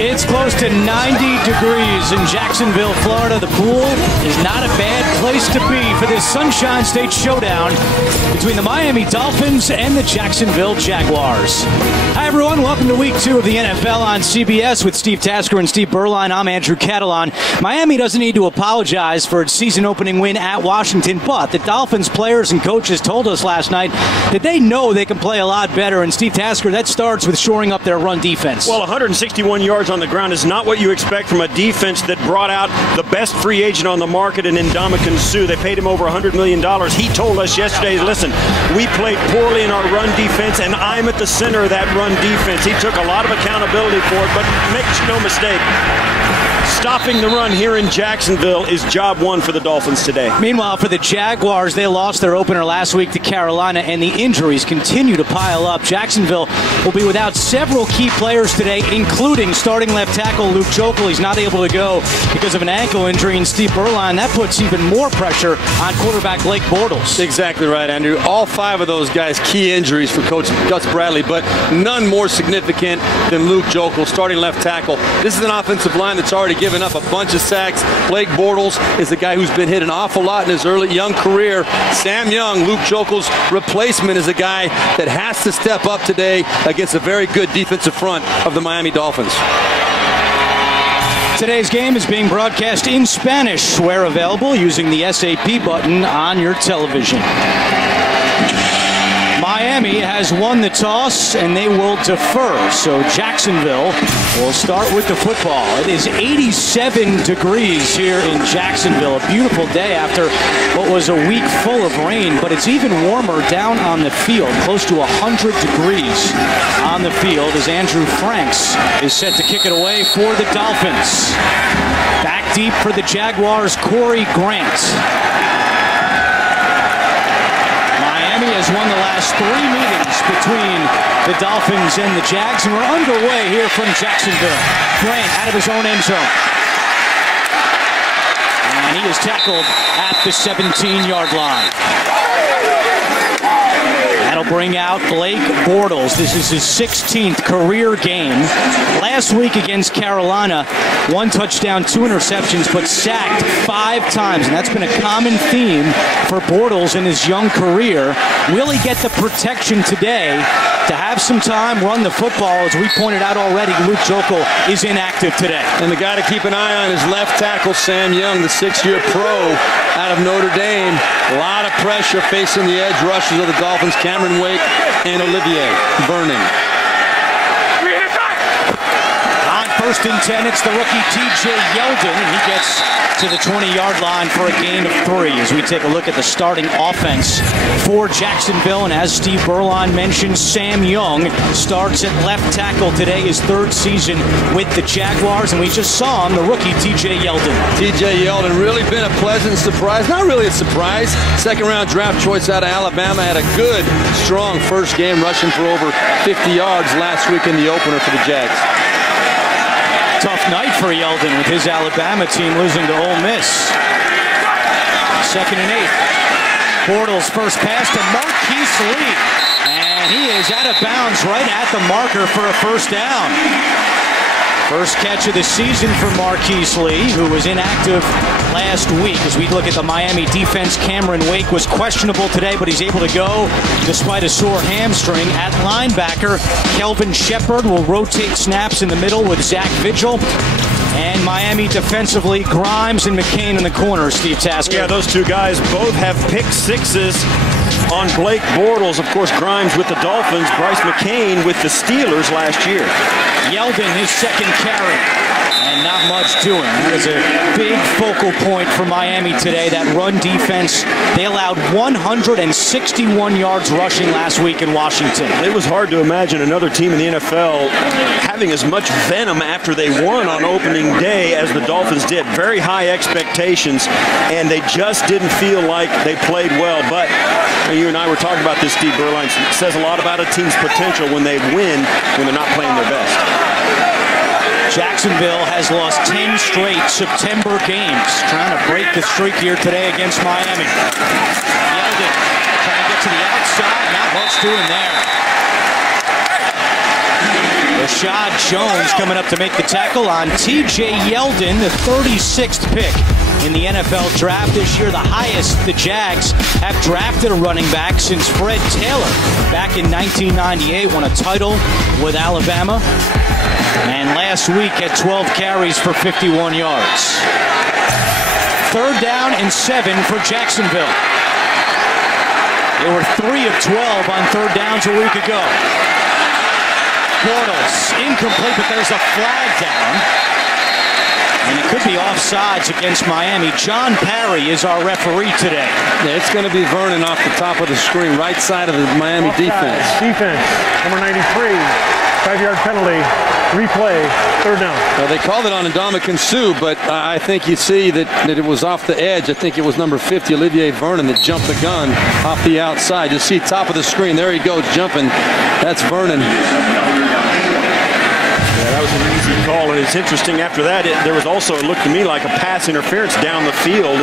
It's close to 90 degrees in Jacksonville, Florida. The pool is not a bad place to be for this Sunshine State showdown between the Miami Dolphins and the Jacksonville Jaguars. Hi, everyone. Welcome to Week 2 of the NFL on CBS with Steve Tasker and Steve Berline. I'm Andrew Catalan. Miami doesn't need to apologize for its season-opening win at Washington, but the Dolphins players and coaches told us last night that they know they can play a lot better. And Steve Tasker, that starts with shoring up their run defense. Well, 161 yards on the ground is not what you expect from a defense that brought out the best free agent on the market in Ndamukong Suh. They paid him over $100 million. He told us yesterday, listen, we played poorly in our run defense, and I'm at the center of that run defense. He took a lot of accountability for it, but make no mistake, stopping the run here in Jacksonville is job one for the Dolphins today. Meanwhile, for the Jaguars, they lost their opener last week to Carolina, and the injuries continue to pile up. Jacksonville will be without several key players today, including starting left tackle Luke Joeckel. He's not able to go because of an ankle injury. And Steve Berline, that puts even more pressure on quarterback Blake Bortles. Exactly right, Andrew. All five of those guys, key injuries for Coach Gus Bradley, but none more significant than Luke Joeckel, starting left tackle. This is an offensive line that's already given up a bunch of sacks. Blake Bortles is a guy who's been hit an awful lot in his early young career. Sam Young, Luke Joeckel's replacement, is a guy that has to step up today against a very good defensive front of the Miami Dolphins. Today's game is being broadcast in Spanish, where available using the SAP button on your television. Miami has won the toss, and they will defer. So Jacksonville will start with the football. It is 87 degrees here in Jacksonville. A beautiful day after what was a week full of rain, but it's even warmer down on the field, close to 100 degrees on the field, as Andrew Franks is set to kick it away for the Dolphins. Back deep for the Jaguars, Corey Grant. Has won the last 3 meetings between the Dolphins and the Jags, and we're underway here from Jacksonville. Grant out of his own end zone. And he is tackled at the 17-yard line. That'll bring out Blake Bortles. This is his 16th career game. Last week against Carolina, 1 touchdown, 2 interceptions, but sacked 5 times. And that's been a common theme for Bortles in his young career. Will he get the protection today to have some time, run the football? As we pointed out already, Luke Joeckel is inactive today. And the guy to keep an eye on is left tackle Sam Young, the 6-year pro out of Notre Dame. A lot of pressure facing the edge rushers of the Dolphins, Cameron Wake and Olivier Vernon. On 1st and 10, it's the rookie TJ Yeldon, and he gets to the 20-yard line for a gain of 3 as we take a look at the starting offense for Jacksonville. And as Steve Berline mentioned, Sam Young starts at left tackle today, his 3rd season with the Jaguars, and we just saw him, the rookie TJ Yeldon. TJ Yeldon really been a pleasant surprise. Not really a surprise. 2nd-round draft choice out of Alabama. Had a good, strong first game, rushing for over 50 yards last week in the opener for the Jags. Tough night for Yeldon with his Alabama team losing to Ole Miss. 2nd and 8. Bortles' first pass to Marquise Lee. And he is out of bounds right at the marker for a first down. First catch of the season for Marquise Lee, who was inactive last week. As we look at the Miami defense, Cameron Wake was questionable today, but he's able to go despite a sore hamstring. At linebacker, Kelvin Shepard will rotate snaps in the middle with Zach Vigil. And Miami defensively, Grimes and McCain in the corner, Steve Tasker. Yeah, those 2 guys both have pick 6s on Blake Bortles. Of course, Grimes with the Dolphins, Bryce McCain with the Steelers last year. Yeldon, his 2nd carry, and not much to him. That is a big focal point for Miami today, that run defense. They allowed 161 yards rushing last week in Washington. It was hard to imagine another team in the NFL having as much venom after they won on opening day as the Dolphins did. Very high expectations, and they just didn't feel like they played well. But you and I were talking about this, Steve Berline. It says a lot about a team's potential when they win, when they're not playing their best. Jacksonville has lost 10 straight September games, trying to break the streak here today against Miami. Yeldon trying to get to the outside, not much doing there. The Rashad Jones coming up to make the tackle on T.J. Yeldon, the 36th pick in the NFL draft this year, the highest the Jags have drafted a running back since Fred Taylor back in 1998, won a title with Alabama, and last week had 12 carries for 51 yards. 3rd down and 7 for Jacksonville. They were 3 of 12 on 3rd downs a week ago. Bortles, incomplete, but there's a flag down. And it could be offsides against Miami. John Parry is our referee today. Yeah, it's going to be Vernon off the top of the screen, right side of the Miami defense. Defense, number 93, 5-yard penalty, replay, 3rd down. Well, they called it on Ndamukong Suh, but I think you see that it was off the edge. I think it was number 50, Olivier Vernon, that jumped the gun off the outside. You see top of the screen. There he goes jumping. That's Vernon. That was an easy call, and it's interesting after that, there was also, it looked to me like a pass interference down the field,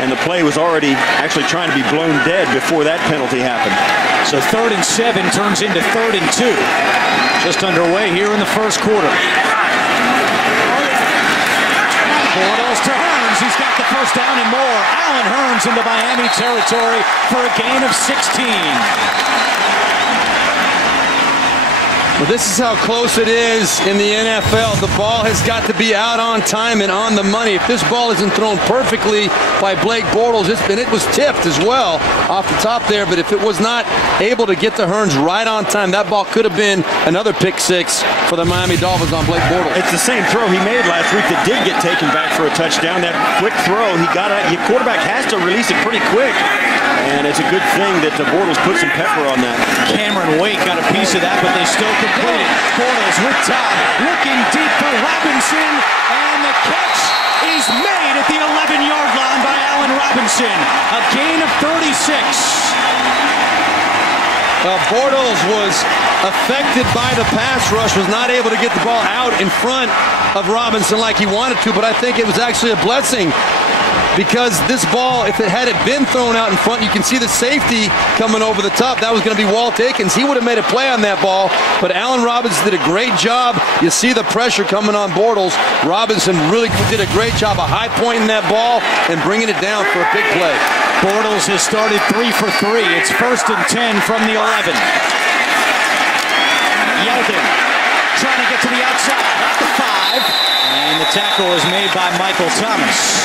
and the play was already actually trying to be blown dead before that penalty happened. So 3rd and 7 turns into 3rd and 2. Just underway here in the first quarter. Bortles to Hearns. He's got the 1st down and more. Allen Hearns into Miami territory for a gain of 16. Well, this is how close it is in the NFL. The ball has got to be out on time and on the money. If this ball isn't thrown perfectly by Blake Bortles, and it was tipped as well off the top there, but if it was not able to get to Hearns right on time, that ball could have been another pick 6 for the Miami Dolphins on Blake Bortles. It's the same throw he made last week that did get taken back for a touchdown. That quick throw, your quarterback has to release it pretty quick. And it's a good thing that the Bortles put some pepper on that. Cameron Wake got a piece of that, but they still completed. Bortles with Todd, looking deep for Robinson, and the catch is made at the 11-yard line by Allen Robinson. A gain of 36. Well, Bortles was affected by the pass rush, was not able to get the ball out in front of Robinson like he wanted to, but I think it was actually a blessing, because this ball, if it had been thrown out in front, you can see the safety coming over the top. That was going to be Walt Aikens. He would have made a play on that ball, but Allen Robinson did a great job. You see the pressure coming on Bortles. Robinson really did a great job of high pointing that ball and bringing it down for a big play. Bortles has started 3 for 3. It's 1st and 10 from the 11. Yeldon trying to get to the outside, at the 5, and the tackle is made by Michael Thomas.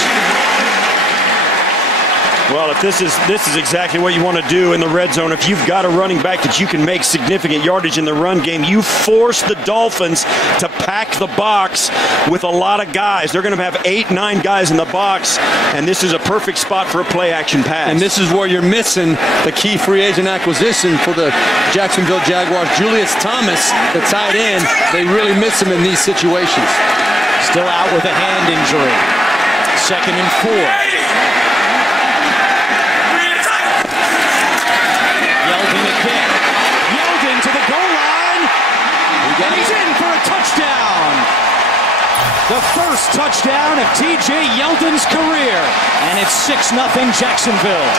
Well, if this is exactly what you want to do in the red zone. If you've got a running back that you can make significant yardage in the run game, you force the Dolphins to pack the box with a lot of guys. They're going to have 8-9 guys in the box, and this is a perfect spot for a play-action pass. And this is where you're missing the key free agent acquisition for the Jacksonville Jaguars, Julius Thomas, the tight end. They really miss him in these situations. Still out with a hand injury. 2nd and 4. Yeldon to the goal line, and he's in for a touchdown. The first touchdown of T.J. Yeldon's career, and it's 6-0 Jacksonville.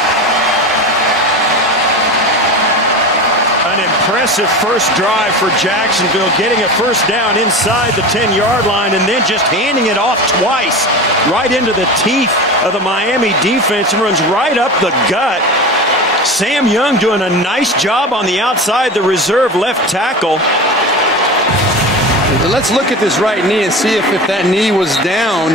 An impressive first drive for Jacksonville, getting a 1st down inside the 10-yard line and then just handing it off twice right into the teeth of the Miami defense. Runs right up the gut. Sam Young doing a nice job on the outside, the reserve left tackle. Let's look at this right knee and see if that knee was down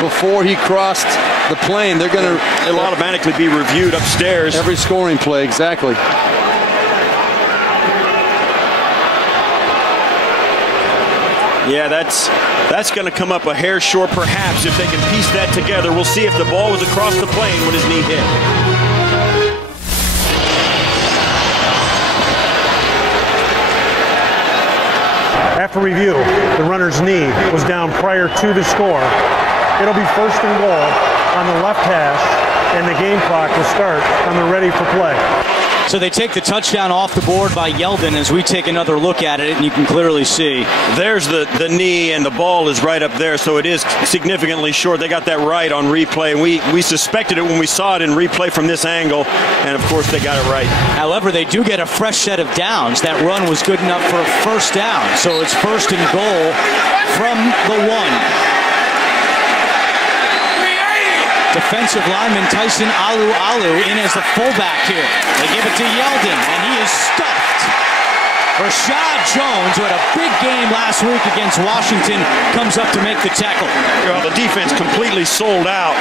before he crossed the plane. It'll automatically be reviewed upstairs. Every scoring play, exactly. Yeah, that's going to come up a hair short, perhaps, if they can piece that together. We'll see if the ball was across the plane when his knee hit. After review, the runner's knee was down prior to the score. It'll be 1st and goal on the left hash, and the game clock will start on the ready for play. So they take the touchdown off the board by Yeldon as we take another look at it, and you can clearly see. There's the knee, and the ball is right up there, so it is significantly short. They got that right on replay, and we suspected it when we saw it in replay from this angle, and of course they got it right. However, they do get a fresh set of downs. That run was good enough for a first down, so it's first and goal from the 1. Defensive lineman Tyson Alu in as the fullback here. They give it to Yeldon, and he is stuffed. Rashad Jones, who had a big game last week against Washington, comes up to make the tackle. Well, the defense completely sold out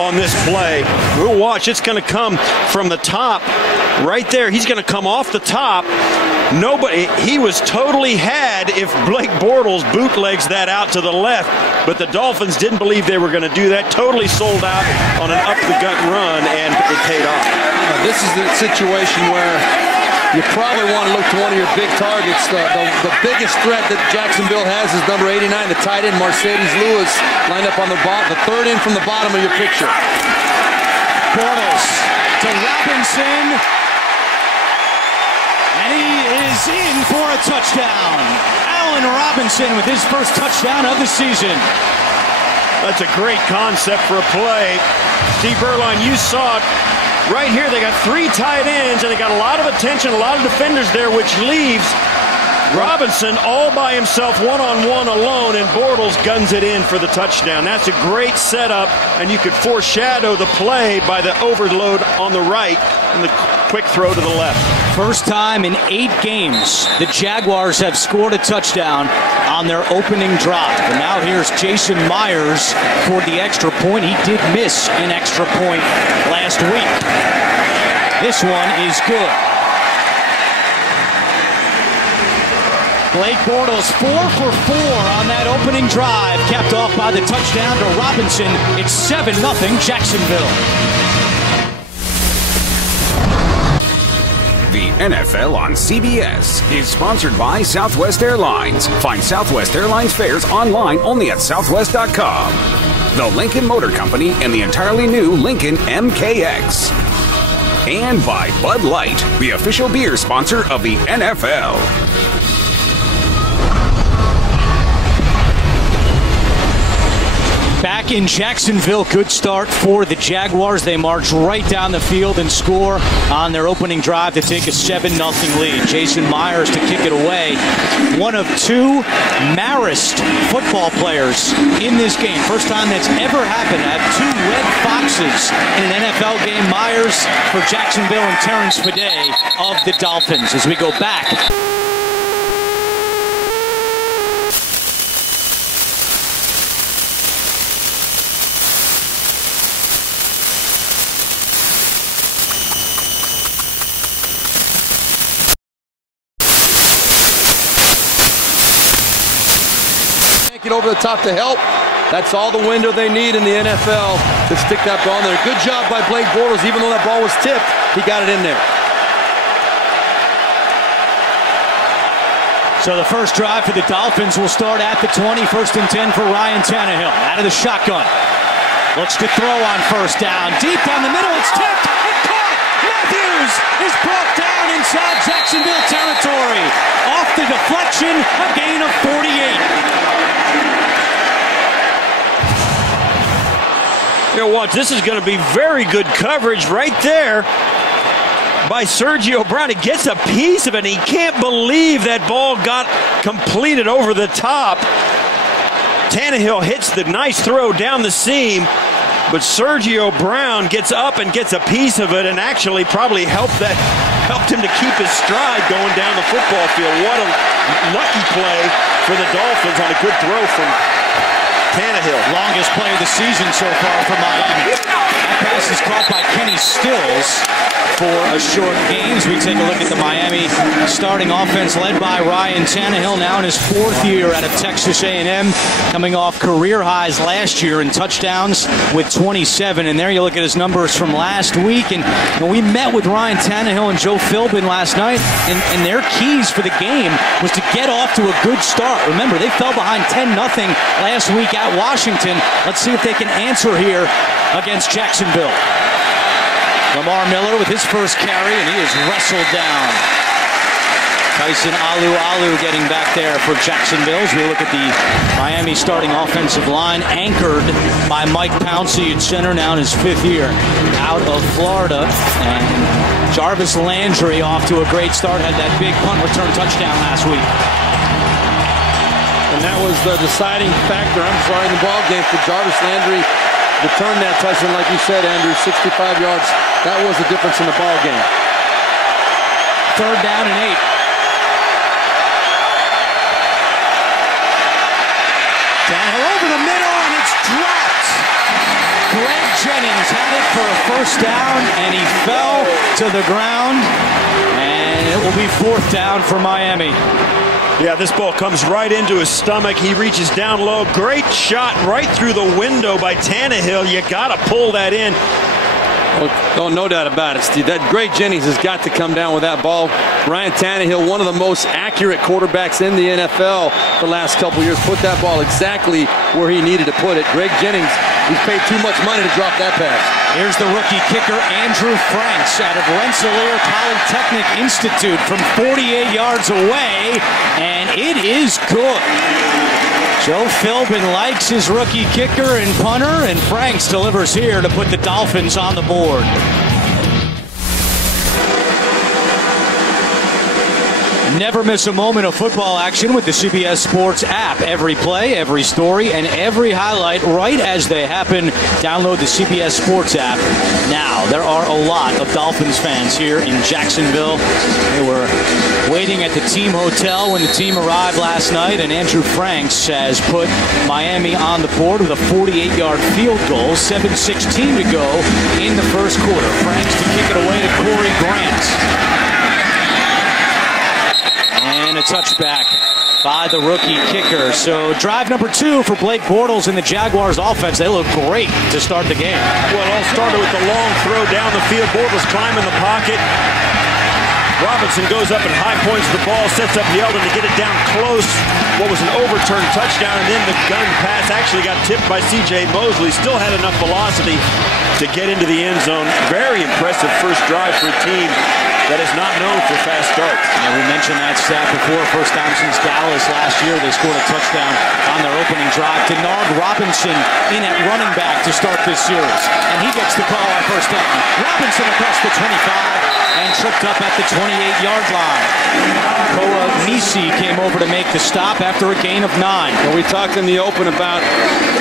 on this play. We'll watch. It's going to come from the top right there. He's going to come off the top. He was totally had if Blake Bortles bootlegs that out to the left, but the Dolphins didn't believe they were going to do that. Totally sold out on an up-the-gut run, and it paid off. This is the situation where you probably want to look to one of your big targets. The biggest threat that Jacksonville has is number 89, the tight end, Mercedes Lewis, lined up on the bottom, the third in from the bottom of your picture. Bortles to Robinson, and he is in for a touchdown. Allen Robinson with his first touchdown of the season. That's a great concept for a play. Steve Berline, you saw it. Right here, they got 3 tight ends, and they got a lot of attention, a lot of defenders there, which leaves Robinson all by himself, one-on-one alone, and Bortles guns it in for the touchdown. That's a great setup, and you could foreshadow the play by the overload on the right and the quick throw to the left. First time in 8 games, the Jaguars have scored a touchdown on their opening drive. And now here's Jason Myers for the extra point. He did miss an extra point last week. This one is good. Blake Bortles 4 for 4 on that opening drive, capped off by the touchdown to Robinson. It's 7-0 Jacksonville. The NFL on CBS is sponsored by Southwest Airlines. Find Southwest Airlines fares online only at southwest.com. The Lincoln Motor Company and the entirely new Lincoln MKX. And by Bud Light, the official beer sponsor of the NFL. Back in Jacksonville, good start for the Jaguars. They march right down the field and score on their opening drive to take a 7-0 lead. Jason Myers to kick it away. One of 2 Marist football players in this game. First time that's ever happened. I have 2 red foxes in an NFL game. Myers for Jacksonville and Terrence Fede of the Dolphins as we go back. Get over the top to help. That's all the window they need in the NFL to stick that ball in there. Good job by Blake Bortles. Even though that ball was tipped, he got it in there. So the first drive for the Dolphins will start at the 20. First and 10 for Ryan Tannehill. Out of the shotgun. Looks to throw on first down. Deep down the middle. It's tipped and caught. Matthews is brought down inside Jacksonville territory. Off the deflection, a gain of 48. You know, watch, this is going to be very good coverage right there by Sergio Brown. He gets a piece of it, and he can't believe that ball got completed over the top. Tannehill hits the nice throw down the seam, but Sergio Brown gets up and gets a piece of it, and actually probably helped him to keep his stride going down the football field. What a lucky play for the Dolphins on a good throw from Tannehill. Longest play of the season so far for Miami. That pass is caught by Kenny Stills for a short gain. We take a look at the Miami starting offense led by Ryan Tannehill, now in his 4th year out of Texas A&M, coming off career highs last year in touchdowns with 27. And there you look at his numbers from last week. And we met with Ryan Tannehill and Joe Philbin last night, and their keys for the game was to get off to a good start. Remember, they fell behind 10-0 last week at Washington. Let's see if they can answer here against Jacksonville. Lamar Miller with his first carry, and he is wrestled down. Tyson Alu getting back there for Jacksonville as we look at the Miami starting offensive line, anchored by Mike Pouncey at center, now in his 5th year out of Florida. And Jarvis Landry off to a great start, had that big punt return touchdown last week. And that was the deciding factor, in the ball game for Jarvis Landry. Returned that touchdown, like you said, Andrew, 65 yards. That was the difference in the ball game. 3rd down and 8. Tannehill over the middle, and it's dropped. Greg Jennings had it for a 1st down, and he fell to the ground, and it will be 4th down for Miami. Yeah, this ball comes right into his stomach. He reaches down low. Great shot right through the window by Tannehill. You got to pull that in. Oh, no doubt about it, Steve. That Greg Jennings has got to come down with that ball. Ryan Tannehill, one of the most accurate quarterbacks in the NFL the last couple years, put that ball exactly where he needed to put it. Greg Jennings, he's paid too much money to drop that pass. Here's the rookie kicker, Andrew Franks, out of Rensselaer Polytechnic Institute from 48 yards away, and it is good. Joe Philbin likes his rookie kicker and punter, and Franks delivers here to put the Dolphins on the board. Never miss a moment of football action with the CBS Sports app. Every play, every story, and every highlight right as they happen. Download the CBS Sports app now. There are a lot of Dolphins fans here in Jacksonville. They were waiting at the team hotel when the team arrived last night, and Andrew Franks has put Miami on the board with a 48-yard field goal. 7:16 to go in the 1st quarter. Franks to kick it away to Corey Grant. And a touchback by the rookie kicker. So drive number 2 for Blake Bortles and the Jaguars offense. They look great to start the game. Well, it all started with the long throw down the field. Bortles climbing the pocket. Robinson goes up and high points the ball, sets up Yeldon to get it down close. What was an overturned touchdown, and then the gun pass actually got tipped by C.J. Mosley. Still had enough velocity to get into the end zone. Very impressive first drive for a team that is not known for fast starts. Yeah, we mentioned that stat before. First time since Dallas last year, they scored a touchdown on their opening drive. Denard Robinson in at running back to start this series, and he gets the call on 1st down. Robinson across the 25 and tripped up at the 28-yard line. Koa Nisi came over to make the stop after a gain of 9. Well, we talked in the open about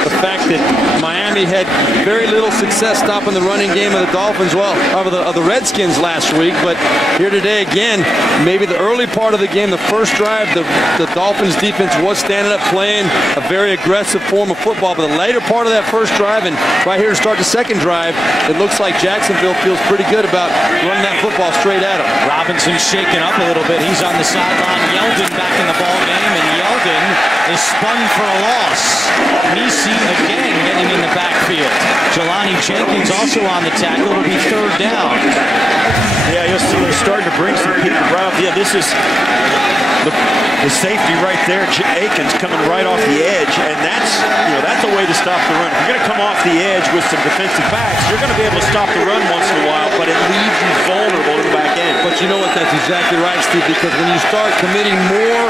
the fact that Miami had very little success stopping the running game of the Dolphins, of the Redskins last week, but here today again, maybe the early part of the game, the first drive, the Dolphins defense was standing up playing a very aggressive form of football, but the later part of that first drive and right here to start the second drive, it looks like Jacksonville feels pretty good about running that football straight at him. Robinson shaken up a little bit. He's on the sideline. Yeldon back in the ball game, and Yeldon is spun for a loss. Nisi again getting in the backfield. Jelani Jenkins also on the tackle. It'll be 3rd down. Yeah, you'll see they're starting to bring some people right. Yeah, this is the safety right there. Aikens coming right off the edge, and that's a way to stop the run. If you're going to come off the edge with some defensive backs, you're going to be able to stop the run once in a while, but it leaves you vulnerable in the back end. But you know what? That's exactly right, Steve, because when you start committing more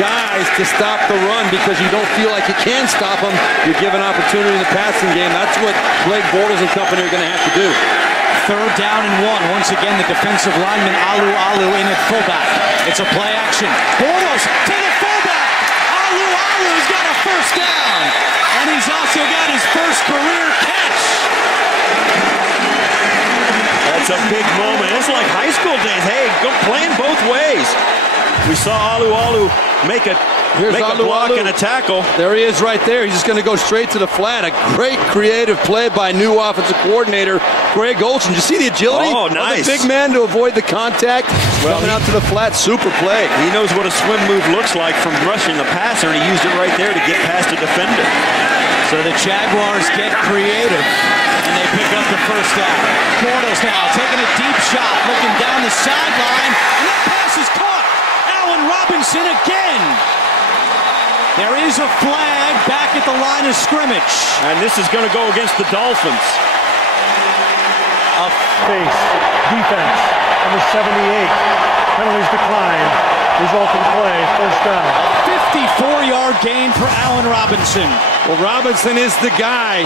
guys to stop the run because you don't feel like you can stop them, you give an opportunity in the passing game. That's what Blake Bortles and company are going to have to do. 3rd down and 1. Once again, the defensive lineman Alu in at fullback. It's a play action. Bortles to the fullback. Alu's got a 1st down, and he's also got his first career catch. That's a big moment. It's like high school days. Hey, go playing both ways. We saw Alu make a block and a tackle. There he is right there. He's just going to go straight to the flat. A great creative play by new offensive coordinator Greg Olsen. Did you see the agility? Oh, nice. The big man to avoid the contact. Coming out to the flat. Super play. He knows what a swim move looks like from rushing the passer, and he used it right there to get past a defender. So the Jaguars get creative, and they pick up the 1st down. Bortles now taking a deep shot, looking down the sideline, and that pass is caught. Allen Robinson again. There is a flag back at the line of scrimmage. And this is going to go against the Dolphins. face defense. Number 78. Penalties decline. Resulting play, first down. 54-yard gain for Allen Robinson. Well, Robinson is the guy.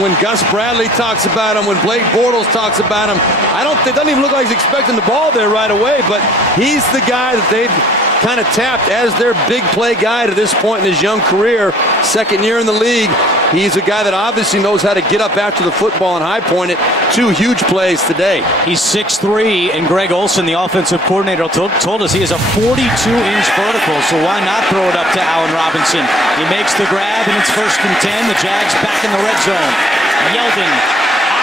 When Gus Bradley talks about him, when Blake Bortles talks about him, it doesn't even look like he's expecting the ball there right away, but he's the guy that they've kind of tapped as their big play guy to this point in his young career. Second year in the league. He's a guy that obviously knows how to get up after the football and high point it. 2 huge plays today. He's 6'3", and Greg Olson, the offensive coordinator, told us he has a 42-inch vertical, so why not throw it up to Allen Robinson? He makes the grab, and it's 1st and 10. The Jags back in the red zone. Yeldon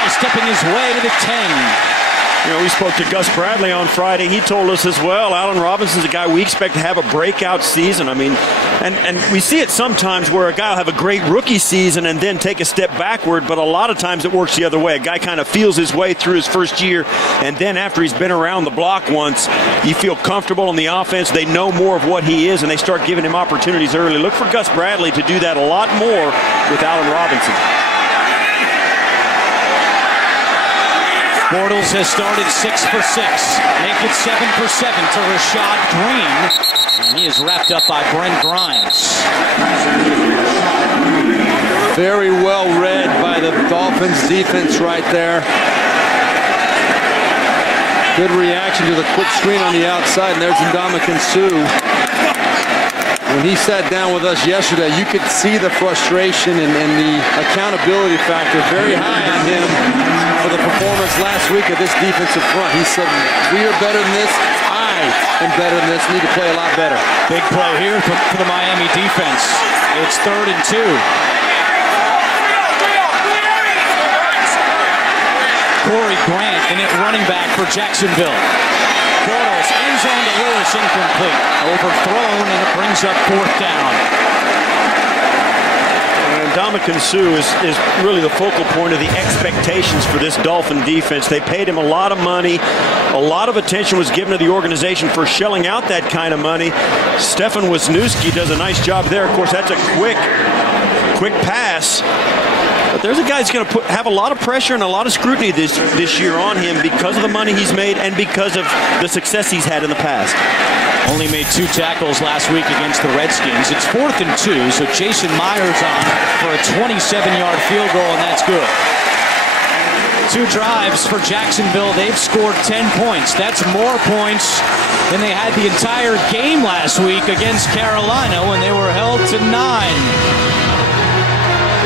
high-stepping his way to the 10. You know, we spoke to Gus Bradley on Friday. He told us as well, Allen Robinson's a guy we expect to have a breakout season. I mean, and we see it sometimes where a guy will have a great rookie season and then take a step backward, but a lot of times it works the other way. A guy kind of feels his way through his first year, and then after he's been around the block once, you feel comfortable in the offense. They know more of what he is, and they start giving him opportunities early. Look for Gus Bradley to do that a lot more with Allen Robinson. Bortles has started 6 for 6. Make it 7 for 7 to Rashad Green. And he is wrapped up by Brent Grimes. Very well read by the Dolphins defense right there. Good reaction to the quick screen on the outside, and there's Ndamukong Suh. When he sat down with us yesterday, you could see the frustration and the accountability factor very high on him for the performance last week of this defensive front. He said, we are better than this. I am better than this. Need to play a lot better. Big play here for the Miami defense. It's 3rd and 2. Corey Grant in it, running back for Jacksonville. Bortles, end zone to Lewis, incomplete. Overthrown, and it brings up 4th down. And Ndamukong Suh is really the focal point of the expectations for this Dolphin defense. They paid him a lot of money. A lot of attention was given to the organization for shelling out that kind of money. Stefan Wisniewski does a nice job there. Of course, that's a quick pass. But there's a guy that's going to have a lot of pressure and a lot of scrutiny this year on him because of the money he's made and because of the success he's had in the past. Only made 2 tackles last week against the Redskins. It's 4th and 2, so Jason Myers on for a 27-yard field goal, and that's good. 2 drives for Jacksonville. They've scored 10 points. That's more points than they had the entire game last week against Carolina when they were held to 9.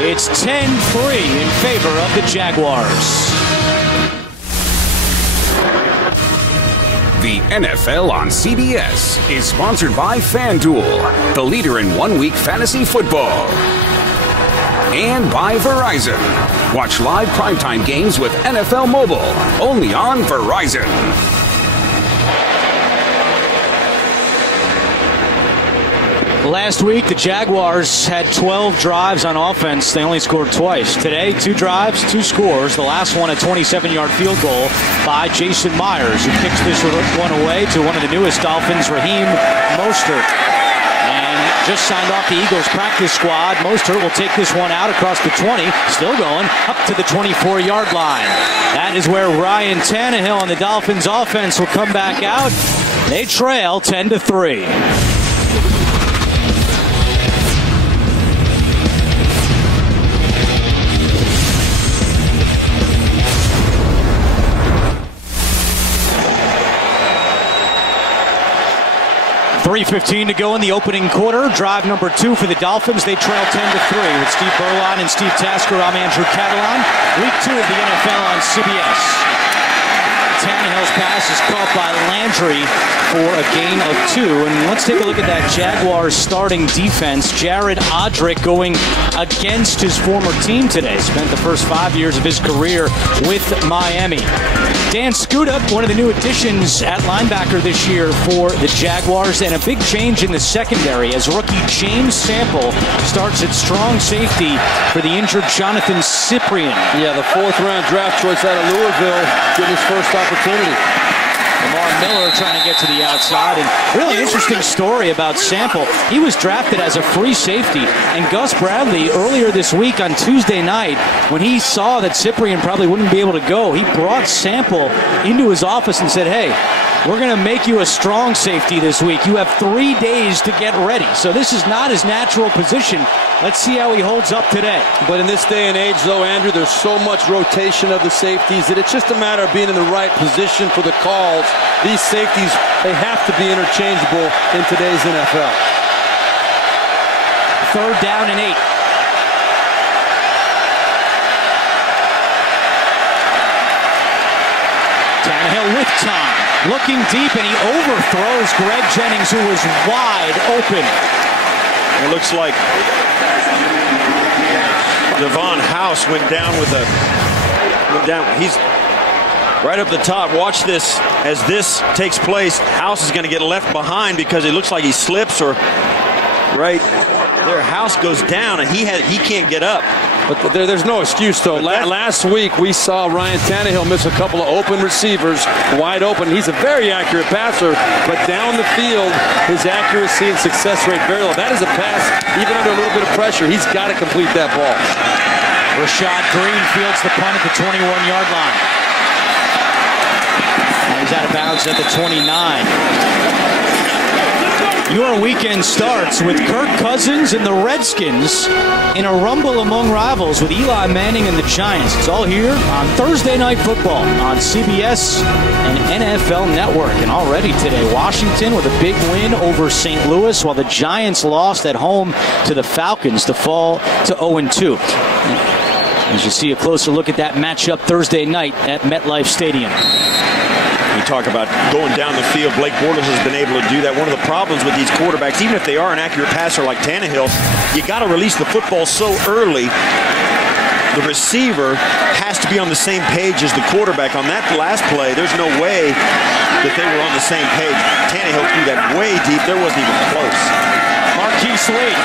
It's 10-3 in favor of the Jaguars. The NFL on CBS is sponsored by FanDuel, the leader in one-week fantasy football. And by Verizon. Watch live primetime games with NFL Mobile, only on Verizon. Last week, the Jaguars had 12 drives on offense. They only scored twice. Today, 2 drives, 2 scores. The last one, a 27-yard field goal by Jason Myers, who kicks this one away to one of the newest Dolphins, Raheem Mostert. And just signed off the Eagles practice squad. Mostert will take this one out across the 20. Still going up to the 24-yard line. That is where Ryan Tannehill and the Dolphins offense will come back out. They trail 10-3. 3:15 to go in the opening quarter. Drive number 2 for the Dolphins. They trail 10-3 with Steve Berlon and Steve Tasker. I'm Andrew Catalan. Week 2 of the NFL on CBS. Tannehill's pass is caught by Landry for a gain of 2. And let's take a look at that Jaguars starting defense. Jared Odrick going against his former team today. Spent the first 5 years of his career with Miami. Dan Skuta, one of the new additions at linebacker this year for the Jaguars, and a big change in the secondary as rookie James Sample starts at strong safety for the injured Jonathan Cyprien. Yeah, the 4th round draft choice out of Louisville getting his first opportunity. Lamar Miller trying to get to the outside. And really interesting story about Sample. He was drafted as a free safety, and Gus Bradley earlier this week on Tuesday night, when he saw that Cyprien probably wouldn't be able to go, he brought Sample into his office and said, hey, we're going to make you a strong safety this week. You have 3 days to get ready. So this is not his natural position. Let's see how he holds up today. But in this day and age, though, Andrew, there's so much rotation of the safeties that it's just a matter of being in the right position for the calls. These safeties, they have to be interchangeable in today's NFL. 3rd down and 8. Tannehill with time. Looking deep, and he overthrows Greg Jennings, who was wide open. It looks like Devon House went down with he's right up the top. Watch this as this takes place. House is going to get left behind because it looks like he slips, or right there, House goes down and he can't get up. But there's no excuse, though. Last week, we saw Ryan Tannehill miss a couple of open receivers, wide open. He's a very accurate passer, but down the field, his accuracy and success rate very low. That is a pass, even under a little bit of pressure. He's got to complete that ball. Rashad Green fields the punt at the 21-yard line. He's out of bounds at the 29. Your weekend starts with Kirk Cousins and the Redskins in a rumble among rivals with Eli Manning and the Giants. It's all here on Thursday Night Football on CBS and NFL Network. And already today, Washington with a big win over St. Louis, while the Giants lost at home to the Falcons to fall to 0-2. As you see a closer look at that matchup Thursday night at MetLife Stadium. You talk about going down the field. Blake Bortles has been able to do that. One of the problems with these quarterbacks, even if they are an accurate passer like Tannehill, you got to release the football so early. The receiver has to be on the same page as the quarterback. On that last play, there's no way that they were on the same page. Tannehill threw that way deep. There wasn't even close. Marquise Lee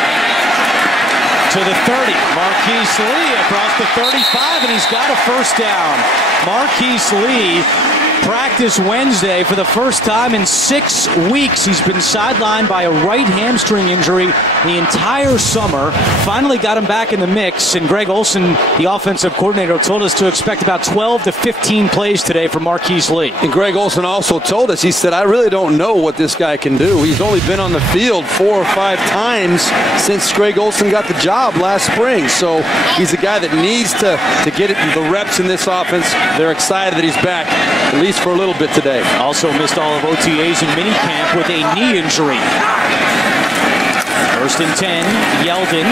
to the 30. Marquise Lee across the 35, and he's got a first down. Marquise Lee practiced Wednesday for the first time in 6 weeks. He's been sidelined by a right hamstring injury the entire summer. Finally got him back in the mix, and Greg Olsen, the offensive coordinator, told us to expect about 12 to 15 plays today for Marquise Lee. And Greg Olsen also told us, he said, I really don't know what this guy can do. He's only been on the field 4 or 5 times since Greg Olsen got the job last spring. So he's a guy that needs to get the reps in this offense. They're excited that he's back, at least for a little bit today. Also missed all of OTAs and minicamp with a knee injury. 1st and 10, Yeldon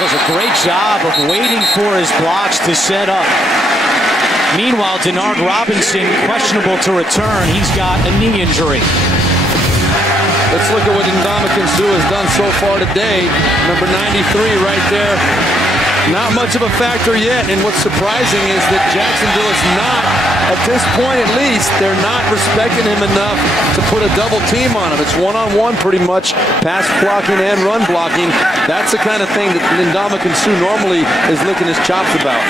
does a great job of waiting for his blocks to set up. Meanwhile, Denard Robinson, questionable to return. He's got a knee injury. Let's look at what Ndamukong Suh has done so far today. Number 93 right there. Not much of a factor yet, and what's surprising is that Jacksonville is not, at this point at least, they're not respecting him enough to put a double team on him. It's one-on-one pretty much, pass blocking and run blocking. That's the kind of thing that Ndamukong Suh normally is licking his chops about.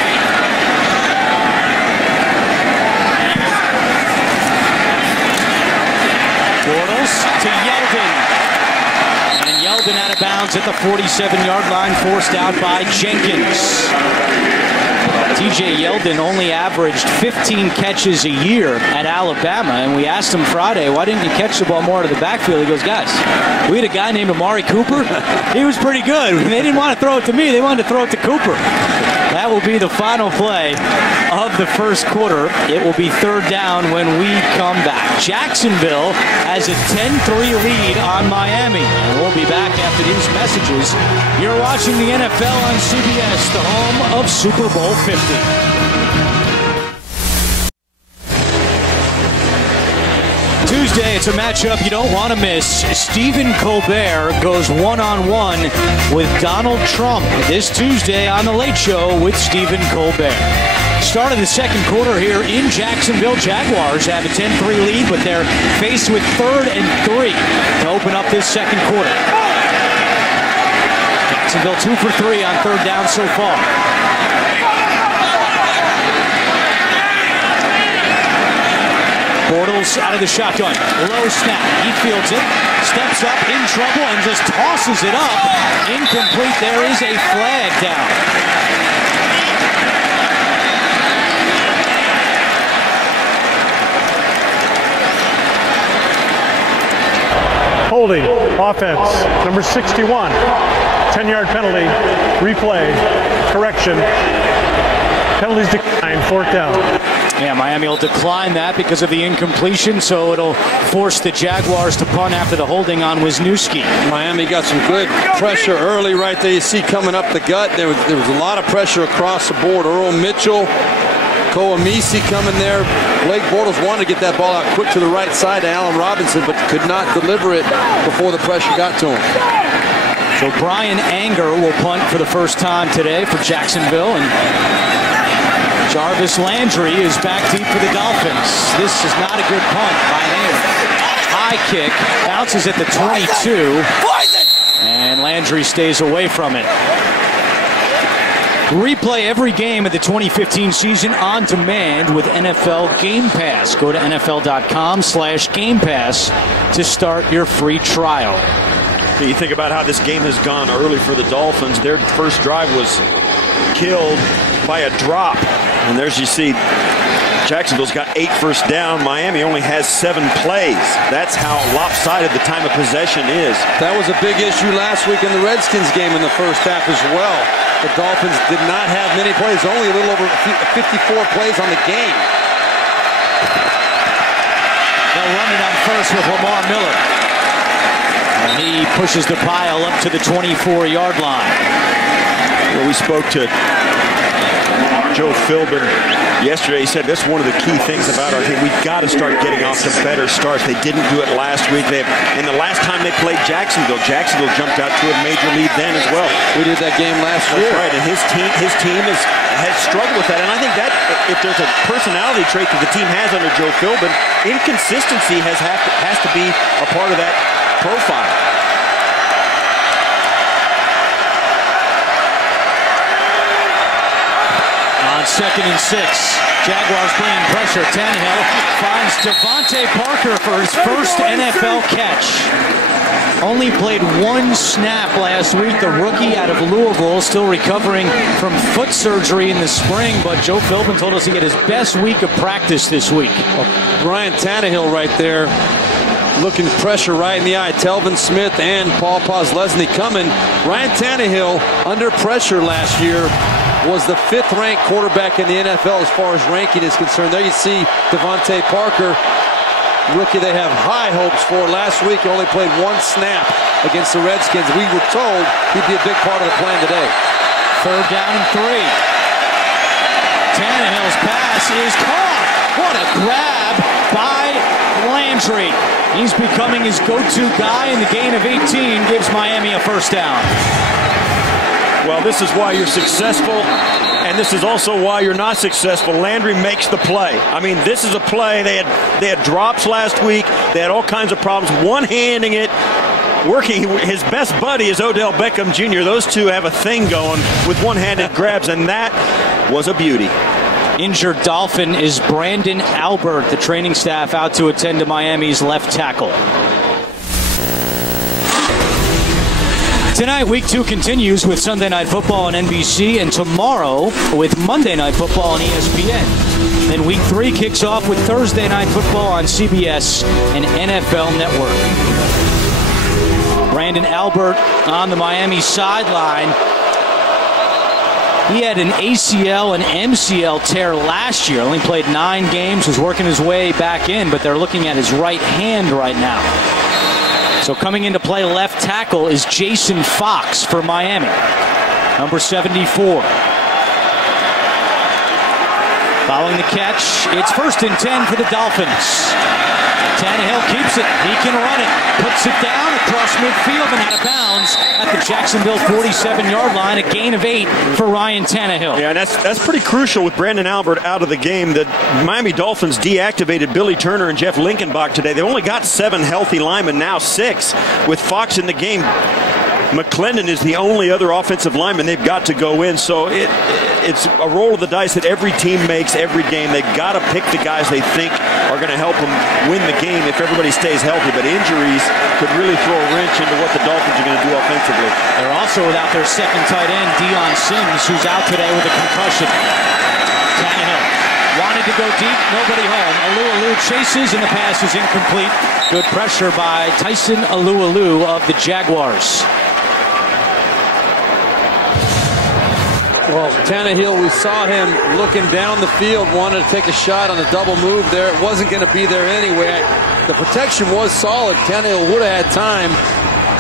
Bortles to Yeldon. And Yeldon out of bounds at the 47-yard line, forced out by Jenkins. TJ Yeldon only averaged 15 catches a year at Alabama, and we asked him Friday, why didn't you catch the ball more out of the backfield? He goes, guys, we had a guy named Amari Cooper. He was pretty good. They didn't want to throw it to me. They wanted to throw it to Cooper. That will be the final play of the first quarter. It will be 3rd down when we come back. Jacksonville has a 10-3 lead on Miami. And we'll be back after these messages. You're watching the NFL on CBS, the home of Super Bowl 50. Tuesday, it's a matchup you don't want to miss. Stephen Colbert goes one-on-one with Donald Trump this Tuesday on The Late Show with Stephen Colbert. Start of the second quarter here in Jacksonville. Jaguars have a 10-3 lead, but they're faced with 3rd and 3 to open up this second quarter. Jacksonville 2 for 3 on 3rd down so far. Bortles out of the shotgun. Low snap. He fields it. Steps up, in trouble, and just tosses it up. Incomplete. There is a flag down. Holding, offense, number 61. 10-yard penalty, replay, correction. Penalties decline, 4th down. Yeah, Miami will decline that because of the incompletion, so it'll force the Jaguars to punt after the holding on Wisniewski. Miami got some good pressure early right there. You see coming up the gut. There was a lot of pressure across the board. Earl Mitchell, Koamisi coming there. Blake Bortles wanted to get that ball out quick to the right side to Allen Robinson, but could not deliver it before the pressure got to him. So Brian Anger will punt for the first time today for Jacksonville, and Jarvis Landry is back deep for the Dolphins. This is not a good punt by Anger. High kick, bounces at the 22, and Landry stays away from it. Replay every game of the 2015 season on demand with NFL Game Pass. Go to NFL.com/Game Pass to start your free trial. You think about how this game has gone early for the Dolphins. Their first drive was killed by a drop. And there's, you see, Jacksonville's got 8 first down. Miami only has 7 plays. That's how lopsided the time of possession is. That was a big issue last week in the Redskins game in the first half as well. The Dolphins did not have many plays, only a little over 54 plays on the game. They'll run it on first with Lamar Miller. And he pushes the pile up to the 24-yard line. Well, we spoke to Joe Philbin yesterday. He said that's one of the key things about our team. We've got to start getting off to better starts. They didn't do it last week. And the last time they played Jacksonville jumped out to a major lead then as well. We did that game last year. That's right, and his team has struggled with that. And I think that if there's a personality trait that the team has under Joe Philbin, inconsistency has to be a part of that profile. On 2nd and 6, Jaguars bringing pressure. Tannehill finds Devontae Parker for his first NFL catch. Only played 1 snap last week. The rookie out of Louisville, still recovering from foot surgery in the spring, but Joe Philbin told us he had his best week of practice this week. Ryan Tannehill right there, looking pressure right in the eye. Telvin Smith and Paul Postlesny coming. Ryan Tannehill under pressure last year was the 5th-ranked quarterback in the NFL as far as ranking is concerned. There you see Devontae Parker, rookie they have high hopes for. Last week he only played 1 snap against the Redskins. We were told he'd be a big part of the plan today. 3rd down and 3. Tannehill's pass is caught. What a grab by Landry. He's becoming his go-to guy, and the gain of 18 gives Miami a first down. Well, this is why you're successful, and this is also why you're not successful. Landry makes the play. I mean, this is a play. They had drops last week. They had all kinds of problems one-handing it. Working, his best buddy is Odell Beckham Jr. Those two have a thing going with one-handed grabs, and that was a beauty. Injured Dolphin is Brandon Albert, the training staff out to attend to Miami's left tackle. Tonight, Week 2 continues with Sunday Night Football on NBC, and tomorrow with Monday Night Football on ESPN. Then Week 3 kicks off with Thursday Night Football on CBS and NFL Network. Brandon Albert on the Miami sideline. He had an ACL and MCL tear last year. Only played 9 games, was working his way back in, but they're looking at his right hand right now. So coming into play left tackle is Jason Fox for Miami, number 74. Following the catch, it's 1st and 10 for the Dolphins. Tannehill keeps it. He can run it. Puts it down across midfield and out of bounds at the Jacksonville 47-yard line. A gain of 8 for Ryan Tannehill. Yeah, and that's pretty crucial with Brandon Albert out of the game. The Miami Dolphins deactivated Billy Turner and Jeff Linkenbach today. They only got 7 healthy linemen, now 6, with Fox in the game. McClendon is the only other offensive lineman they've got to go in. So it's a roll of the dice that every team makes every game. They've got to pick the guys they think are going to help them win the game if everybody stays healthy. But injuries could really throw a wrench into what the Dolphins are going to do offensively. They're also without their second tight end, Deion Sims, who's out today with a concussion. Tannehill wanted to go deep, nobody home. Alualu chases, and the pass is incomplete. Good pressure by Tyson Alualu of the Jaguars. Well, Tannehill, we saw him looking down the field, wanted to take a shot on the double move there. It wasn't going to be there anyway. The protection was solid. Tannehill would have had time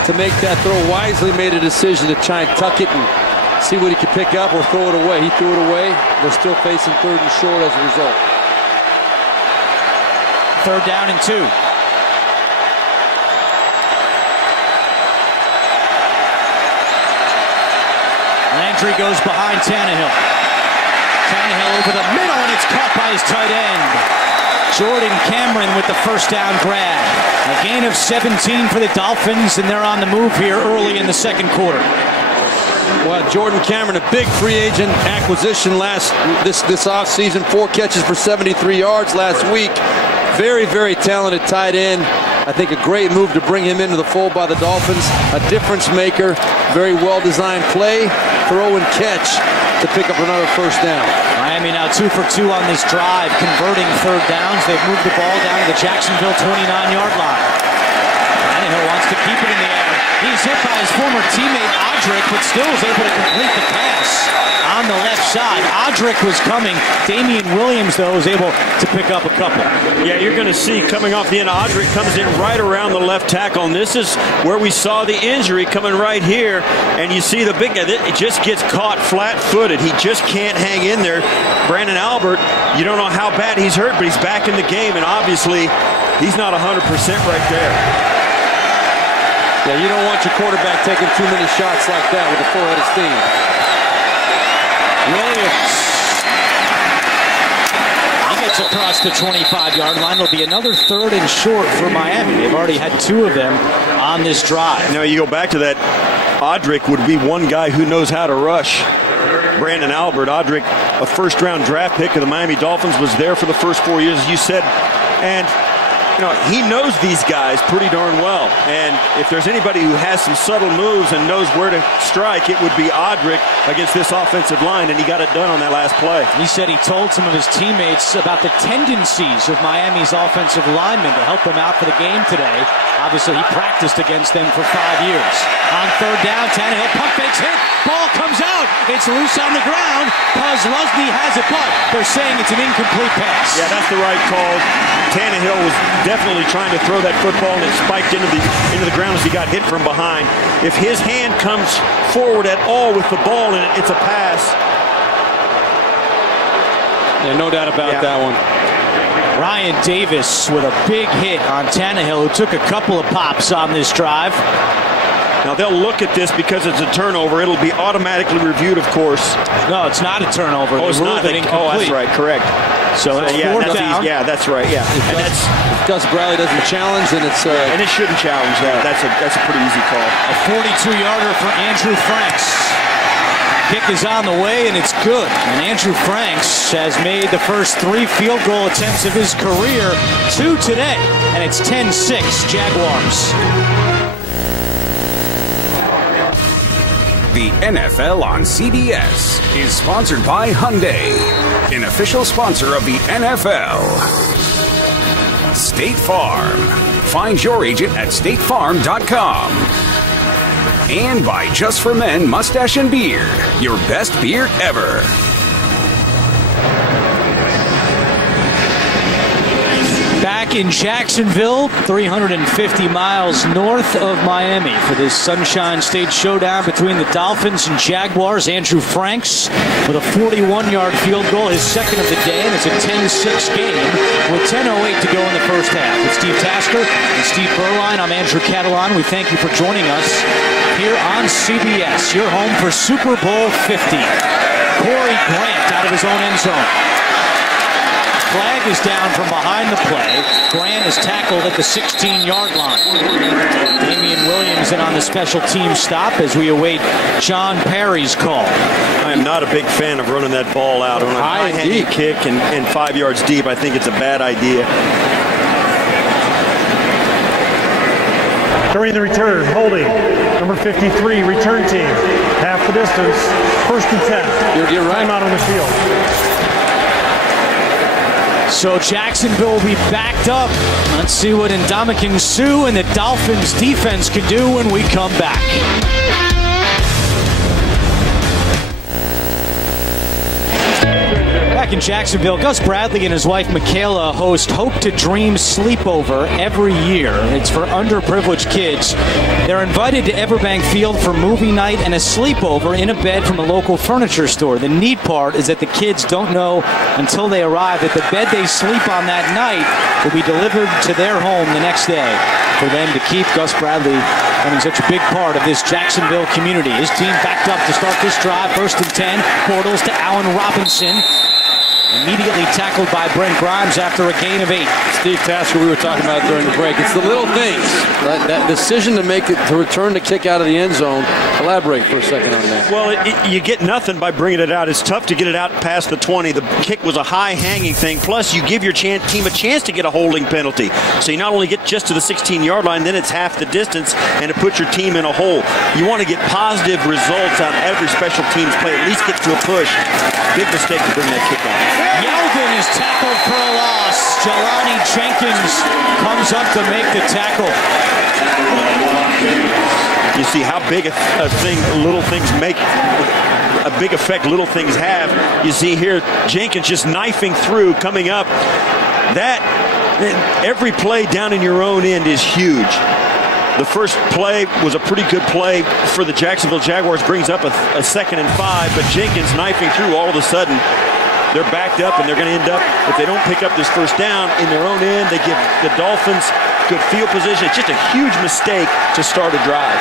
to make that throw. Wisely made a decision to try and tuck it and see what he could pick up or throw it away. He threw it away. They're still facing 3rd and short as a result. 3rd down and 2. Landry goes behind Tannehill. Tannehill over the middle, and it's caught by his tight end. Jordan Cameron with the first down grab. A gain of 17 for the Dolphins, and they're on the move here early in the second quarter. Well, Jordan Cameron, a big free agent acquisition this offseason. 4 catches for 73 yards last week. Very, very talented tight end. I think a great move to bring him into the fold by the Dolphins. A difference maker. Very well-designed play, throw and catch to pick up another first down. Miami now 2 for 2 on this drive, converting 3rd downs. They've moved the ball down to the Jacksonville 29-yard line. Tannehill wants to keep it in the air. He's hit by his former teammate Odrick, but still is able to complete the pass on the left side. Odrick was coming. Damian Williams, though, was able to pick up a couple. Yeah, you're going to see coming off the end, Odrick comes in right around the left tackle, and this is where we saw the injury coming right here. And you see the big guy, it just gets caught flat-footed. He just can't hang in there. Brandon Albert, you don't know how bad he's hurt, but he's back in the game, and obviously he's not 100% right there. Yeah, you don't want your quarterback taking too many shots like that with a full head of steam. Williams. He gets across the 25-yard line. There'll be another 3rd and short for Miami. They've already had 2 of them on this drive. Now you go back to that. Odrick would be one guy who knows how to rush. Brandon Albert, Odrick, a 1st-round draft pick of the Miami Dolphins, was there for the first 4 years, as you said. And you know, he knows these guys pretty darn well. And if there's anybody who has some subtle moves and knows where to strike, it would be Odrick against this offensive line, and he got it done on that last play. He said he told some of his teammates about the tendencies of Miami's offensive linemen to help them out for the game today. Obviously, he practiced against them for 5 years. On 3rd down, Tannehill pump fakes hit. Ball comes out. It's loose on the ground. Lusney has it, but they're saying it's an incomplete pass. Yeah, that's the right call. Tannehill was definitely trying to throw that football, and it spiked into the ground as he got hit from behind. If his hand comes forward at all with the ball in it, it's a pass. Yeah, no doubt about that one. Ryan Davis with a big hit on Tannehill, who took a couple of pops on this drive. Now they'll look at this because it's a turnover. It'll be automatically reviewed, of course. No, it's not a turnover. Oh, it's not. Oh, that's right. Correct. So it's 4th down. Yeah, that's right. Yeah, if Gus Bradley doesn't challenge, and it's and it shouldn't challenge that. That's a pretty easy call. A 42-yarder for Andrew Franks. Kick is on the way, and it's good. And Andrew Franks has made the first 3 field goal attempts of his career, 2 today, and it's 10-6 Jaguars. The NFL on CBS is sponsored by Hyundai, an official sponsor of the NFL. State Farm. Find your agent at statefarm.com. And by Just for Men Mustache and Beard, your best beard ever. Back in Jacksonville, 350 miles north of Miami for this Sunshine State showdown between the Dolphins and Jaguars. Andrew Franks with a 41-yard field goal, his second of the day, and it's a 10-6 game with 10:08 to go in the first half. With Steve Tasker and Steve Berline, I'm Andrew Catalan. We thank you for joining us here on CBS, your home for Super Bowl 50. Corey Grant out of his own end zone. Flag is down from behind the play. Grant is tackled at the 16-yard line. Damian Williams present on the special team stop as we await John Perry's call. I am not a big fan of running that ball out on a high-handed kick and 5 yards deep. I think it's a bad idea. During the return, holding, number 53, return team. Half the distance, 1st and 10. You're right. Timeout on the field. So Jacksonville will be backed up. Let's see what Ndamukong Suh and the Dolphins defense can do when we come back. Back in Jacksonville, Gus Bradley and his wife Michaela host Hope to Dream Sleepover every year. It's for underprivileged kids. They're invited to Everbank Field for movie night and a sleepover in a bed from a local furniture store. The neat part is that the kids don't know until they arrive that the bed they sleep on that night will be delivered to their home the next day. For them to keep Gus Bradley having such a big part of this Jacksonville community. His team backed up to start this drive. 1st and 10. Bortles to Allen Robinson. Immediately tackled by Brent Grimes after a gain of 8. Steve Tasker, we were talking about during the break. It's the little things. That decision to make it, to return the kick out of the end zone. Elaborate for a second on that. Well, you get nothing by bringing it out. It's tough to get it out past the 20. The kick was a high-hanging thing. Plus, you give your team a chance to get a holding penalty. So you not only get just to the 16-yard line, then it's half the distance, and it puts your team in a hole. You want to get positive results on every special teams play. At least get to a push. Big mistake to bring that kick on. Yeldon is tackled for a loss. Jelani Jenkins comes up to make the tackle. You see how big a thing little things make, a big effect little things have. You see here Jenkins just knifing through, coming up. That, every play down in your own end is huge. The first play was a pretty good play for the Jacksonville Jaguars, brings up a 2nd and 5, but Jenkins knifing through, all of a sudden they're backed up, and they're going to end up, if they don't pick up this first down in their own end, they give the Dolphins good field position. It's just a huge mistake to start a drive.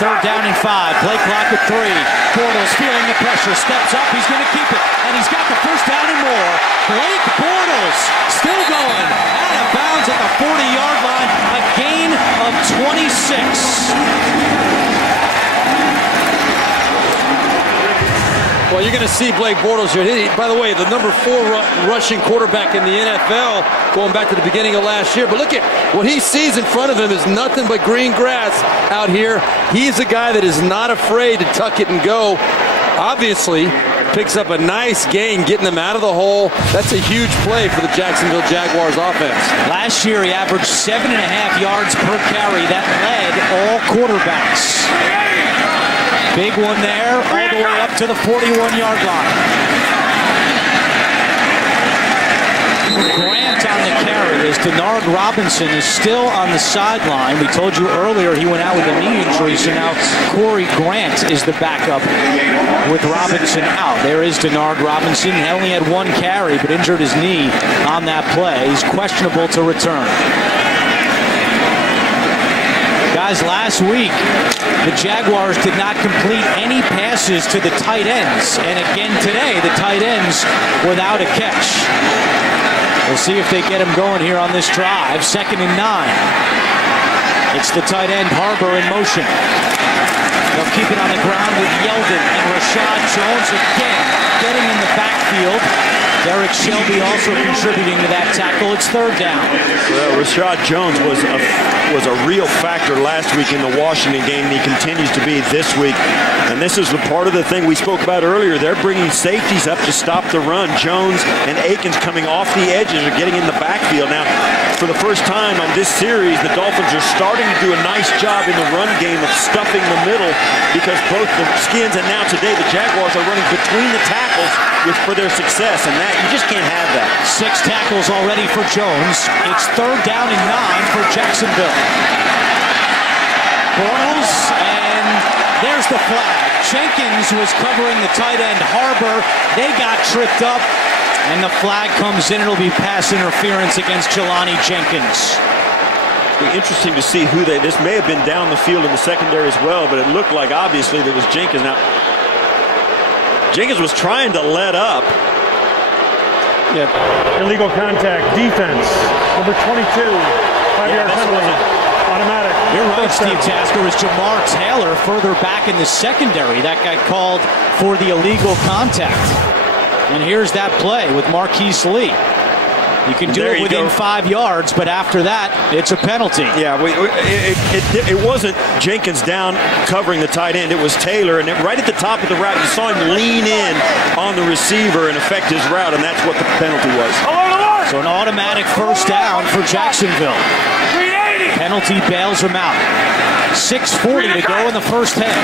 3rd down and 5. Play clock at 3. Bortles feeling the pressure. Steps up. He's going to keep it. And he's got the 1st down and more. Blake Bortles still going. Out of bounds at the 40-yard line. A gain of 26. Well, you're going to see Blake Bortles here. By the way, the number 4 rushing quarterback in the NFL going back to the beginning of last year. But look at what he sees in front of him is nothing but green grass out here. He's a guy that is not afraid to tuck it and go. Obviously, picks up a nice gain, getting them out of the hole. That's a huge play for the Jacksonville Jaguars offense. Last year, he averaged 7.5 yards per carry. That led all quarterbacks. Big one there, all the way up to the 41-yard line. Grant on the carry as Denard Robinson is still on the sideline. We told you earlier he went out with a knee injury, so now Corey Grant is the backup with Robinson out. There is Denard Robinson. He only had 1 carry, but injured his knee on that play. He's questionable to return. Guys, last week, the Jaguars did not complete any passes to the tight ends. And again today, the tight ends without a catch. We'll see if they get him going here on this drive. 2nd and 9. It's the tight end, Harbor, in motion. They'll keep it on the ground with Yeldon and Rashad Jones again getting in the backfield. Derek Shelby also contributing to that tackle. It's 3rd down. Well, Rashad Jones was a real factor last week in the Washington game, and he continues to be this week. And this is the part of the thing we spoke about earlier. They're bringing safeties up to stop the run. Jones and Akins coming off the edges are getting in the backfield. Now, for the first time on this series, the Dolphins are starting to do a nice job in the run game of stuffing the middle, because both the Skins and now today the Jaguars are running between the tackles for their success, and that you just can't have that. 6 tackles already for Jones. It's 3rd down and 9 for Jacksonville. Bortles, and there's the flag. Jenkins was covering the tight end, Harbor. They got tripped up, and the flag comes in. It'll be pass interference against Jelani Jenkins. Be interesting to see who this may have been down the field in the secondary as well, but it looked like obviously there was Jenkins. Now, Jenkins was trying to let up. Yeah. Illegal contact, defense, number 22, 5-yard penalty, automatic. You're coach, Steve Tasker, is Jamar Taylor further back in the secondary. That got called for the illegal contact. And here's that play with Marquise Lee. You can do it within 5 yards, but after that, it's a penalty. Yeah, it wasn't Jenkins down covering the tight end. It was Taylor, and right at the top of the route, you saw him lean in on the receiver and affect his route, and that's what the penalty was. So an automatic first down for Jacksonville. Penalty bails him out. 6:40 to go in the first half.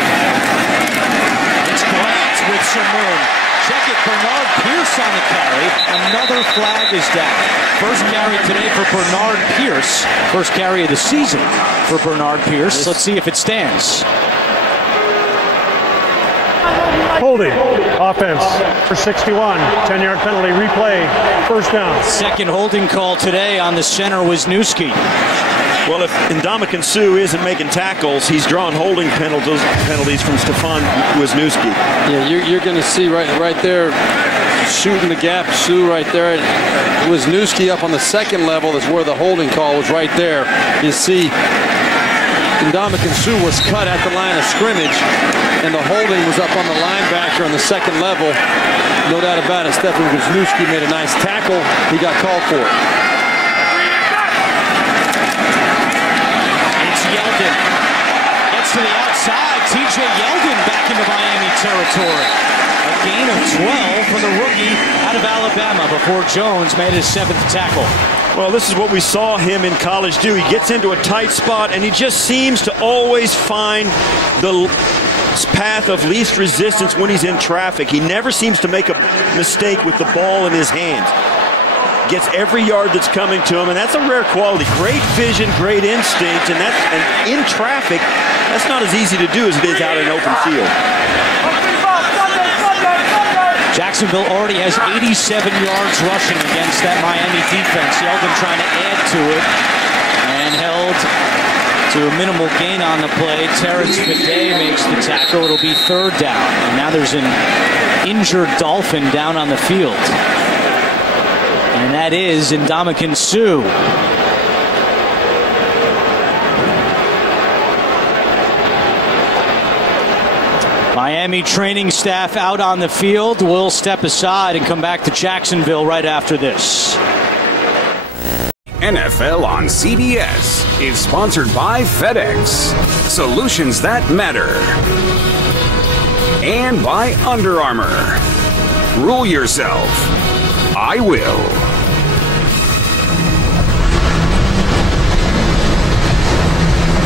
It's Grant with some room. Check it, Bernard Pierce on the carry. Another flag is down. First carry today for Bernard Pierce. First carry of the season for Bernard Pierce. Let's see if it stands. Holding. Offense for 61. 10-yard penalty. Replay. First down. Second holding call today on the center Wisniewski. Well, if Ndamukong Suh isn't making tackles, he's drawn holding penalties from Stefan Wisniewski. Yeah, you're going to see right there, shooting the gap, Suh right there. Wisniewski up on the second level is where the holding call was right there. You see Ndamukong Suh was cut at the line of scrimmage, and the holding was up on the linebacker on the second level. No doubt about it, Stefan Wisniewski made a nice tackle. He got called for it. Yeldon gets to the outside. TJ Yeldon back into Miami territory. A gain of 12 for the rookie out of Alabama before Jones made his 7th tackle. Well, this is what we saw him in college do. He gets into a tight spot, and he just seems to always find the path of least resistance when he's in traffic. He never seems to make a mistake with the ball in his hands. Gets every yard that's coming to him, and that's a rare quality. Great vision, great instinct, and in traffic, that's not as easy to do as it is out in open field. Jacksonville already has 87 yards rushing against that Miami defense. Yeldon trying to add to it, and held to a minimal gain on the play. Terrence Fede makes the tackle. It'll be third down, and now there's an injured Dolphin down on the field. And that is Ndamukong Suh. Miami training staff out on the field. We'll step aside and come back to Jacksonville right after this. NFL on CBS is sponsored by FedEx. Solutions that matter. And by Under Armour. Rule yourself. I will.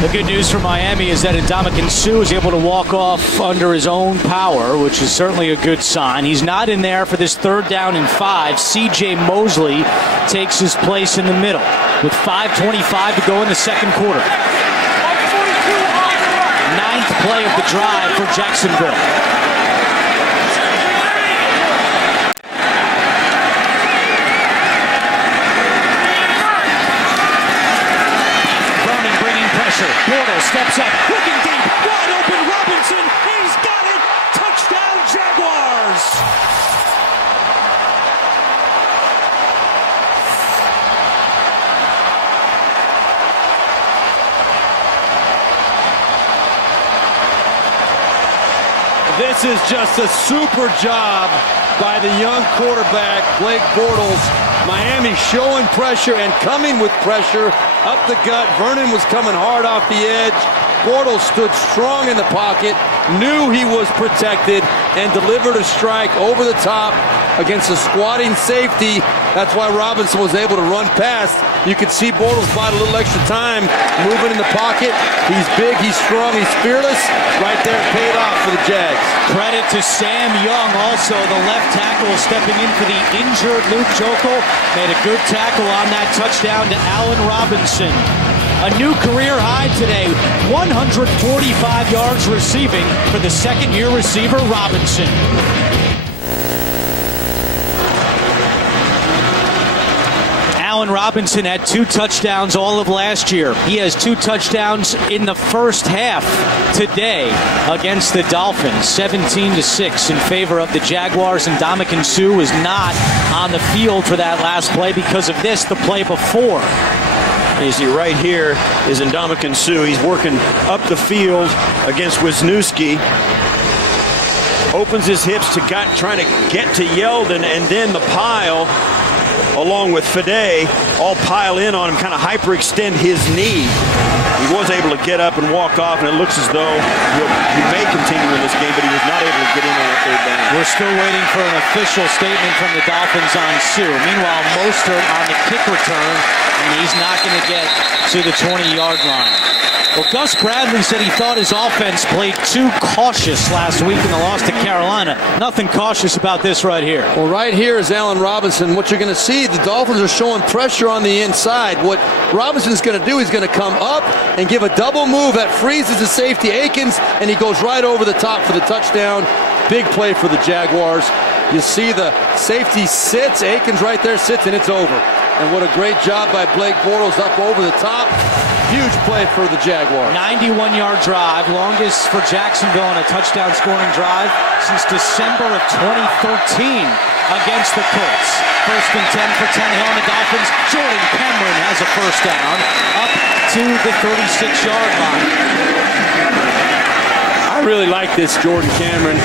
The good news for Miami is that Ndamukong Suh is able to walk off under his own power, which is certainly a good sign. He's not in there for this third down and 5. C.J. Mosley takes his place in the middle with 5:25 to go in the second quarter. 9th play of the drive for Jacksonville. Bortles steps up, looking deep, wide open, Robinson, he's got it, touchdown Jaguars! This is just a super job by the young quarterback, Blake Bortles. Miami showing pressure and coming with pressure up the gut. Vernon was coming hard off the edge. Bortles stood strong in the pocket, knew he was protected, and delivered a strike over the top against a squatting safety. That's why Robinson was able to run past. You could see Bortles bought a little extra time moving in the pocket. He's big, he's strong, he's fearless. Right there, paid off for the Jags. Credit to Sam Young, also the left tackle, stepping in for the injured Luke Joeckel. Made a good tackle on that touchdown to Allen Robinson. A new career high today, 145 yards receiving for the second-year receiver Robinson. Allen Robinson had 2 touchdowns all of last year. He has 2 touchdowns in the first half today against the Dolphins. 17-6 in favor of the Jaguars, and Ndamukong Suh was not on the field for that last play because of this, the play before. You see right here is Ndamukong Suh. He's working up the field against Wisniewski. Opens his hips to trying to get to Yeldon, and then the pile, along with Fede, all pile in on him, kind of hyperextend his knee. He was able to get up and walk off, and it looks as though he may continue in this game, but he was not able to get in on that third down. We're still waiting for an official statement from the Dolphins on Suh. Meanwhile, Mostert on the kick return, and he's not going to get to the 20-yard line. Well, Gus Bradley said he thought his offense played too cautious last week in the loss to Carolina. Nothing cautious about this right here. Well, right here is Allen Robinson. What you're going to see, the Dolphins are showing pressure on the inside. What Robinson's going to do, he's going to come up and give a double move that freezes the safety Akins, and he goes right over the top for the touchdown. Big play for the Jaguars. You see the safety sits, Akins right there sits, and it's over. And what a great job by Blake Bortles up over the top. Huge play for the Jaguars. 91-yard drive, longest for Jacksonville on a touchdown scoring drive since December of 2013 against the Colts. 1st and 10 for Tannehill and the Dolphins. Jordan Cameron has a first down up to the 36-yard line. I really like this Jordan Cameron.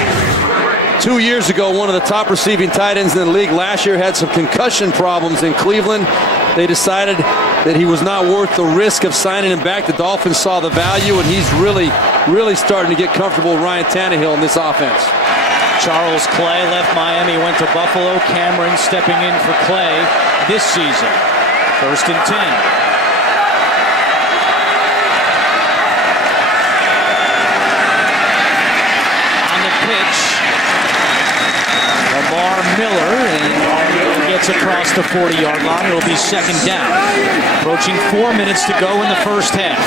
2 years ago, one of the top receiving tight ends in the league. Last year had some concussion problems in Cleveland. They decided that he was not worth the risk of signing him back. The Dolphins saw the value, and he's really starting to get comfortable with Ryan Tannehill in this offense. Charles Clay left Miami, went to Buffalo. Cameron stepping in for Clay this season. 1st and 10. Miller, and gets across the 40-yard line. It'll be 2nd down. Approaching 4 minutes to go in the first half.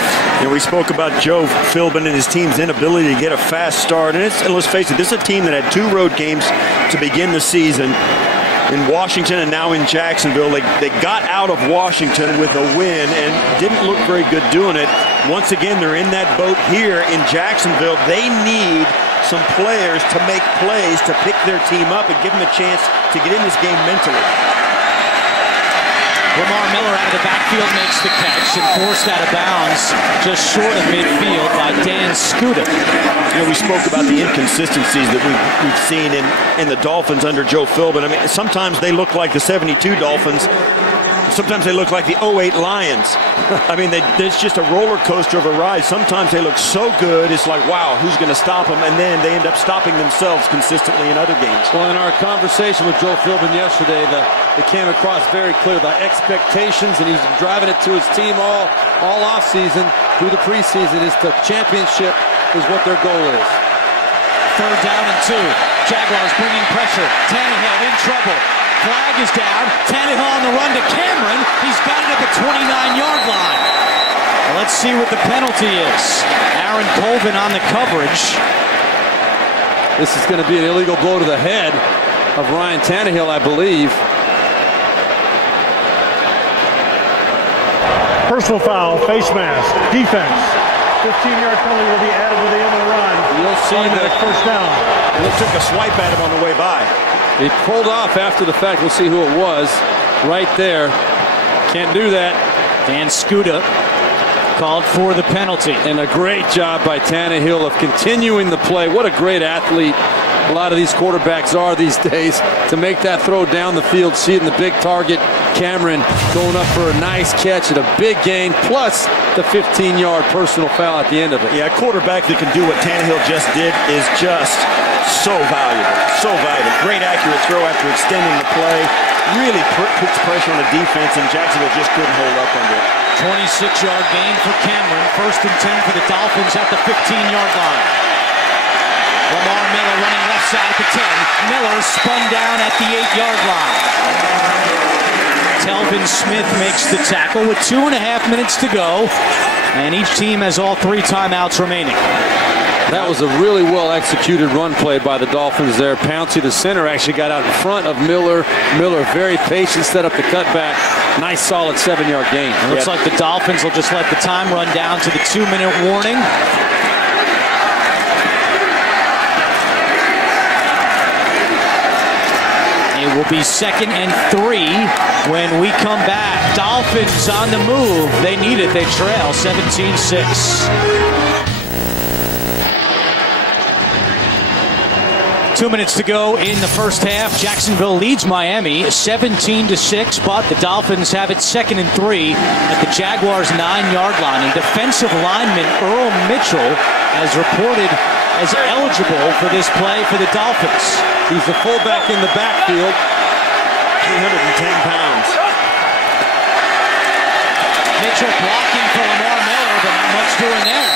Yeah, we spoke about Joe Philbin and his team's inability to get a fast start. And let's face it, this is a team that had 2 road games to begin the season in Washington and now in Jacksonville. They got out of Washington with a win and didn't look very good doing it. Once again, they're in that boat here in Jacksonville. They need some players to make plays to pick their team up and give them a chance to get in this game mentally. Lamar Miller out of the backfield makes the catch and forced out of bounds just short of midfield by Dan Skuta. You know, we spoke about the inconsistencies that we've seen in the Dolphins under Joe Philbin. I mean, sometimes they look like the 72 Dolphins. Sometimes they look like the 08 Lions. I mean, there's just a roller coaster of a ride. Sometimes they look so good, it's like, wow, who's going to stop them? And then they end up stopping themselves consistently in other games. Well, in our conversation with Joe Philbin yesterday, it came across very clear, the expectations, and he's driving it to his team all offseason through the preseason, is the championship is what their goal is. 3rd down and 2. Jaguars bringing pressure. Tannehill in trouble. Flag is down. Tannehill on the run to Cameron. He's got it at the 29-yard line. Well, let's see what the penalty is. Aaron Colvin on the coverage. This is going to be an illegal blow to the head of Ryan Tannehill, I believe. Personal foul, face mask, defense. 15-yard penalty will be added to the end of the run. You'll see that first down. They took a swipe at him on the way by. He pulled off after the fact. We'll see who it was right there. Can't do that. Dan Skuta called for the penalty. And a great job by Tannehill of continuing the play. What a great athlete a lot of these quarterbacks are these days, to make that throw down the field, see it in the big target. Cameron going up for a nice catch at a big gain, plus the 15-yard personal foul at the end of it. Yeah, a quarterback that can do what Tannehill just did is just so valuable, so valuable. Great accurate throw after extending the play. Really puts pressure on the defense, and Jacksonville just couldn't hold up under it. 26-yard gain for Cameron. 1st and 10 for the Dolphins at the 15-yard line. Lamar Miller running left side at the 10. Miller spun down at the 8-yard line. Telvin Smith makes the tackle with 2.5 minutes to go, and each team has all 3 timeouts remaining. That was a really well-executed run play by the Dolphins there. Pouncey, the center, actually got out in front of Miller. Miller, very patient, set up the cutback. Nice, solid 7-yard gain. It looks like the Dolphins will just let the time run down to the 2-minute warning. A It will be 2nd and 3 when we come back. Dolphins on the move. They need it. They trail 17-6. 2 minutes to go in the first half. Jacksonville leads Miami 17-6, but the Dolphins have it 2nd and 3 at the Jaguars' 9-yard line. And defensive lineman Earl Mitchell has reported as eligible for this play for the Dolphins. He's the fullback in the backfield, 310 pounds. Mitchell blocking for Lamar Miller, but not much doing there.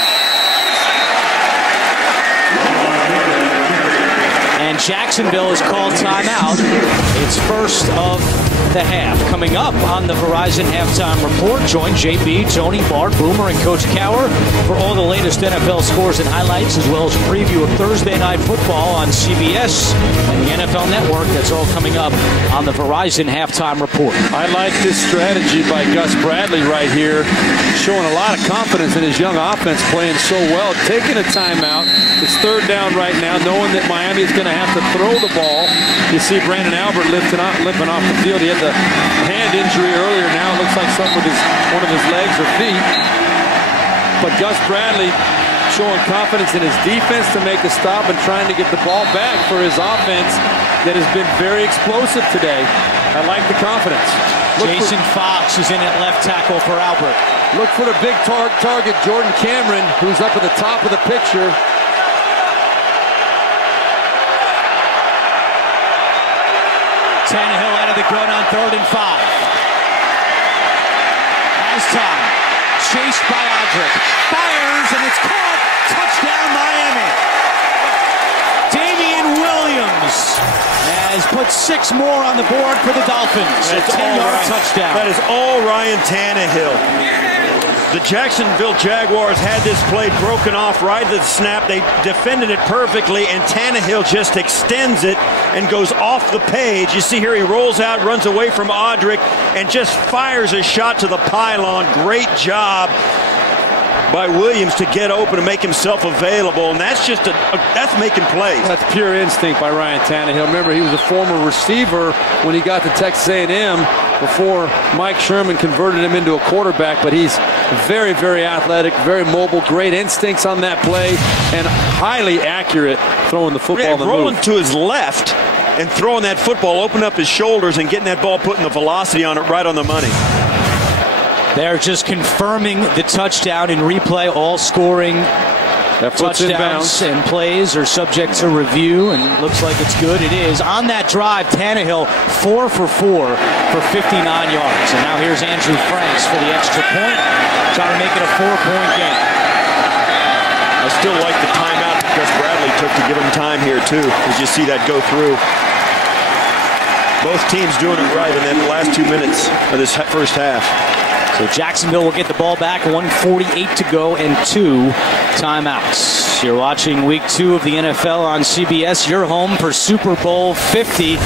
And Jacksonville has called timeout. It's first of the half. Coming up on the Verizon Halftime Report, join JB, Tony, Bart, Boomer, and Coach Cower for all the latest NFL scores and highlights, as well as a preview of Thursday Night Football on CBS and the NFL Network. That's all coming up on the Verizon Halftime Report. I like this strategy by Gus Bradley right here, showing a lot of confidence in his young offense, playing so well, taking a timeout. It's 3rd down right now, knowing that Miami is going to have to throw the ball. You see Brandon Albert limping off the field. He had the hand injury earlier. Now it looks like something with one of his legs or feet. But Gus Bradley showing confidence in his defense to make a stop and trying to get the ball back for his offense that has been very explosive today. I like the confidence. Jason Fox is in at left tackle for Albert. Look for the big target, Jordan Cameron, who's up at the top of the picture. Tannehill out of the gun on 3rd and 5. Has time. Chased by Odrick. Fires, and it's caught. Touchdown, Miami. Damian Williams has put 6 more on the board for the Dolphins. A 10-yard touchdown. That is all Ryan Tannehill. The Jacksonville Jaguars had this play broken off right at the snap. They defended it perfectly, and Tannehill just extends it and goes off the page. You see here he rolls out, runs away from Odrick, and just fires a shot to the pylon. Great job by Williams to get open and make himself available, and that's just that's making plays. That's pure instinct by Ryan Tannehill. Remember, he was a former receiver when he got to Texas A&M before Mike Sherman converted him into a quarterback, but he's very, very athletic, very mobile, great instincts on that play, and highly accurate throwing the football. Rolling to his left and throwing that football, open up his shoulders and getting that ball, putting the velocity on it right on the money. They're just confirming the touchdown in replay. All scoring touchdowns and plays are subject to review, and it looks like it's good. It is. On that drive, Tannehill 4 for 4 for 59 yards. And now here's Andrew Franks for the extra point, trying to make it a 4-point game. I still like the timeout that Gus Bradley took to give him time here, too, as you see that go through. Both teams doing it right in that last 2 minutes of this first half. So Jacksonville will get the ball back, 1:48 to go and 2 timeouts. You're watching Week 2 of the NFL on CBS. Your home for Super Bowl 50.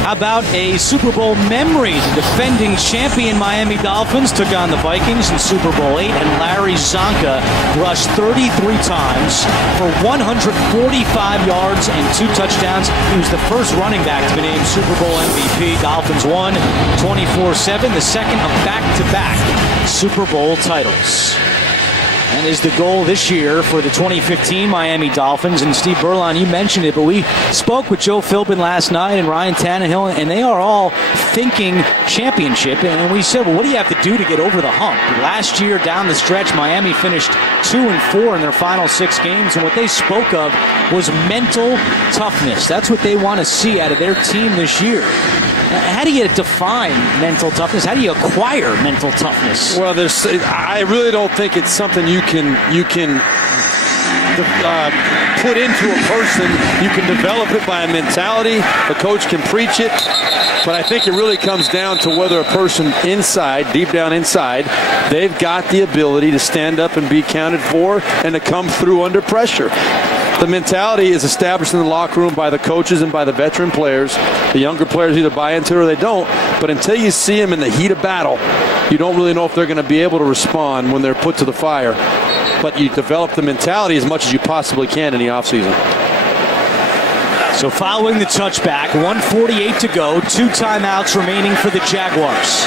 How about a Super Bowl memory? The defending champion Miami Dolphins took on the Vikings in Super Bowl 8, and Larry Zonka rushed 33 times for 145 yards and 2 touchdowns. He was the first running back to be named Super Bowl MVP. Dolphins won 24-7, the second of back-to-back Super Bowl titles. And is the goal this year for the 2015 Miami Dolphins. And Steve Berline, you mentioned it, but we spoke with Joe Philbin last night and Ryan Tannehill, and they are all thinking championship. And we said, well, what do you have to do to get over the hump? Last year, down the stretch, Miami finished 2-4 in their final 6 games, and what they spoke of was mental toughness. That's what they want to see out of their team this year. How do you define mental toughness? How do you acquire mental toughness? Well, I really don't think it's something you can put into a person. You can develop it by a mentality. A coach can preach it. But I think it really comes down to whether a person inside, deep down inside, they've got the ability to stand up and be counted for and to come through under pressure. The mentality is established in the locker room by the coaches and by the veteran players. The younger players either buy into it or they don't. But until you see them in the heat of battle, you don't really know if they're going to be able to respond when they're put to the fire. But you develop the mentality as much as you possibly can in the offseason. So following the touchback, 1:48 to go, 2 timeouts remaining for the Jaguars.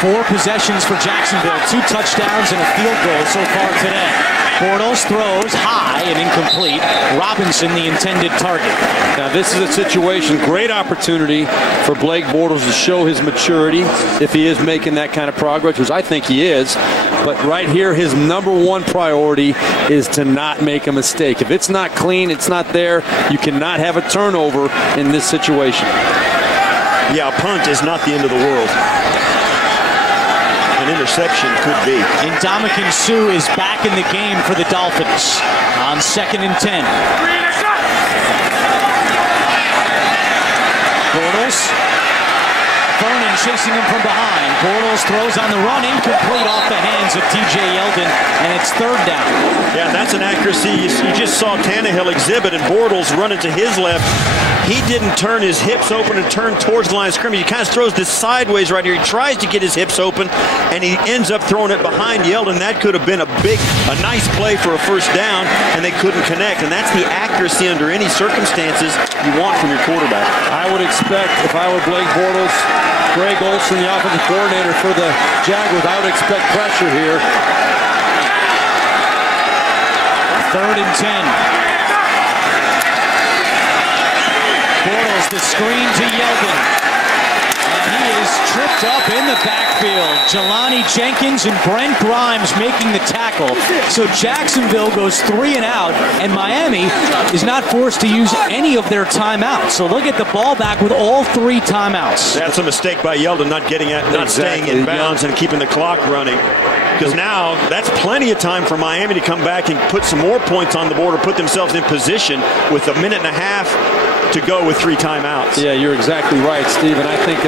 4 possessions for Jacksonville, 2 touchdowns and a field goal so far today. Bortles throws high and incomplete. Robinson, the intended target. Now this is a situation, great opportunity for Blake Bortles to show his maturity if he is making that kind of progress, which I think he is. But right here, his #1 priority is to not make a mistake. If it's not clean, it's not there, you cannot have a turnover in this situation. Yeah, a punt is not the end of the world. An interception could be. Ndamukong Suh is back in the game for the Dolphins on 2nd and 10. Bortles. Vernon chasing him from behind. Bortles throws on the run, incomplete off the hands of TJ Yeldon, and it's 3rd down. Yeah, that's an accuracy you just saw Tannehill exhibit, and Bortles running to his left. He didn't turn his hips open and turn towards the line of scrimmage. He kind of throws this sideways right here. He tries to get his hips open, and he ends up throwing it behind Yeldon. That could have been a nice play for a 1st down, and they couldn't connect. And that's the accuracy under any circumstances you want from your quarterback. I would expect, if I were Blake Bortles, Greg Olsen, the offensive coordinator for the Jaguars, I would expect pressure here. 3rd and 10. Bortles, the screen to Yeldon. And he is tripped up in the backfield. Jelani Jenkins and Brent Grimes making the tackle. So Jacksonville goes 3 and out, and Miami is not forced to use any of their timeouts. So they'll get the ball back with all 3 timeouts. That's a mistake by Yeldon, not staying in bounds and keeping the clock running. Because now that's plenty of time for Miami to come back and put some more points on the board or put themselves in position with 1.5 minutes to go with 3 timeouts. Yeah, you're exactly right, Steve. And I think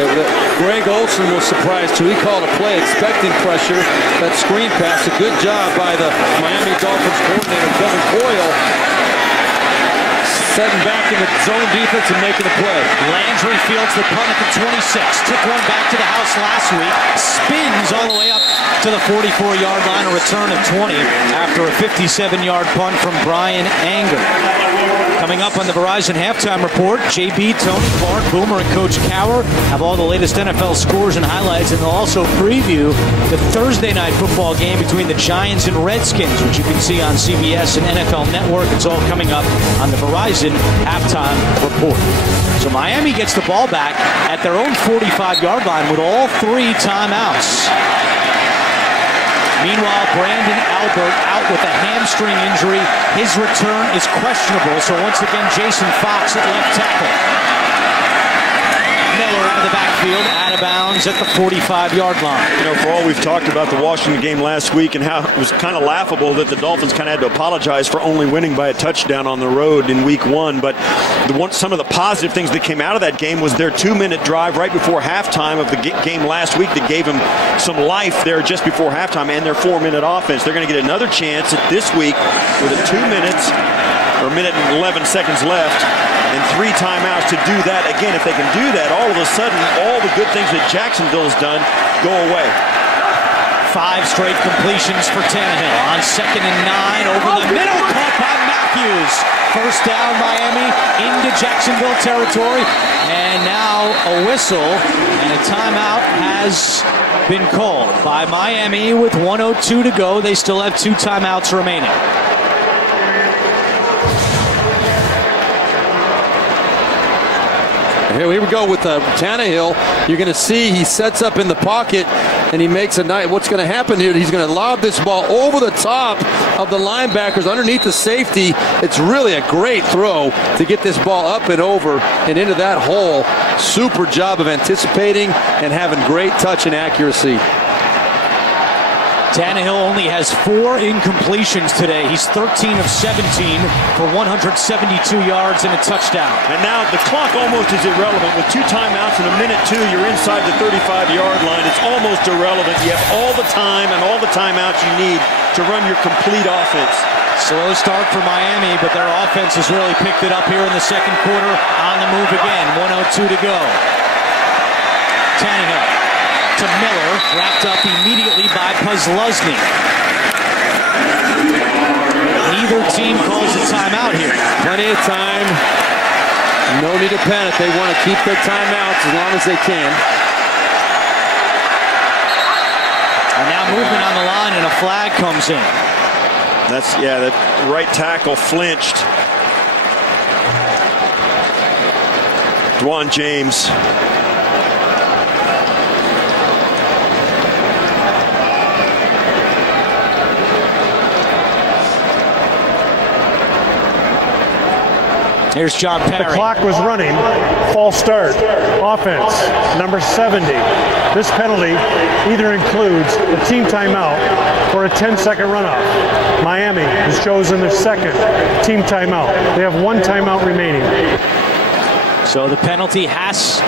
Greg Olsen was surprised too. He called a play expecting pressure. That screen pass, a good job by the Miami Dolphins coordinator, Kevin Coyle, setting back in the zone defense and making a play. Landry fields the punt at the 26. Took one back to the house last week. Spins all the way up to the 44-yard line. A return of 20 after a 57-yard punt from Brian Anger. Coming up on the Verizon Halftime Report, JB, Tony Clark, Boomer, and Coach Cower have all the latest NFL scores and highlights, and they'll also preview the Thursday night football game between the Giants and Redskins, which you can see on CBS and NFL Network. It's all coming up on the Verizon Halftime Report. So Miami gets the ball back at their own 45-yard line with all 3 timeouts. Meanwhile, Brandon Albert out with a hamstring injury. His return is questionable, so once again, Jason Fox at left tackle. Miller out of the backfield, out of bounds at the 45-yard line. You know, for all we've talked about the Washington game last week and how it was kind of laughable that the Dolphins kind of had to apologize for only winning by a touchdown on the road in week 1, but some of the positive things that came out of that game was their 2-minute drive right before halftime of the game last week that gave them some life there just before halftime, and their 4-minute offense. They're going to get another chance this week with 2 minutes or 1 minute and 11 seconds left and 3 timeouts to do that again. If they can do that, all of a sudden, all the good things that Jacksonville's done go away. 5 straight completions for Tannehill on 2nd and 9 over the middle, caught by Matthews. 1st down, Miami into Jacksonville territory, and now a whistle and a timeout has been called by Miami with 1:02 to go. They still have 2 timeouts remaining. Here we go with Tannehill. You're going to see he sets up in the pocket and he makes a night. What's going to happen here? He's going to lob this ball over the top of the linebackers underneath the safety. It's really a great throw to get this ball up and over and into that hole. Super job of anticipating and having great touch and accuracy. Tannehill only has 4 incompletions today. He's 13 of 17 for 172 yards and a touchdown. And now the clock almost is irrelevant. With 2 timeouts in 1:02, you're inside the 35-yard line. It's almost irrelevant. You have all the time and all the timeouts you need to run your complete offense. Slow start for Miami, but their offense has really picked it up here in the 2nd quarter. On the move again, 1:02 to go. Tannehill to Miller, wrapped up immediately by Pusluzny. Neither team calls a timeout here. Plenty of time. No need to panic. They want to keep their timeouts as long as they can. And now movement on the line, and a flag comes in. That right tackle flinched. Dwan James. Here's John Perry. The clock was running. False start. Offense, number 70. This penalty either includes a team timeout or a 10-second runoff. Miami has chosen their second team timeout. They have one timeout remaining. So the penalty has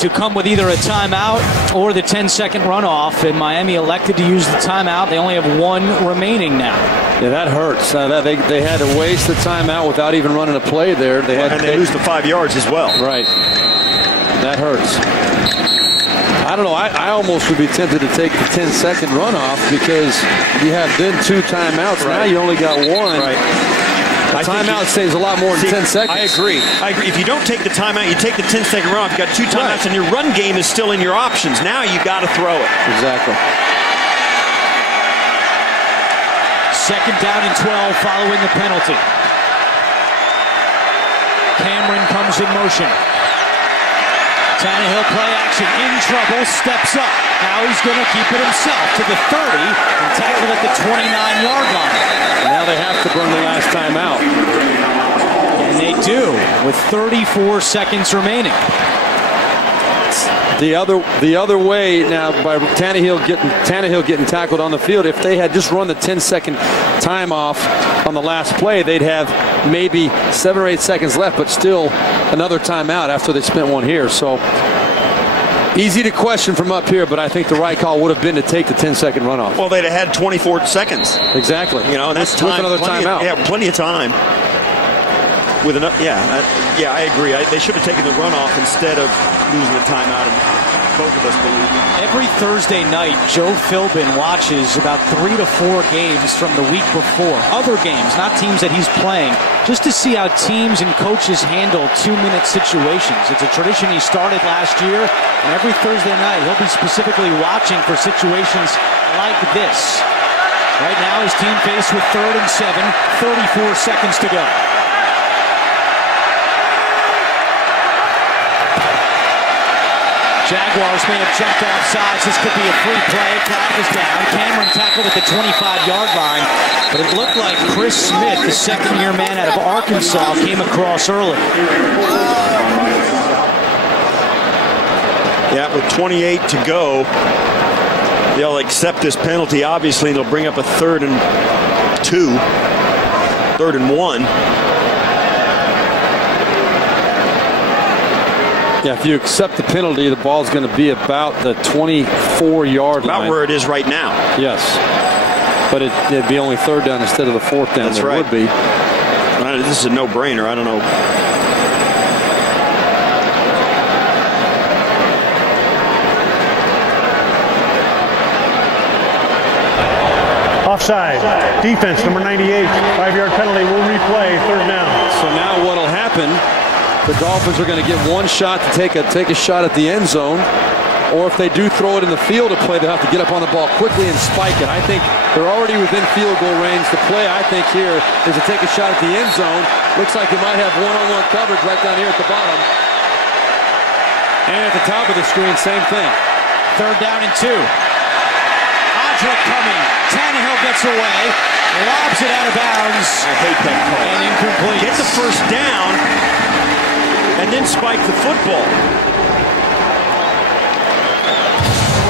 to come with either a timeout or the 10-second runoff, and Miami elected to use the timeout. They only have one remaining now. Yeah, that hurts. They had to waste the timeout without even running a play there. And they lose the 5 yards as well. Right. That hurts. I don't know. I almost would be tempted to take the 10-second runoff because you have then 2 timeouts. Right. Now you only got one. Right. A timeout saves a lot more than 10 seconds. I agree. If you don't take the timeout, you take the 10-second runoff. You got 2 timeouts, and your run game is still in your options. Now you got to throw it. Exactly. Second down and 12 following the penalty. Cameron comes in motion. Tannehill play action, in trouble, steps up. Now he's going to keep it himself to the 30 and tackle at the 29-yard line. Now they have to burn the last time out. And they do, with 34 seconds remaining. The other way now by Tannehill getting tackled on the field. If they had just run the 10-second time off on the last play, they'd have maybe 7 or 8 seconds left, but still another timeout after they spent one here. So easy to question from up here, but I think the right call would have been to take the 10-second runoff. Well, they'd have had 24 seconds. Exactly. You know, and that's time. Another timeout. Yeah, plenty of time. With enough, I agree. They should have taken the runoff instead of losing the timeout. And both of us believe. Every Thursday night, Joe Philbin watches about 3 to 4 games from the week before. Other games, not teams that he's playing, just to see how teams and coaches handle 2-minute situations. It's a tradition he started last year, and every Thursday night he'll be specifically watching for situations like this. Right now, his team faced with 3rd and 7, 34 seconds to go. Jaguars may have jumped off sides. This could be a free play. Flag is down. Cameron tackled at the 25-yard line, but it looked like Chris Smith, the second-year man out of Arkansas, came across early. Yeah, with 28 to go, they'll accept this penalty, obviously, and they'll bring up a 3rd and 2, 3rd and 1. Yeah, if you accept the penalty, the ball's going to be about the 24-yard line. About where it is right now. Yes. But it'd be only 3rd down instead of the 4th down. That's right. Would be. This is a no-brainer. I don't know. Offside. Defense, number 98. 5-yard penalty. Will replay. 3rd down. So now what will happen? The Dolphins are going to get one shot to take a shot at the end zone, or if they do throw it in the field of play, they'll have to get up on the ball quickly and spike it. I think they're already within field goal range. The play, I think, here is to take a shot at the end zone. Looks like they might have one-on-one coverage right down here at the bottom. And at the top of the screen, same thing. 3rd down and 2. Odrick coming. Tannehill gets away. Lobs it out of bounds. I hate that call. And incomplete. Get the first down and then spike the football.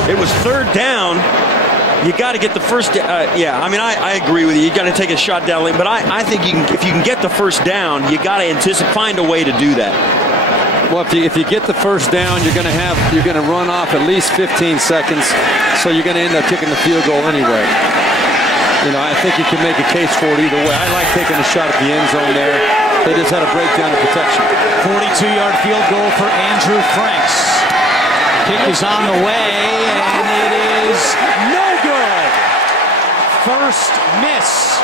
It was 3rd down. You got to get the first. I agree with you. You got to take a shot down lane, but I think if you can get the first down, you got to find a way to do that. Well, if you get the first down, you're going to run off at least 15 seconds, so you're going to end up kicking the field goal anyway. You know, I think you can make a case for it either way. I like taking a shot at the end zone there. They just had a breakdown in protection. 42-yard field goal for Andrew Franks. Kick is on the way, and it is no good. First miss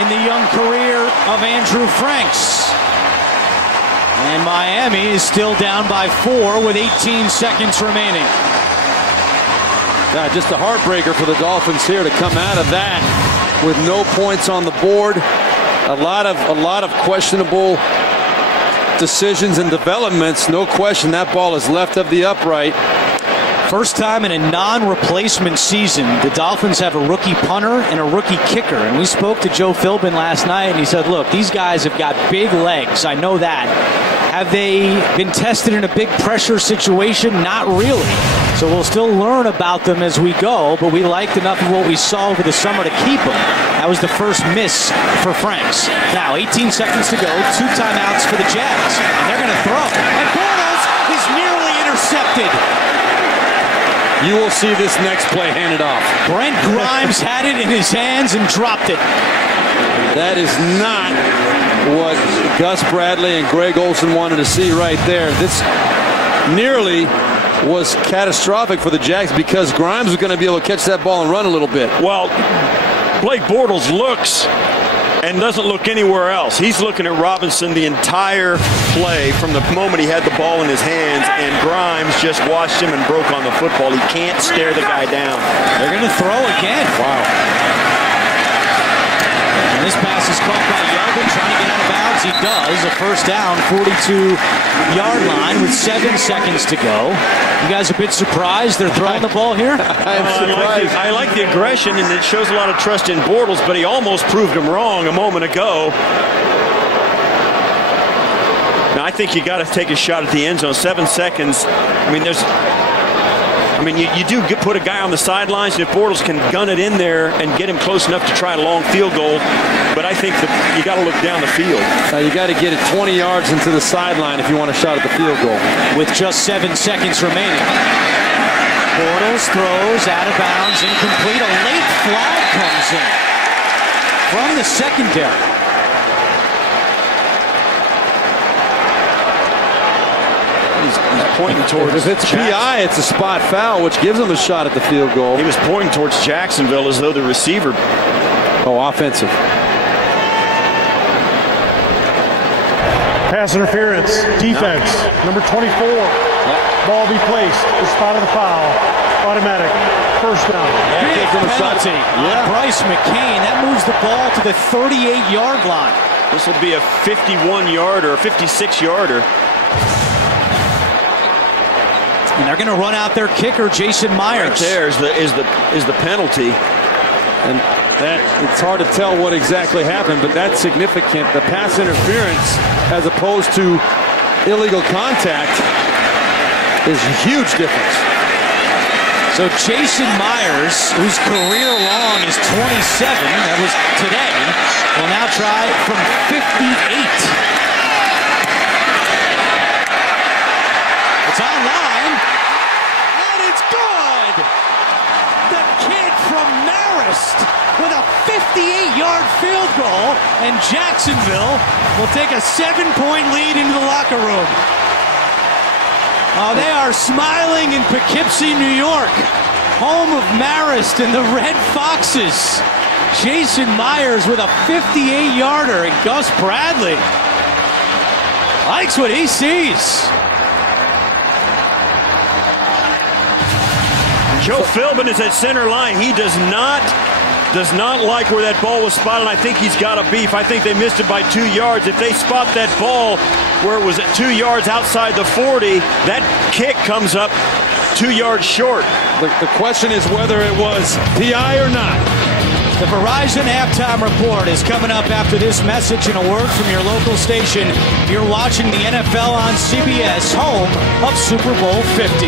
in the young career of Andrew Franks. And Miami is still down by 4 with 18 seconds remaining. Yeah, just a heartbreaker for the Dolphins here to come out of that with no points on the board. A lot of questionable decisions and developments. No question that ball is left of the upright. First time in a non-replacement season, the Dolphins have a rookie punter and a rookie kicker. And we spoke to Joe Philbin last night, and he said, look, these guys have got big legs. I know that. Have they been tested in a big pressure situation? Not really. So we'll still learn about them as we go, but we liked enough of what we saw over the summer to keep them. That was the first miss for Franks. Now, 18 seconds to go, 2 timeouts for the Jags. And they're going to throw. And Bortles is nearly intercepted. You will see this next play handed off. Brent Grimes had it in his hands and dropped it. That is not what Gus Bradley and Greg Olsen wanted to see right there. This nearly was catastrophic for the Jags because Grimes was going to be able to catch that ball and run a little bit. Well, Blake Bortles looks and doesn't look anywhere else. He's looking at Robinson the entire play from the moment he had the ball in his hands, and Grimes just watched him and broke on the football. He can't stare the guy down. They're going to throw again. Wow. And this pass is caught by Yeldon, trying to get out of bounds. He does. A first down, 42-yard line with 7 seconds to go. You guys a bit surprised they're throwing the ball here? I'm surprised. I like the aggression, and it shows a lot of trust in Bortles, but he almost proved him wrong a moment ago. Now, I think you got to take a shot at the end zone. 7 seconds. You do put a guy on the sidelines, and if Bortles can gun it in there and get him close enough to try a long field goal, but I think that you got to look down the field. You got to get it 20 yards into the sideline if you want a shot at the field goal. With just 7 seconds remaining. Bortles throws out of bounds, incomplete. A late flag comes in from the secondary. He's pointing towards. If it's PI, it's a spot foul, which gives him a shot at the field goal. He was pointing towards Jacksonville as though the receiver. Oh, offensive. Pass interference. Defense. Number 24. Ball be placed. The spot of the foul. Automatic. First down. Big penalty. Bryce McCain. That moves the ball to the 38-yard line. This will be a 51-yarder, a 56-yarder. And they're going to run out their kicker, Jason Myers. Right there is the penalty. And that it's hard to tell what exactly happened, but that's significant. The pass interference as opposed to illegal contact is a huge difference. So Jason Myers, whose career long is 27, that was today, will now try from 58. It's online, and it's good! The kid from Marist with a 58-yard field goal, and Jacksonville will take a 7-point lead into the locker room. Oh, they are smiling in Poughkeepsie, New York, home of Marist and the Red Foxes. Jason Myers with a 58-yarder, and Gus Bradley likes what he sees. Joe Philbin is at center line. He does not like where that ball was spotted. I think he's got a beef. I think they missed it by 2 yards. If they spot that ball where it was at 2 yards outside the 40, that kick comes up 2 yards short. The question is whether it was PI or not. The Verizon halftime report is coming up after this message and a word from your local station. You're watching the NFL on CBS, home of Super Bowl 50.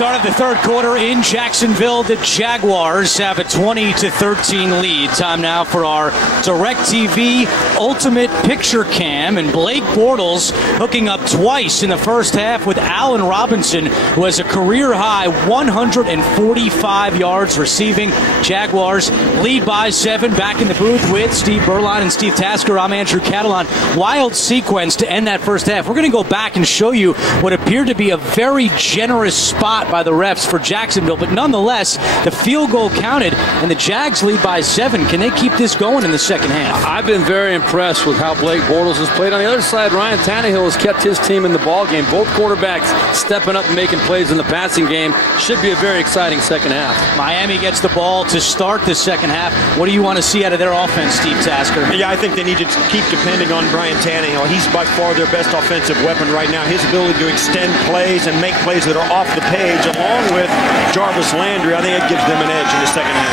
Start of the third quarter in Jacksonville. The Jaguars have a 20-13 lead. Time now for our DirecTV Ultimate Picture Cam. And Blake Bortles hooking up twice in the first half with Allen Robinson, who has a career-high 145 yards receiving. Jaguars lead by 7. Back in the booth with Steve Berline and Steve Tasker. I'm Andrew Catalan. Wild sequence to end that first half. We're going to go back and show you what appeared to be a very generous spot by the refs for Jacksonville, but nonetheless, the field goal counted, and the Jags lead by 7. Can they keep this going in the second half? I've been very impressed with how Blake Bortles has played. On the other side, Ryan Tannehill has kept his team in the ballgame. Both quarterbacks stepping up and making plays in the passing game. Should be a very exciting second half. Miami gets the ball to start the second half. What do you want to see out of their offense, Steve Tasker? Yeah, I think they need to keep depending on Ryan Tannehill. He's by far their best offensive weapon right now. His ability to extend plays and make plays that are off the page, along with Jarvis Landry, I think it gives them an edge in the second half.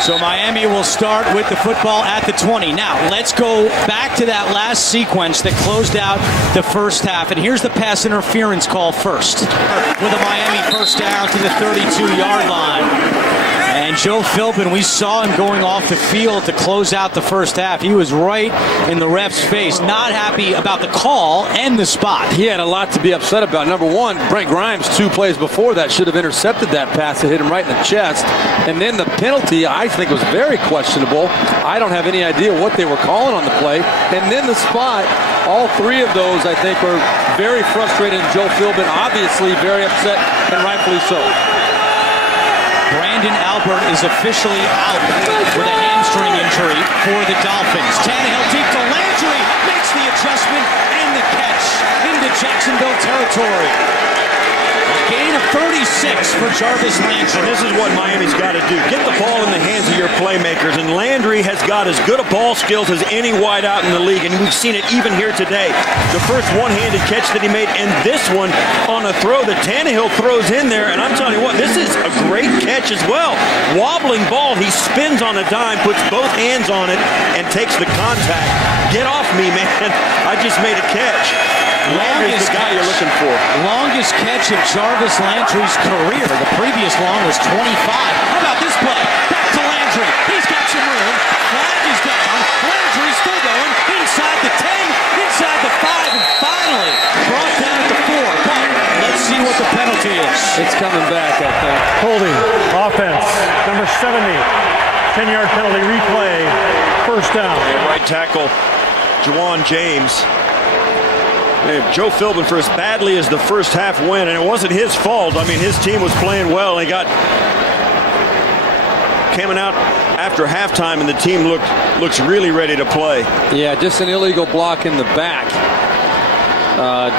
So Miami will start with the football at the 20. Now, let's go back to that last sequence that closed out the first half. And here's the pass interference call first, with a Miami first down to the 32-yard line. And Joe Philbin, we saw him going off the field to close out the first half. He was right in the ref's face, not happy about the call and the spot. He had a lot to be upset about. Number one, Brent Grimes, 2 plays before that, should have intercepted that pass that hit him right in the chest. And then the penalty, I think, was very questionable. I don't have any idea what they were calling on the play. And then the spot, all 3 of those, I think, were very frustrated. And Joe Philbin, obviously, very upset, and rightfully so. Brandon Albert is officially out with a hamstring injury for the Dolphins. Tannehill deep to Landry, makes the adjustment and the catch into Jacksonville territory. A gain of 36 for Jarvis Landry. And this is what Miami's got to do. Get the ball in the hands of your playmakers. And Landry has got as good a ball skills as any wideout in the league. And we've seen it even here today. The first one-handed catch that he made, and this one on a throw that Tannehill throws in there. And I'm telling you what, this is a great catch as well. Wobbling ball. He spins on a dime, puts both hands on it, and takes the contact. Get off me, man. I just made a catch. Landry's the guy you're looking for. Longest catch of Jarvis Landry's career. The previous long was 25. How about this play? Back to Landry. He's got some room. Flag is down. Landry's still going. Inside the 10, inside the 5, and finally brought down at the 4. But let's see what the penalty is. It's coming back, I think. Holding, offense, number 70. 10-yard penalty, replay, first down. Right tackle, Juwan James. Joe Philbin, for as badly as the first half went, and it wasn't his fault. I mean, his team was playing well. They got coming out after halftime, and the team looks really ready to play. Yeah, just an illegal block in the back.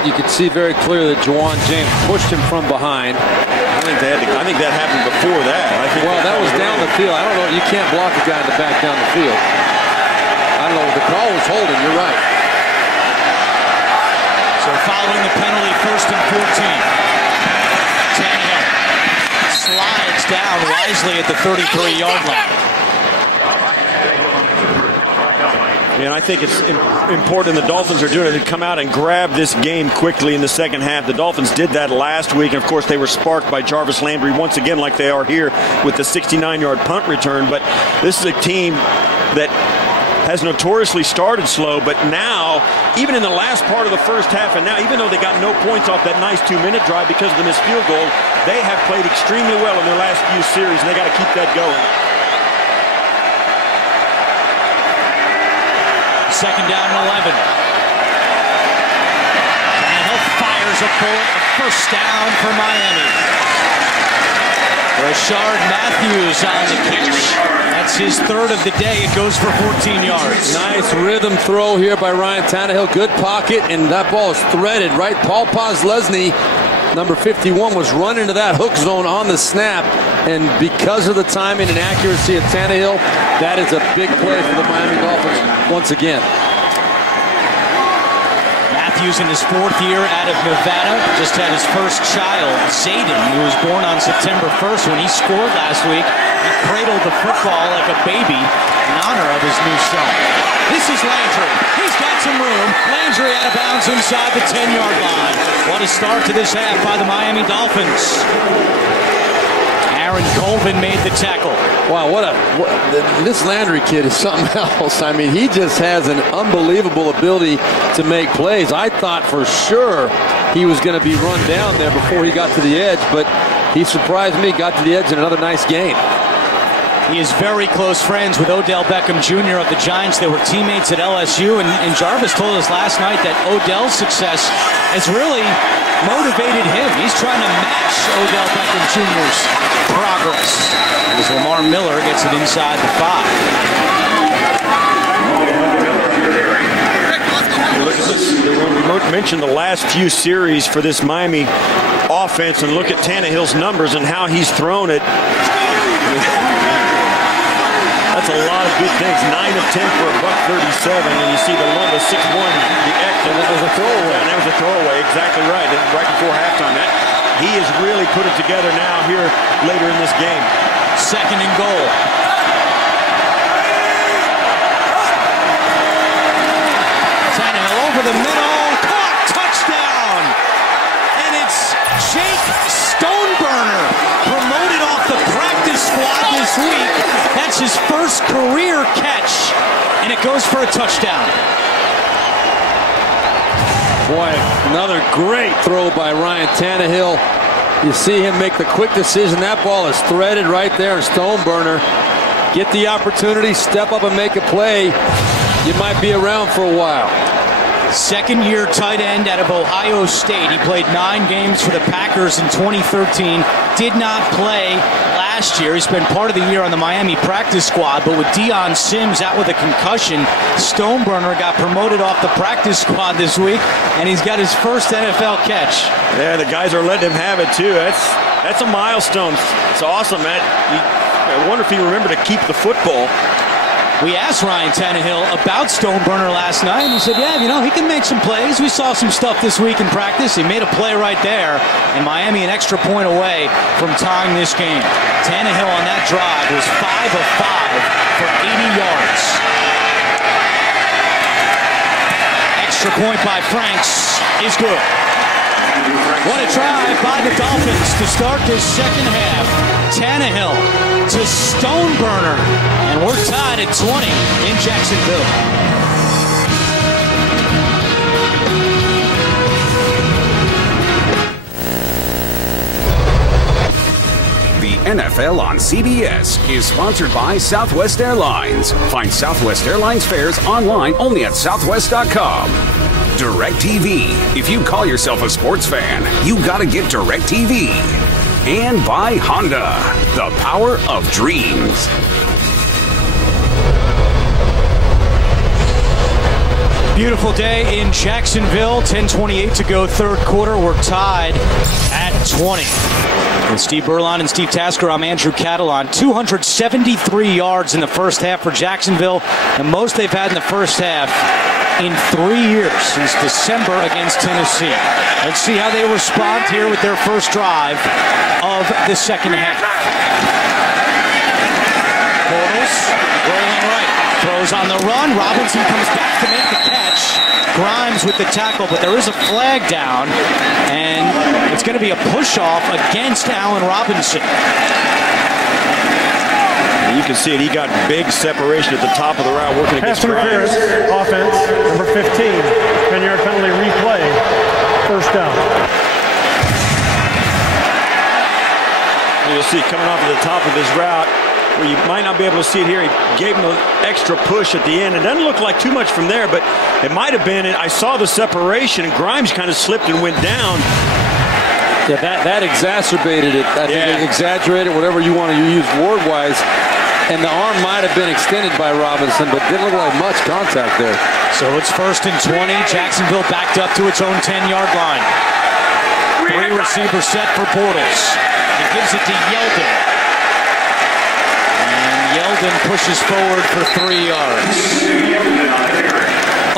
You could see very clearly that Juwan James pushed him from behind. I think that happened before that. Well, that was down the field. I don't know. You can't block a guy in the back down the field. I don't know. The call was holding. You're right. So following the penalty, 1st and 14. Tannehill slides down wisely at the 33-yard line. And I think it's important the Dolphins are doing it to come out and grab this game quickly in the second half. The Dolphins did that last week, and of course they were sparked by Jarvis Landry once again, like they are here with the 69-yard punt return. But this is a team that has notoriously started slow, but now, even in the last part of the first half, and now, even though they got no points off that nice 2-minute drive because of the missed field goal, they have played extremely well in their last few series, and they got to keep that going. Second down and 11. Tannehill fires a bullet, a first down for Miami. Rashard Matthews on the catch. That's his 3rd of the day. It goes for 14 yards. Nice rhythm throw here by Ryan Tannehill. Good pocket, and that ball is threaded, right? Paul Postlesny, number 51, was running into that hook zone on the snap. And because of the timing and accuracy of Tannehill, that is a big play for the Miami Dolphins once again. Matthews in his 4th year out of Nevada. Just had his first child, Zayden, who was born on September 1st. When he scored last week, he cradled the football like a baby in honor of his new son. This is Landry. He's got some room. Landry out of bounds inside the 10-yard line. What a start to this half by the Miami Dolphins. Aaron Colvin made the tackle. Wow, this Landry kid is something else. I mean, he just has an unbelievable ability to make plays. I thought for sure he was going to be run down there before he got to the edge, but he surprised me, got to the edge in another nice gain. He is very close friends with Odell Beckham Jr. of the Giants. They were teammates at LSU, and Jarvis told us last night that Odell's success has really motivated him. He's trying to match Odell Beckham Jr.'s progress. As Lamar Miller gets it inside the 5. Look at this. We mentioned the last few series for this Miami offense, and look at Tannehill's numbers and how he's thrown it. That's a lot of good things. 9 of 10 for a $137, and you see the 6-1, the X, and that was a throwaway. And that was a throwaway, exactly right. Right before halftime. He has really put it together now here later in this game. 2nd and goal. Tannehill over the middle, caught, touchdown! And it's Jake Stoneburner, promoted off the practice squad this week. That's his first career catch, and it goes for a touchdown. Boy, another great throw by Ryan Tannehill. You see him make the quick decision. That ball is threaded right there, and Stoneburner get the opportunity, step up and make a play. You might be around for a while. 2nd-year tight end out of Ohio State. He played 9 games for the Packers in 2013. Did not play last year. He spent part of the year on the Miami practice squad, but with Deion Sims out with a concussion, Stoneburner got promoted off the practice squad this week, and he's got his first NFL catch. Yeah, the guys are letting him have it too. That's a milestone. It's awesome, man. I wonder if he remembered to keep the football. We asked Ryan Tannehill about Stoneburner last night, and he said, yeah, he can make some plays. We saw some stuff this week in practice. He made a play right there, and Miami an extra point away from tying this game. Tannehill on that drive was 5 of 5 for 80 yards. Extra point by Franks is good. What a drive by the Dolphins to start this 2nd half. Tannehill to Stoneburner, and we're tied at 20 in Jacksonville. The NFL on CBS is sponsored by Southwest Airlines. Find Southwest Airlines fares online only at southwest.com. DirecTV. If you call yourself a sports fan, you gotta get DirecTV. And by Honda, the power of dreams. Beautiful day in Jacksonville. 10:28 to go, 3rd quarter. We're tied at 20. With Steve Berlon and Steve Tasker, I'm Andrew Catalon. 273 yards in the first half for Jacksonville, the most they've had in the first half in 3 years, since December against Tennessee. Let's see how they respond here with their first drive of the 2nd half. Bortles rolling right, throws on the run. Robinson comes back to make the catch. Grimes with the tackle, but there is a flag down, and it's going to be a push-off against Allen Robinson. You can see it. He got big separation at the top of the route, working against Grimes. Offense, number 15, 10-yard penalty replay, 1st down. You'll see coming off of the top of his route, where you might not be able to see it here. He gave him an extra push at the end. It doesn't look like too much from there, but it might have been. I saw the separation, and Grimes kind of slipped and went down. Yeah, that exacerbated it. I think it exaggerated, whatever you want to use word-wise. And the arm might have been extended by Robinson, but didn't look like much contact there. So it's 1st and 20. Jacksonville backed up to its own 10-yard line. 3 receiver set for Bortles. He gives it to Yeldon. And Yeldon pushes forward for 3 yards.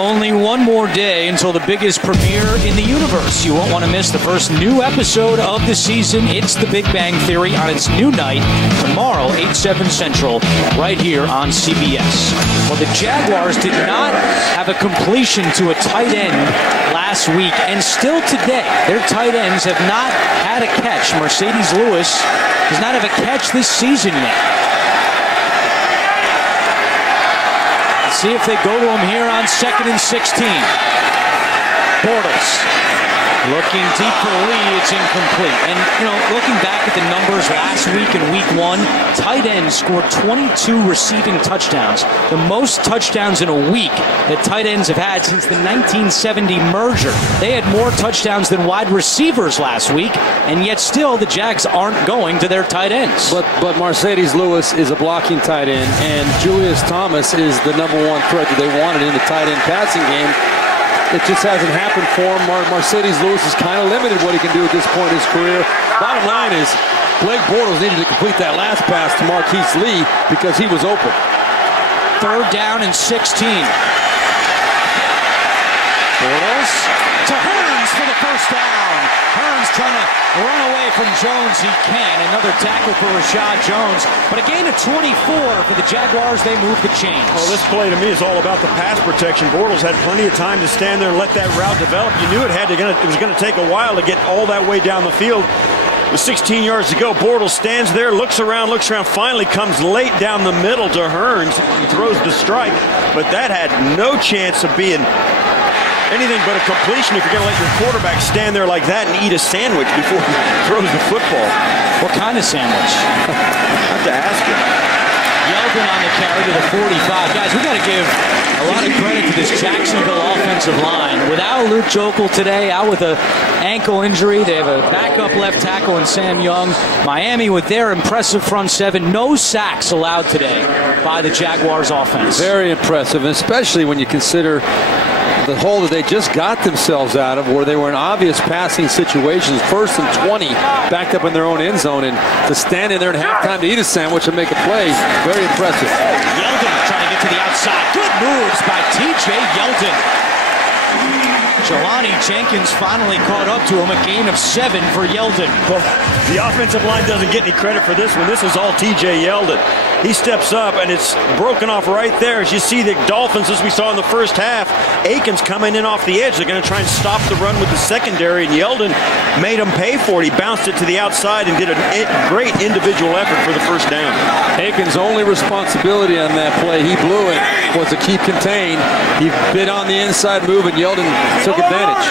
Only one more day until the biggest premiere in the universe. You won't want to miss the first new episode of the season. It's The Big Bang Theory on its new night tomorrow, 8/7 Central, right here on CBS. Well, the Jaguars did not have a completion to a tight end last week, and still today, their tight ends have not had a catch. Mercedes Lewis does not have a catch this season yet. See if they go to him here on 2nd and 16. Bortles looking deep for the lead. It's incomplete. And, you know, looking back at the numbers last week in week 1, tight ends scored 22 receiving touchdowns. The most touchdowns in a week that tight ends have had since the 1970 merger. They had more touchdowns than wide receivers last week, and yet still the Jags aren't going to their tight ends. But Mercedes Lewis is a blocking tight end, and Julius Thomas is the #1 threat that they wanted in the tight end passing game. It just hasn't happened for him. Mercedes Lewis is kind of limited what he can do at this point in his career. Bottom line is, Blake Bortles needed to complete that last pass to Marquise Lee because he was open. 3rd down and 16. Bortles to Hearns for the first down. Hearns trying to run away from Jones. He can. Another tackle for Rashad Jones. But a gain of 24 for the Jaguars. They move the chains. Well, this play to me is all about the pass protection. Bortles had plenty of time to stand there and let that route develop. You knew it was going to take a while to get all that way down the field. With 16 yards to go, Bortles stands there, looks around, finally comes late down the middle to Hearns. He throws the strike, but that had no chance of being anything but a completion if you're going to let your quarterback stand there like that and eat a sandwich before he throws the football. What kind of sandwich? I have to ask him. Yeldon on the carry to the 45. Guys, we got to give a lot of credit to this Jacksonville offensive line. Without Luke Joeckel today, out with an ankle injury, they have a backup left tackle in Sam Young. Miami with their impressive front seven. No sacks allowed today by the Jaguars offense. Very impressive, especially when you consider the hole that they just got themselves out of, where they were in obvious passing situations, 1st and 20, backed up in their own end zone, and to stand in there at halftime to eat a sandwich and make a play, very impressive. Yeldon trying to get to the outside. Good moves by T.J. Yeldon. Jelani Jenkins finally caught up to him. A gain of 7 for Yeldon. Well, the offensive line doesn't get any credit for this one. This is all T.J. Yeldon. He steps up, and it's broken off right there. As you see the Dolphins, as we saw in the first half, Aikens coming in off the edge. They're going to try and stop the run with the secondary, and Yeldon made him pay for it. He bounced it to the outside and did a great individual effort for the first down. Aikens' only responsibility on that play, he blew it, was to keep contained. He bit on the inside move, and Yeldon took advantage.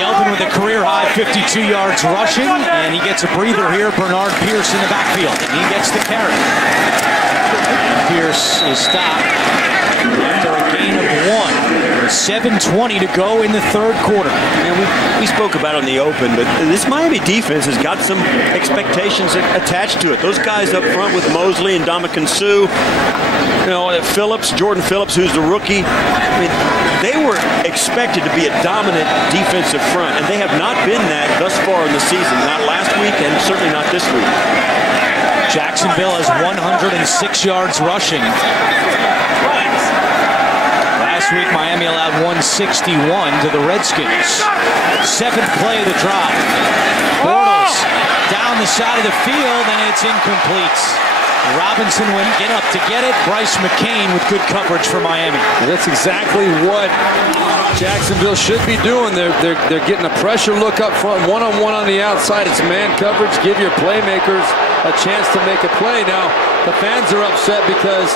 Yeldon with a career-high 52 yards rushing, and he gets a breather here. Bernard Pierce in the backfield, and he gets the carry. Pierce is stopped after a gain of 1. With 7:20 to go in the 3rd quarter. And we spoke about it in the open, but this Miami defense has got some expectations attached to it. Those guys up front with Mosley and Ndamukong Suh, you know, Jordan Phillips, who's the rookie. I mean, they were expected to be a dominant defensive front, and they have not been that thus far in the season. Not last week, and certainly not this week. Jacksonville has 106 yards rushing. Last week, Miami allowed 161 to the Redskins. 7th play of the drive. Bortles down the side of the field, and it's incomplete. Robinson went up to get it. Bryce McCain with good coverage for Miami. Well, that's exactly what Jacksonville should be doing. They're getting a pressure look up front, one-on-one on the outside. It's man coverage. Give your playmakers a chance to make a play. Now, the fans are upset because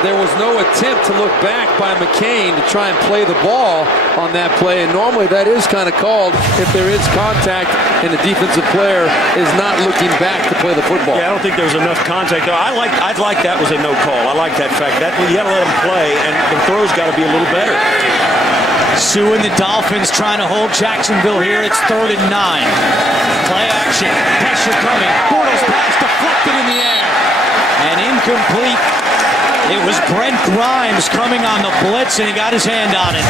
there was no attempt to look back by McCain to try and play the ball on that play, and normally that is kind of called if there is contact and the defensive player is not looking back to play the football. Yeah, I don't think there was enough contact. I'd like that was a no call. I like that fact. That you got to let him play, and the throw's got to be a little better. Suh and the Dolphins trying to hold Jacksonville here. It's 3rd and 9. Play action. Pressure coming. Bortles pass deflected in the air. And incomplete It was Brent Grimes coming on the blitz, and he got his hand on it.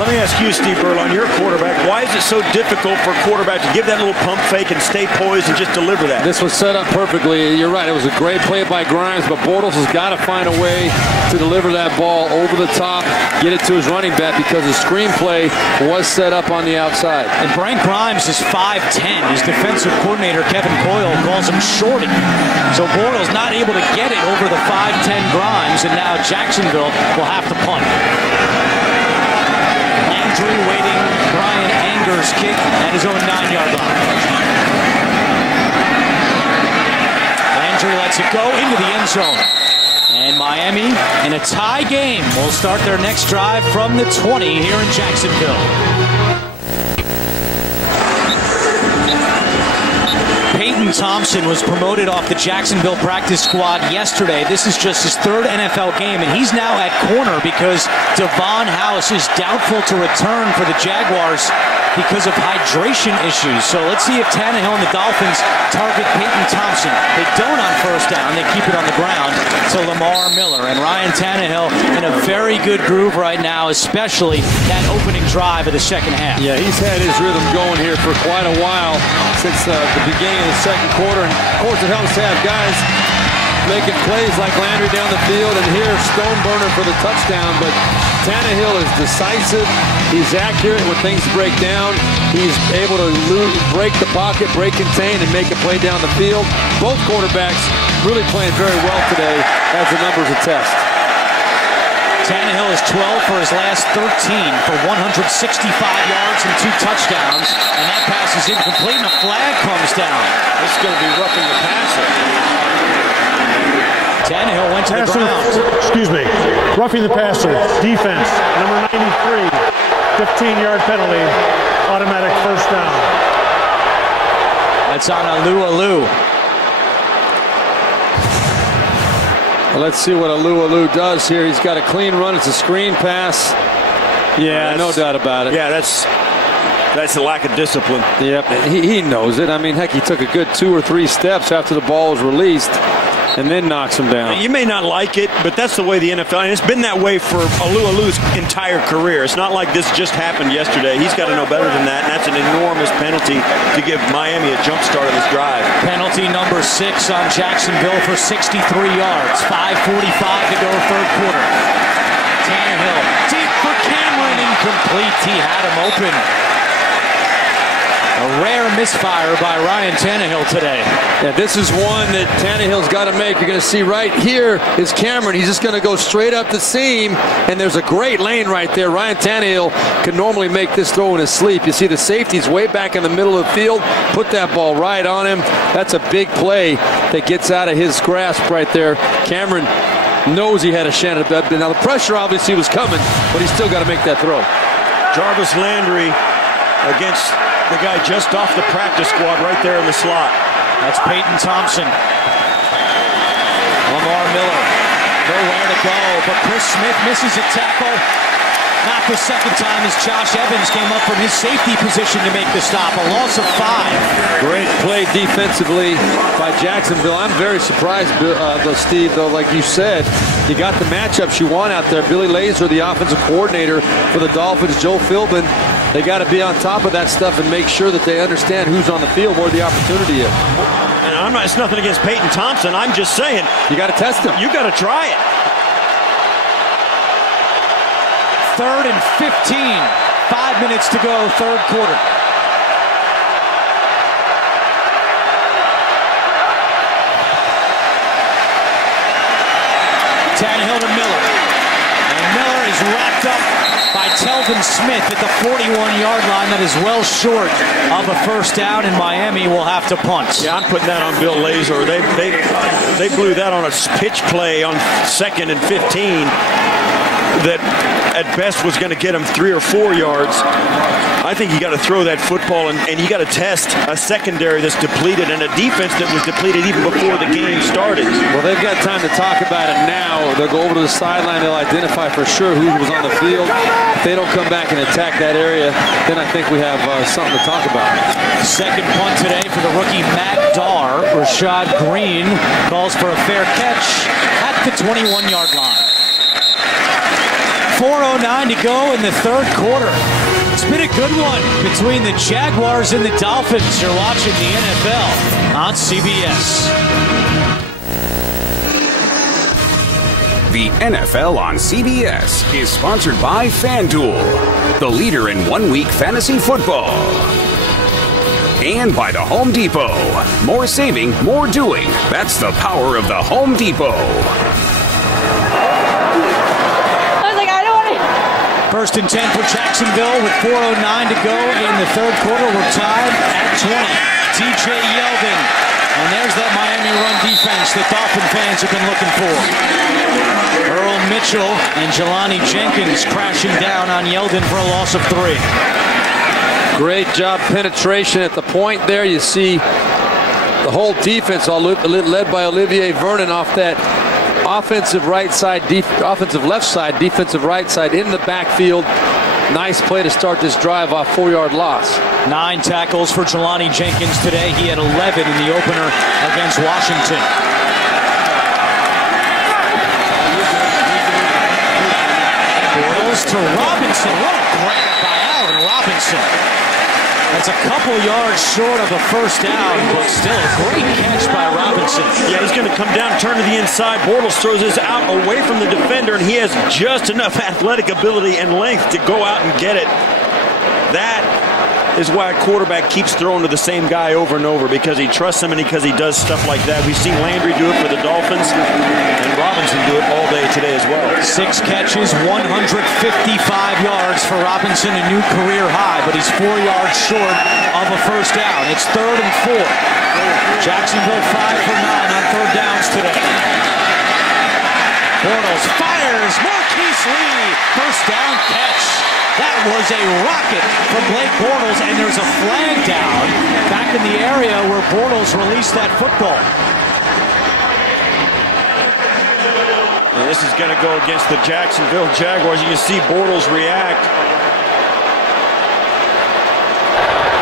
Let me ask you, Steve Earle, on your quarterback, why is it so difficult for a quarterback to give that little pump fake and stay poised and just deliver that? This was set up perfectly. You're right. It was a great play by Grimes, but Bortles has got to find a way to deliver that ball over the top, get it to his running back, because the screenplay was set up on the outside. And Brent Grimes is 5'10". His defensive coordinator, Kevin Coyle, calls him shorty. So Bortles not able to get it over the 5'10" Grimes, and now Jacksonville will have to punt. Landry waiting Brian Anger's kick at his own 9-yard line. Landry lets it go into the end zone. And Miami, in a tie game, will start their next drive from the 20 here in Jacksonville. Peyton Thompson was promoted off the Jacksonville practice squad yesterday. This is just his third NFL game, and he's now at corner because Devon House is doubtful to return for the Jaguars because of hydration issues. So let's see if Tannehill and the Dolphins target Peyton Thompson. They don't on first down. They keep it on the ground to Lamar Miller. And Ryan Tannehill in a very good groove right now, especially that opening drive of the second half. Yeah, he's had his rhythm going here for quite a while, since the beginning of the second quarter. And of course, it helps to have guys making plays like Landry down the field, and here Stoneburner for the touchdown. But Tannehill is decisive. He's accurate when things break down. He's able to break the pocket, break contain, and make a play down the field. Both quarterbacks really playing very well today, as the numbers attest. Tannehill is 12 for his last 13 for 165 yards and 2 touchdowns. And that pass is incomplete, and a flag comes down. This is going to be roughing the passer. Tannehill went to the ground. Excuse me. Roughing the passer. Defense. Number 93. 15-yard penalty. Automatic first down. That's on Alu. Well, let's see what Alu does here. He's got a clean run. It's a screen pass. Yeah, no doubt about it. Yeah, that's a lack of discipline. Yep, he knows it. I mean, heck, he took a good 2 or 3 steps after the ball was released, and then knocks him down. You may not like it, but that's the way the NFL, and it's been that way for Alu's entire career. It's not like this just happened yesterday. He's got to know better than that, and that's an enormous penalty to give Miami a jump start of this drive. Penalty number 6 on Jacksonville for 63 yards. 5:45 to go, third quarter. Tannehill deep for Cameron, incomplete. He had him open. A rare misfire by Ryan Tannehill today. Yeah, this is one that Tannehill's got to make. You're going to see right here is Cameron. He's just going to go straight up the seam, and there's a great lane right there. Ryan Tannehill can normally make this throw in his sleep. You see the safety's way back in the middle of the field. Put that ball right on him. That's a big play that gets out of his grasp right there. Cameron knows he had a shot at that. Now the pressure obviously was coming, but he's still got to make that throw. Jarvis Landry against the guy just off the practice squad right there in the slot. That's Peyton Thompson. Lamar Miller, nowhere to go, but Chris Smith misses a tackle. Not the second time as Josh Evans came up from his safety position to make the stop. A loss of 5. Great play defensively by Jacksonville. I'm very surprised, Steve, though, like you said, you got the matchups you want out there. Billy Lazor, the offensive coordinator for the Dolphins, Joe Philbin, they got to be on top of that stuff and make sure that they understand who's on the field, where the opportunity is. And it's nothing against Peyton Thompson. I'm just saying, you got to test him. You got to try it. 3rd and 15. 5 minutes to go, third quarter. Tannehill to Miller. And Miller is wrapped up by Telvin Smith at the 41-yard line. That is well short of a first down, and Miami will have to punt. Yeah, I'm putting that on Bill Lazor. They blew that on a pitch play on 2nd and 15 that at best was going to get him 3 or 4 yards. I think you got to throw that football, and you got to test a secondary that's depleted and a defense that was depleted even before the game started. Well, they've got time to talk about it now. They'll go over to the sideline. They'll identify for sure who was on the field. If they don't come back and attack that area, then I think we have something to talk about. Second punt today for the rookie Matt Darr. Rashad Green calls for a fair catch at the 21-yard line. 4:09 to go in the third quarter. It's been a good one between the Jaguars and the Dolphins. You're watching the NFL on CBS. The NFL on CBS is sponsored by FanDuel, the leader in one-week fantasy football. And by the Home Depot. More saving, more doing. That's the power of the Home Depot. First and 10 for Jacksonville with 4:09 to go in the third quarter. We're tied at 20. TJ Yeldon. And there's that Miami run defense that Dolphin fans have been looking for. Earl Mitchell and Jelani Jenkins crashing down on Yeldon for a loss of 3. Great job penetration at the point there. You see the whole defense all led by Olivier Vernon off that offensive left side, defensive right side in the backfield. Nice play to start this drive off 4-yard loss. 9 tackles for Jelani Jenkins today. He had 11 in the opener against Washington. Bortles to Robinson. What a grab by Allen Robinson. That's a couple yards short of a first down, but still a great catch by Robinson. Yeah, he's going to come down, turn to the inside. Bortles throws his out away from the defender, and he has just enough athletic ability and length to go out and get it. That is why a quarterback keeps throwing to the same guy over and over, because he trusts him and because he does stuff like that. We've seen Landry do it for the Dolphins, and Robinson do it all day today as well. 6 catches, 155 yards for Robinson, a new career high, but he's 4 yards short of a first down. It's 3rd and 4. Jacksonville 5 for 9 on third downs today. Bortles fires, Marquise Lee, first down catch. That was a rocket from Blake Bortles, and there's a flag down back in the area where Bortles released that football. And this is going to go against the Jacksonville Jaguars. You can see Bortles react.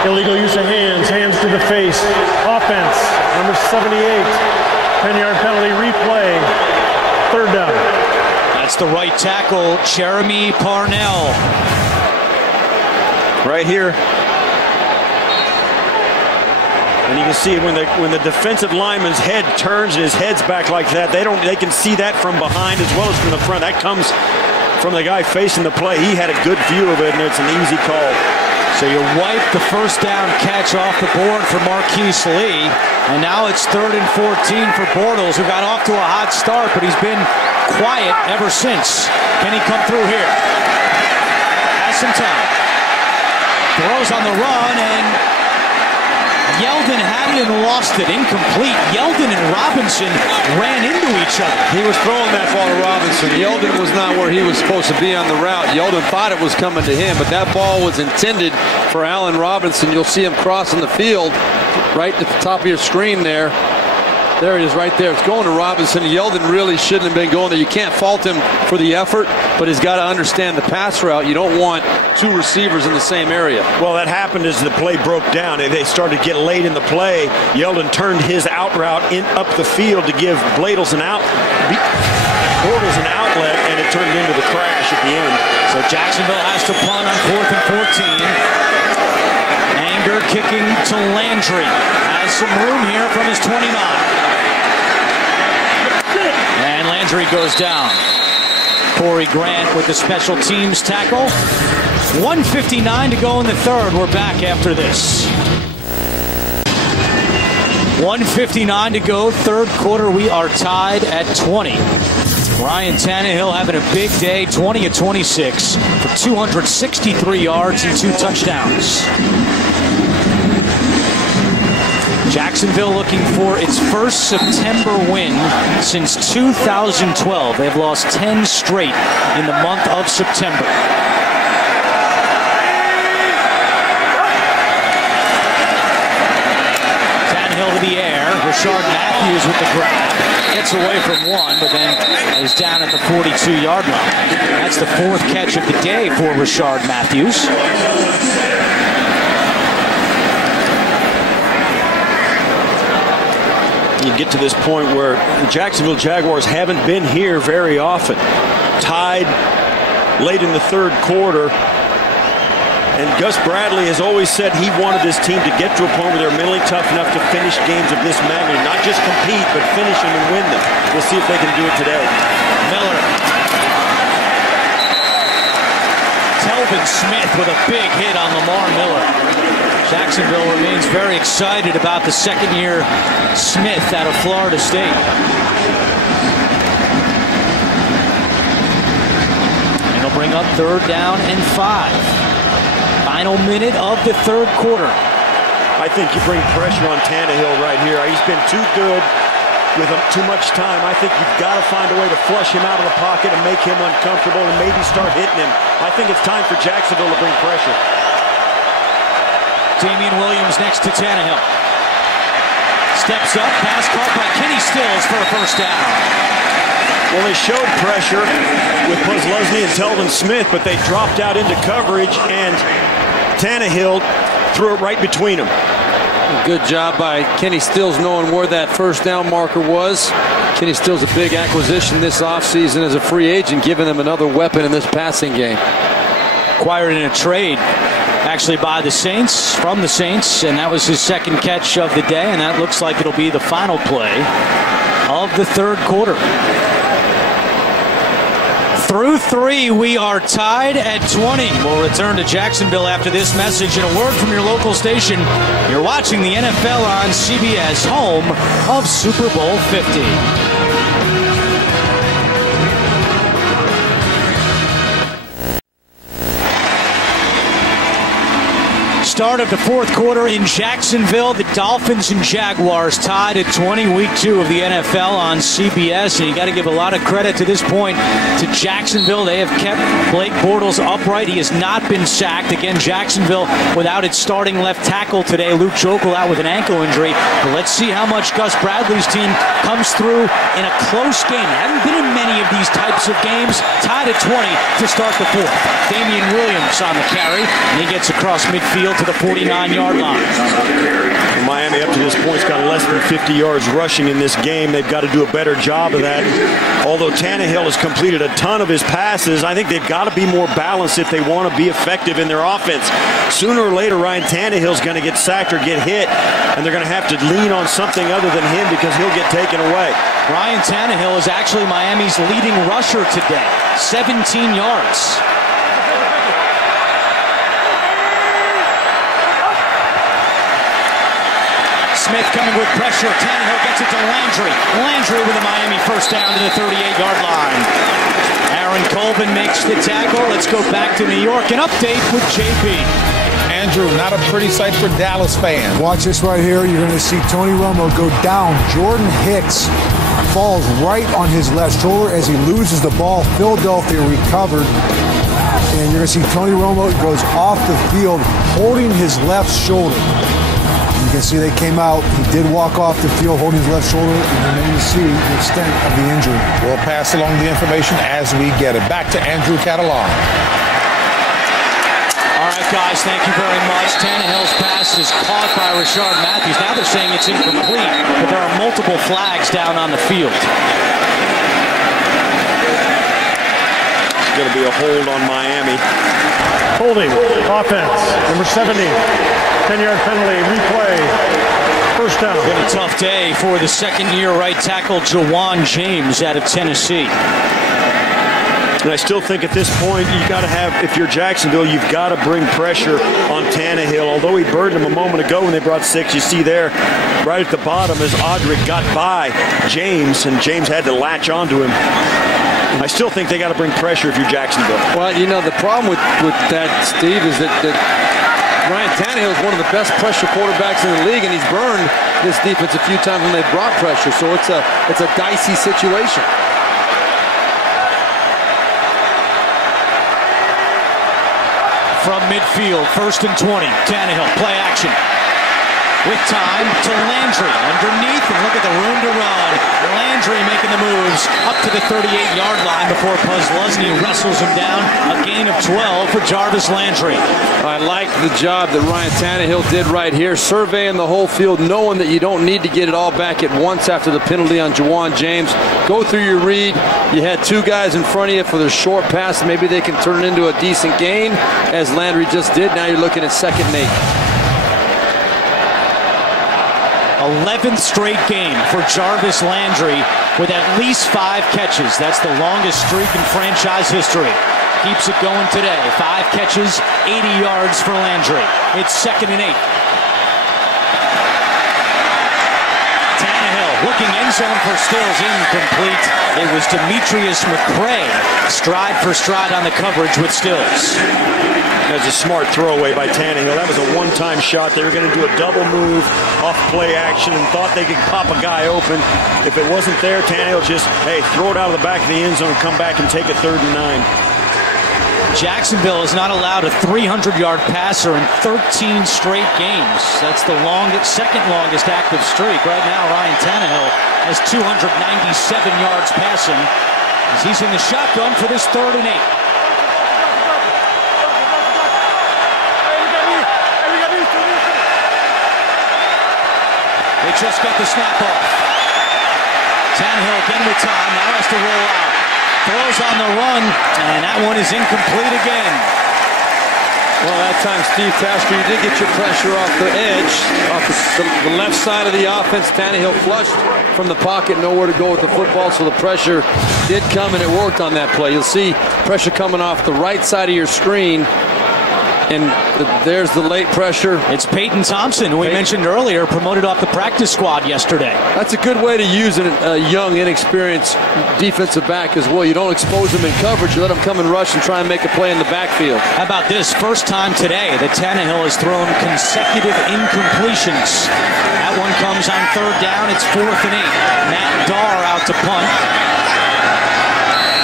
Illegal use of hands, hands to the face. Offense, number 78. 10-yard penalty, replay. Third down. That's the right tackle, Jeremy Parnell. Right here. And you can see when the defensive lineman's head turns and his head's back like that, they can see that from behind as well as from the front. That comes from the guy facing the play. He had a good view of it, and it's an easy call. So you wipe the first down catch off the board for Marquise Lee, and now it's 3rd and 14 for Bortles, who got off to a hot start, but he's been quiet ever since. Can he come through here? Has some time. Throws on the run, and Yeldon had it and lost it. Incomplete. Yeldon and Robinson ran into each other. He was throwing that ball to Robinson. Yeldon was not where he was supposed to be on the route. Yeldon thought it was coming to him, but that ball was intended for Allen Robinson. You'll see him crossing the field right at the top of your screen there. There it is right there. It's going to Robinson. Yeldon really shouldn't have been going there. You can't fault him for the effort, but he's got to understand the pass route. You don't want 2 receivers in the same area. Well, that happened as the play broke down. They started to get late in the play. Yeldon turned his out route up the field to give Bortles an outlet, and it turned into the crash at the end. So Jacksonville has to punt on 4th and 14. Anger kicking to Landry. Has some room here from his 29. And Landry goes down. Corey Grant with the special teams tackle. 1:59 to go in the third. We're back after this. 1:59 to go, third quarter. We are tied at 20. Ryan Tannehill having a big day, 20 of 26 for 263 yards and 2 touchdowns. Jacksonville looking for its first September win since 2012. They've lost 10 straight in the month of September. Tannehill to the air. Rashard Matthews with the grab. Gets away from one, but then is down at the 42-yard line. That's the 4th catch of the day for Rashard Matthews. You get to this point where the Jacksonville Jaguars haven't been here very often. Tied late in the third quarter. And Gus Bradley has always said he wanted this team to get to a point where they're mentally tough enough to finish games of this magnitude. Not just compete, but finish them and win them. We'll see if they can do it today. Miller. Telvin Smith with a big hit on Lamar Miller. Jacksonville remains very excited about the second-year Smith out of Florida State. And he'll bring up 3rd down and 5. Final minute of the third quarter. I think you bring pressure on Tannehill right here. He's been too good with too much time. I think you've got to find a way to flush him out of the pocket and make him uncomfortable and maybe start hitting him. I think it's time for Jacksonville to bring pressure. Damian Williams next to Tannehill. Steps up, pass caught by Kenny Stills for a first down. Well, they showed pressure with Posluszny and Telvin Smith, but they dropped out into coverage, and Tannehill threw it right between them. Good job by Kenny Stills knowing where that first down marker was. Kenny Stills a big acquisition this offseason as a free agent, giving them another weapon in this passing game. Acquired in a trade, actually by the Saints, from the Saints, and that was his second catch of the day, and that looks like it'll be the final play of the third quarter. Through 3, we are tied at 20. We'll return to Jacksonville after this message and a word from your local station. You're watching the NFL on CBS, home of Super Bowl 50. Start of the fourth quarter in Jacksonville. The Dolphins and Jaguars tied at 20, week 2 of the NFL on CBS. And you got to give a lot of credit to this point to Jacksonville. They have kept Blake Bortles upright. He has not been sacked. Again, Jacksonville without its starting left tackle today. Luke Jokel out with an ankle injury. But let's see how much Gus Bradley's team comes through in a close game. Haven't been in many of these types of games. Tied at 20 to start the fourth. Damian Williams on the carry, and he gets across midfield to the 49-yard line. Miami up to this point has got less than 50 yards rushing in this game. They've got to do a better job of that. Although Tannehill has completed a ton of his passes, I think they've got to be more balanced if they want to be effective in their offense. Sooner or later, Ryan Tannehill's going to get sacked or get hit, and they're going to have to lean on something other than him because he'll get taken away. Ryan Tannehill is actually Miami's leading rusher today, 17 yards. Smith coming with pressure. Tannehill gets it to Landry. Landry with a Miami first down to the 38-yard line. Aaron Colvin makes the tackle. Let's go back to New York. An update with JB. Andrew, not a pretty sight for Dallas fans. Watch this right here. You're going to see Tony Romo go down. Jordan Hicks falls right on his left shoulder as he loses the ball. Philadelphia recovered. And you're going to see Tony Romo goes off the field holding his left shoulder. You can see they came out. He did walk off the field holding his left shoulder, and then you see the extent of the injury. We'll pass along the information as we get it. Back to Andrew Catalan. All right, guys, thank you very much. Tannehill's pass is caught by Rashard Matthews. Now they're saying it's incomplete, but there are multiple flags down on the field. It's going to be a hold on Miami. Holding, offense, number 70. 10-yard penalty, replay, first down. Been a tough day for the second-year right tackle Jawan James out of Tennessee. And I still think at this point, you got to have, if you're Jacksonville, you've got to bring pressure on Tannehill. Although he burdened him a moment ago when they brought 6, you see there, right at the bottom, as Audric got by James, and James had to latch onto him. I still think they got to bring pressure if you're Jacksonville. Well, you know, the problem with that, Steve, is that Ryan Tannehill is one of the best pressure quarterbacks in the league, and he's burned this defense a few times when they brought pressure. So it's a dicey situation. From midfield, 1st and 20. Tannehill, play action. with time to Landry. Underneath, and look at the room to run. Landry making the moves up to the 38-yard line before Pusluzny wrestles him down. A gain of 12 for Jarvis Landry. I like the job that Ryan Tannehill did right here, surveying the whole field, knowing that you don't need to get it all back at once after the penalty on Juwan James. Go through your read. You had two guys in front of you for the short pass. Maybe they can turn it into a decent gain, as Landry just did. Now you're looking at 2nd and 8. 11th straight game for Jarvis Landry with at least 5 catches. That's the longest streak in franchise history. Keeps it going today. 5 catches, 80 yards for Landry. It's 2nd and 8. Tannehill looking end zone for Stills, incomplete. It was Demetrius McCray, stride for stride on the coverage with Stills. That's a smart throwaway by Tannehill. That was a one-time shot. They were going to do a double move off play action and thought they could pop a guy open. If it wasn't there, Tannehill just, hey, throw it out of the back of the end zone, come back and take a 3rd and 9. Jacksonville has not allowed a 300-yard passer in 13 straight games. That's the second longest active streak. Right now, Ryan Tannehill has 297 yards passing as he's in the shotgun for this 3rd and 8. They just got the snap off. Tannehill again with time. Now has to roll out. Throws on the run, and that one is incomplete again. Well, that time, Steve Tasker, you did get your pressure off the edge, off the left side of the offense. Tannehill flushed from the pocket, nowhere to go with the football, so the pressure did come, and it worked on that play. You'll see pressure coming off the right side of your screen. And there's the late pressure. It's Peyton Thompson, who we mentioned earlier, promoted off the practice squad yesterday. That's a good way to use a young, inexperienced defensive back as well. You don't expose him in coverage. You let him come and rush and try and make a play in the backfield. How about this? First time today that Tannehill has thrown consecutive incompletions. That one comes on 3rd down. It's 4th and 8. Matt Darr out to punt.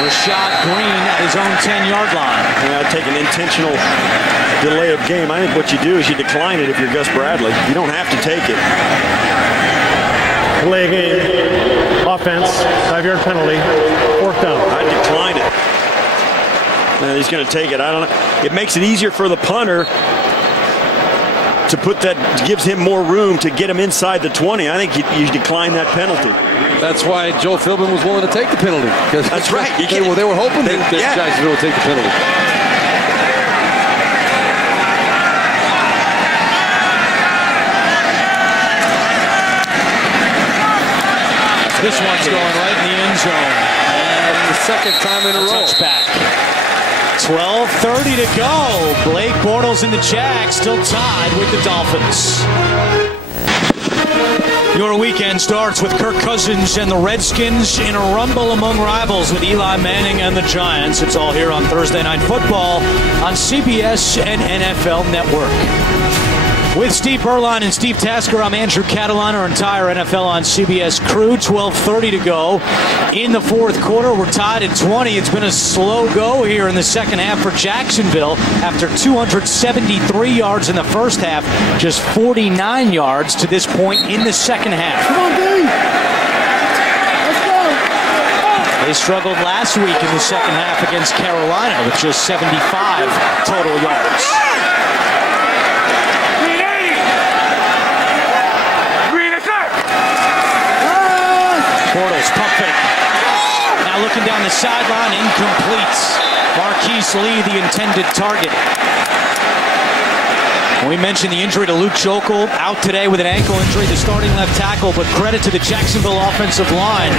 Rashad Green at his own 10-yard line. Yeah, take an intentional delay of game. I think what you do is you decline it if you're Gus Bradley. You don't have to take it. Delay game. Offense. 5-yard penalty. 4th down. I decline it. He's going to take it. I don't know. It makes it easier for the punter to put that, gives him more room to get him inside the 20. I think you decline that penalty. That's why Joe Philbin was willing to take the penalty. That's right. They were hoping that Jacksonville would take the penalty. This one's going right in the end zone. And the 2nd time in a row. Touchback. 12:30 to go. Blake Bortles and the Jags still tied with the Dolphins. Your weekend starts with Kirk Cousins and the Redskins in a rumble among rivals with Eli Manning and the Giants. It's all here on Thursday Night Football on CBS and NFL Network. With Steve Berline and Steve Tasker, I'm Andrew Catalan. Our entire NFL on CBS crew. 12:30 to go in the 4th quarter. We're tied at 20. It's been a slow go here in the 2nd half for Jacksonville. After 273 yards in the 1st half, just 49 yards to this point in the 2nd half. Come on, Billy. Let's go. They struggled last week in the 2nd half against Carolina with just 75 total yards. Bortles pump fake. Now looking down the sideline, incomplete. Marquise Lee, the intended target. We mentioned the injury to Luke Joeckel, out today with an ankle injury, the starting left tackle, but credit to the Jacksonville offensive line.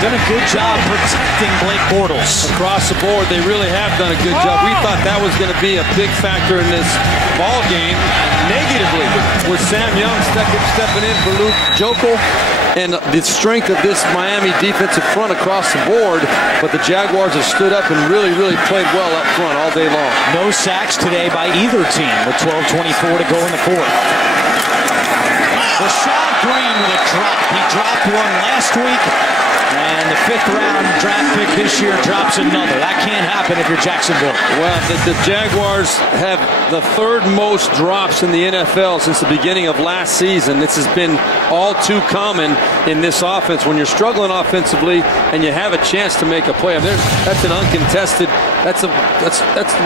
Done a good job protecting Blake Bortles. Across the board, they really have done a good job. We thought that was going to be a big factor in this ball game. Negatively, with Sam Young stepping in for Luke Joeckel, and the strength of this Miami defensive front across the board, but the Jaguars have stood up and really played well up front all day long. No sacks today by either team with 12:24 to go in the 4th. Rashad Green with a drop. He dropped one last week, and the 5th-round draft pick this year drops another. That can't happen if you're Jacksonville. Well, the Jaguars have the 3rd most drops in the NFL since the beginning of last season. This has been all too common in this offense. When you're struggling offensively and you have a chance to make a play, I mean, that's an uncontested. That's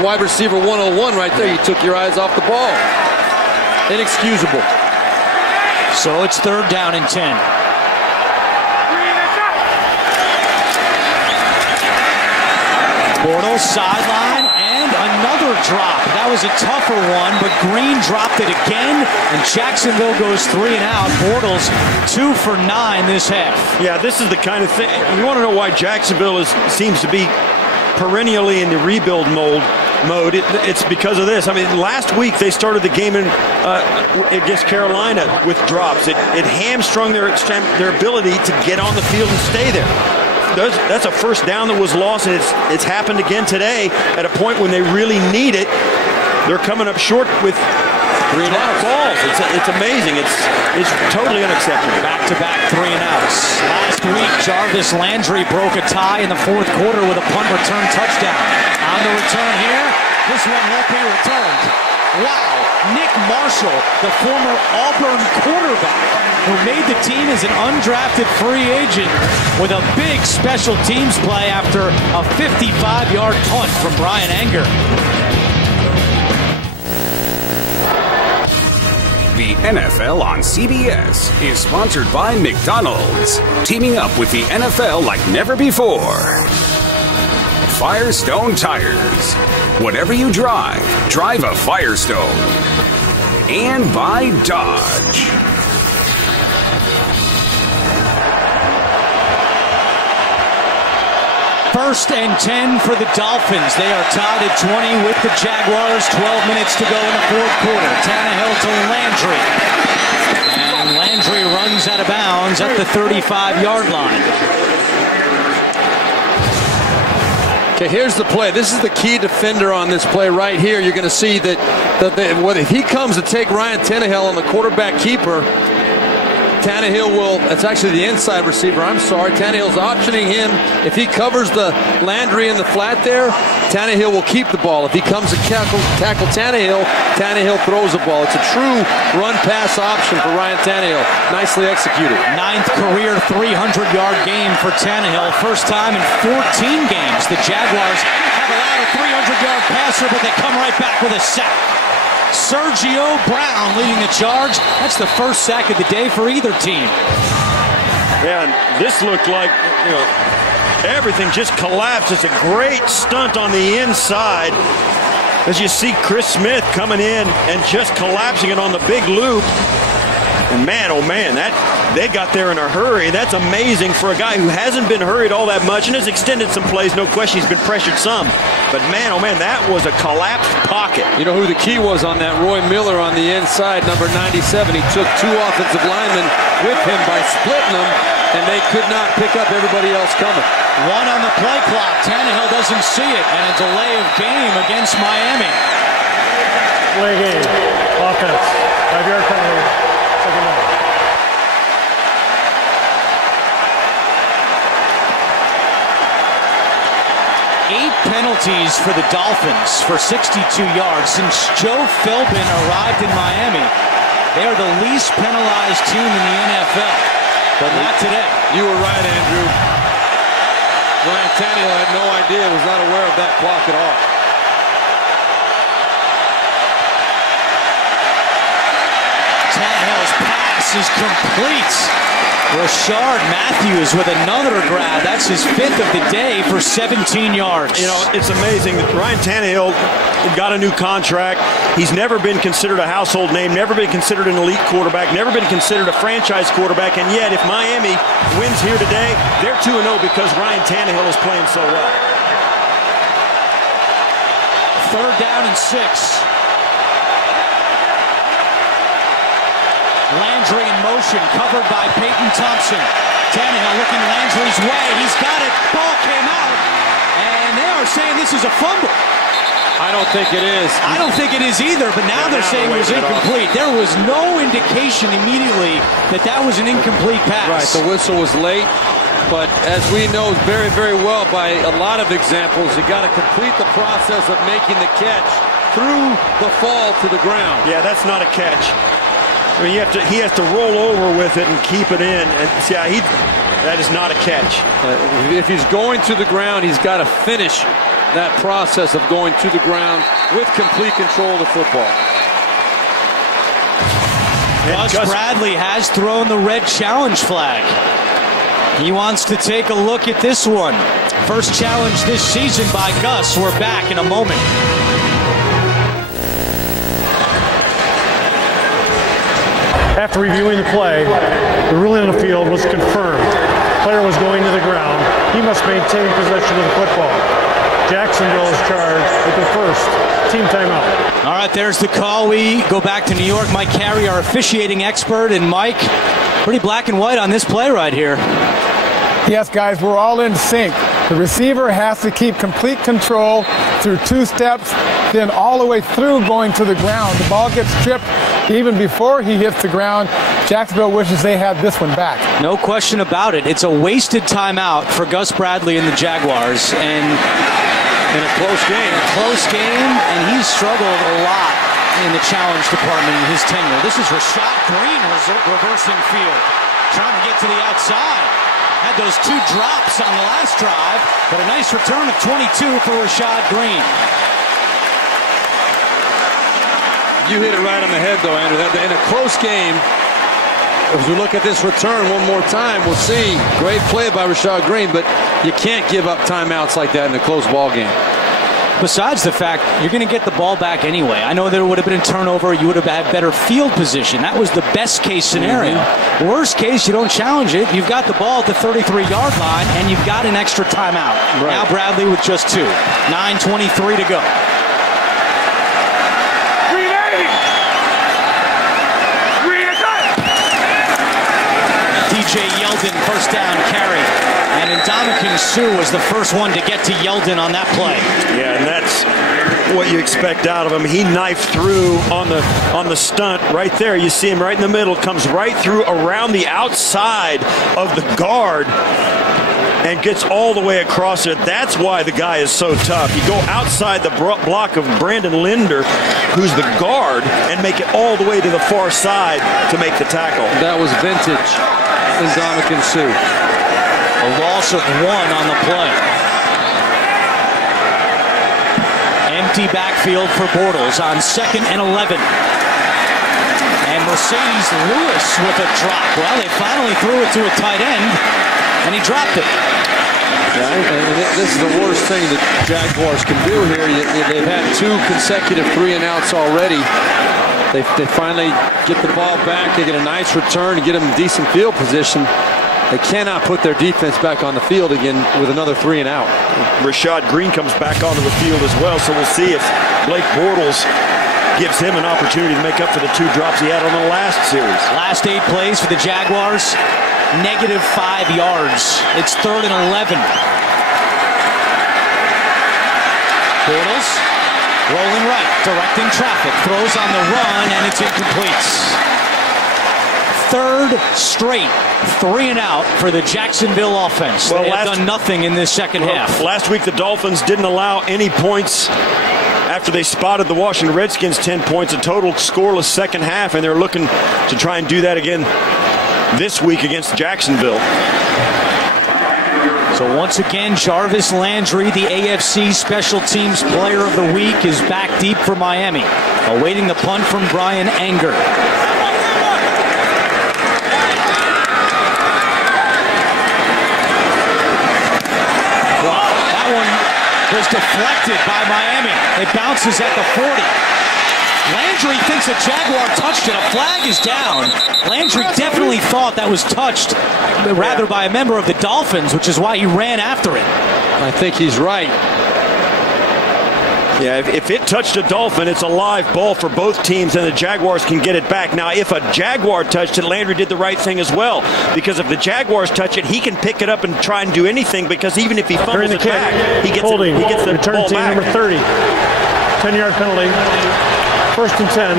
wide receiver 101 right there. You took your eyes off the ball. Inexcusable. So it's 3rd down and 10. Bortles sideline and another drop. That was a tougher one, but Green dropped it again, and Jacksonville goes 3 and out. Bortles 2 for 9 this half. Yeah, this is the kind of thing. You want to know why Jacksonville seems to be perennially in the rebuild mode. It's because of this. I mean, last week they started the game against Carolina with drops. It hamstrung their ability to get on the field and stay there. That's a 1st down that was lost, and it's happened again today at a point when they really need it. They're coming up short with 3 and out balls. It's amazing. It's totally unacceptable. Back-to-back 3 and outs. Last week, Jarvis Landry broke a tie in the 4th quarter with a punt return touchdown. On the return here, this one won't be returned. Wow, Nick Marshall, the former Auburn quarterback who made the team as an undrafted free agent with a big special teams play after a 55-yard punt from Brian Anger. The NFL on CBS is sponsored by McDonald's, teaming up with the NFL like never before. Firestone Tires. Whatever you drive, drive a Firestone. And by Dodge. First and 10 for the Dolphins. They are tied at 20 with the Jaguars. 12 minutes to go in the 4th quarter. Tannehill to Landry. And Landry runs out of bounds at the 35-yard line. Okay, here's the play. This is the key defender on this play right here. You're going to see that if he comes to take Ryan Tannehill on the quarterback keeper, Tannehill will, it's actually the inside receiver, I'm sorry. Tannehill's optioning him. If he covers the Landry in the flat there, Tannehill will keep the ball. If he comes to tackle Tannehill, Tannehill throws the ball. It's a true run-pass option for Ryan Tannehill. Nicely executed. 9th career 300-yard game for Tannehill. First time in 14 games. The Jaguars have allowed a 300-yard passer, but they come right back with a sack. Sergio Brown leading the charge. That's the 1st sack of the day for either team. Man, this looked like, everything just collapsed. It's a great stunt on the inside. As you see Chris Smith coming in and just collapsing it on the big loop. And man, oh man, they got there in a hurry. That's amazing for a guy who hasn't been hurried all that much and has extended some plays. No question, he's been pressured some. But man, oh man, that was a collapsed pocket. You know who the key was on that? Roy Miller on the inside, number 97. He took 2 offensive linemen with him by splitting them, and they could not pick up everybody else coming. 1 on the play clock. Tannehill doesn't see it, and a delay of game against Miami. Play game. Offense. 5-yard penalty. Second down. 8 penalties for the Dolphins for 62 yards. Since Joe Philbin arrived in Miami, they are the least penalized team in the NFL. But not today. You were right, Andrew. Ryan Tannehill had no idea, was not aware of that clock at all. Tannehill's pass is complete. Rashard Matthews with another grab. That's his 5th of the day for 17 yards. It's amazing that Ryan Tannehill got a new contract. He's never been considered a household name, never been considered an elite quarterback, never been considered a franchise quarterback, and yet if Miami wins here today, they're 2-0 because Ryan Tannehill is playing so well. 3rd down and 6. Landry in motion, covered by Peyton Thompson. Tannehill looking Landry's way. He's got it. Ball came out. And they are saying this is a fumble. I don't think it is. I don't think it is either, but now they're saying it was incomplete. There was no indication immediately that that was an incomplete pass. Right, the whistle was late, but as we know very, very well by a lot of examples, you got to complete the process of making the catch through the fall to the ground. Yeah, that's not a catch. I mean, he has to roll over with it and keep it in. And yeah, that is not a catch. If he's going to the ground, he's got to finish that process of going to the ground with complete control of the football. Gus Bradley has thrown the red challenge flag. He wants to take a look at this one. First challenge this season by Gus. We're back in a moment. After reviewing the play, the ruling on the field was confirmed. The player was going to the ground. He must maintain possession of the football. Jacksonville is charged with the first team timeout. All right, there's the call. We go back to New York. Mike Carey, our officiating expert. And Mike, pretty black and white on this play right here. Yes, guys, we're all in sync. The receiver has to keep complete control through 2 steps, then all the way through going to the ground. The ball gets tripped even before he hits the ground. Jacksonville wishes they had this one back. No question about it. It's a wasted timeout for Gus Bradley and the Jaguars. And in a close game. And he's struggled a lot in the challenge department in his tenure. This is Rashad Green reversing field, trying to get to the outside. Had those 2 drops on the last drive, but a nice return of 22 for Rashad Green. You hit it right on the head, though, Andrew. In a close game, as we look at this return one more time, we'll see great play by Rashad Green, but you can't give up timeouts like that in a close ball game. Besides the fact you're going to get the ball back anyway. I know there would have been a turnover. You would have had better field position. That was the best case scenario. Worst case, you don't challenge it. You've got the ball at the 33-yard line, and you've got an extra timeout. Right. Now Bradley with just 2. 9:23 to go. DJ Yeldon, first down carry. And Ndamukong Suh was the first one to get to Yeldon on that play. Yeah, and that's what you expect out of him. He knifed through on the stunt right there. You see him right in the middle, comes right through around the outside of the guard and gets all the way across it. That's why the guy is so tough. You go outside the block of Brandon Linder, who's the guard, and make it all the way to the far side to make the tackle. That was vintage Ndamukong Suh. A loss of 1 on the play. Empty backfield for Bortles on 2nd and 11. And Mercedes Lewis with a drop. Well, they finally threw it to a tight end, and he dropped it. Yeah, and this is the worst thing that Jaguars can do here. They've had 2 consecutive 3-and-outs already. They finally get the ball back. They get a nice return and get them in decent field position. They cannot put their defense back on the field again with another 3-and-out. Rashad Green comes back onto the field as well, so we'll see if Blake Bortles gives him an opportunity to make up for the 2 drops he had on the last series. Last 8 plays for the Jaguars, -5 yards. It's 3rd and 11. Bortles rolling right, directing traffic, throws on the run, and it's incomplete. 3rd straight 3-and-out for the Jacksonville offense. Well, they have done nothing in this second half. Last week the Dolphins didn't allow any points after they spotted the Washington Redskins 10 points, a total scoreless second half, and they're looking to try and do that again this week against Jacksonville. So once again, Jarvis Landry, the AFC Special Teams Player of the Week, is back deep for Miami, awaiting the punt from Brian Anger. Was deflected by Miami. It bounces at the 40. Landry thinks a Jaguar touched it. A flag is down. Landry definitely thought that was touched, rather by a member of the Dolphins, which is why he ran after it. I think he's right. Yeah, if it touched a Dolphin, it's a live ball for both teams, and the Jaguars can get it back. Now, if a Jaguar touched it, Landry did the right thing as well, because if the Jaguars touch it, he can pick it up and try and do anything, because even if he fumbles it back, he gets the ball back. Return team number 30. 10-yard penalty. 1st and 10,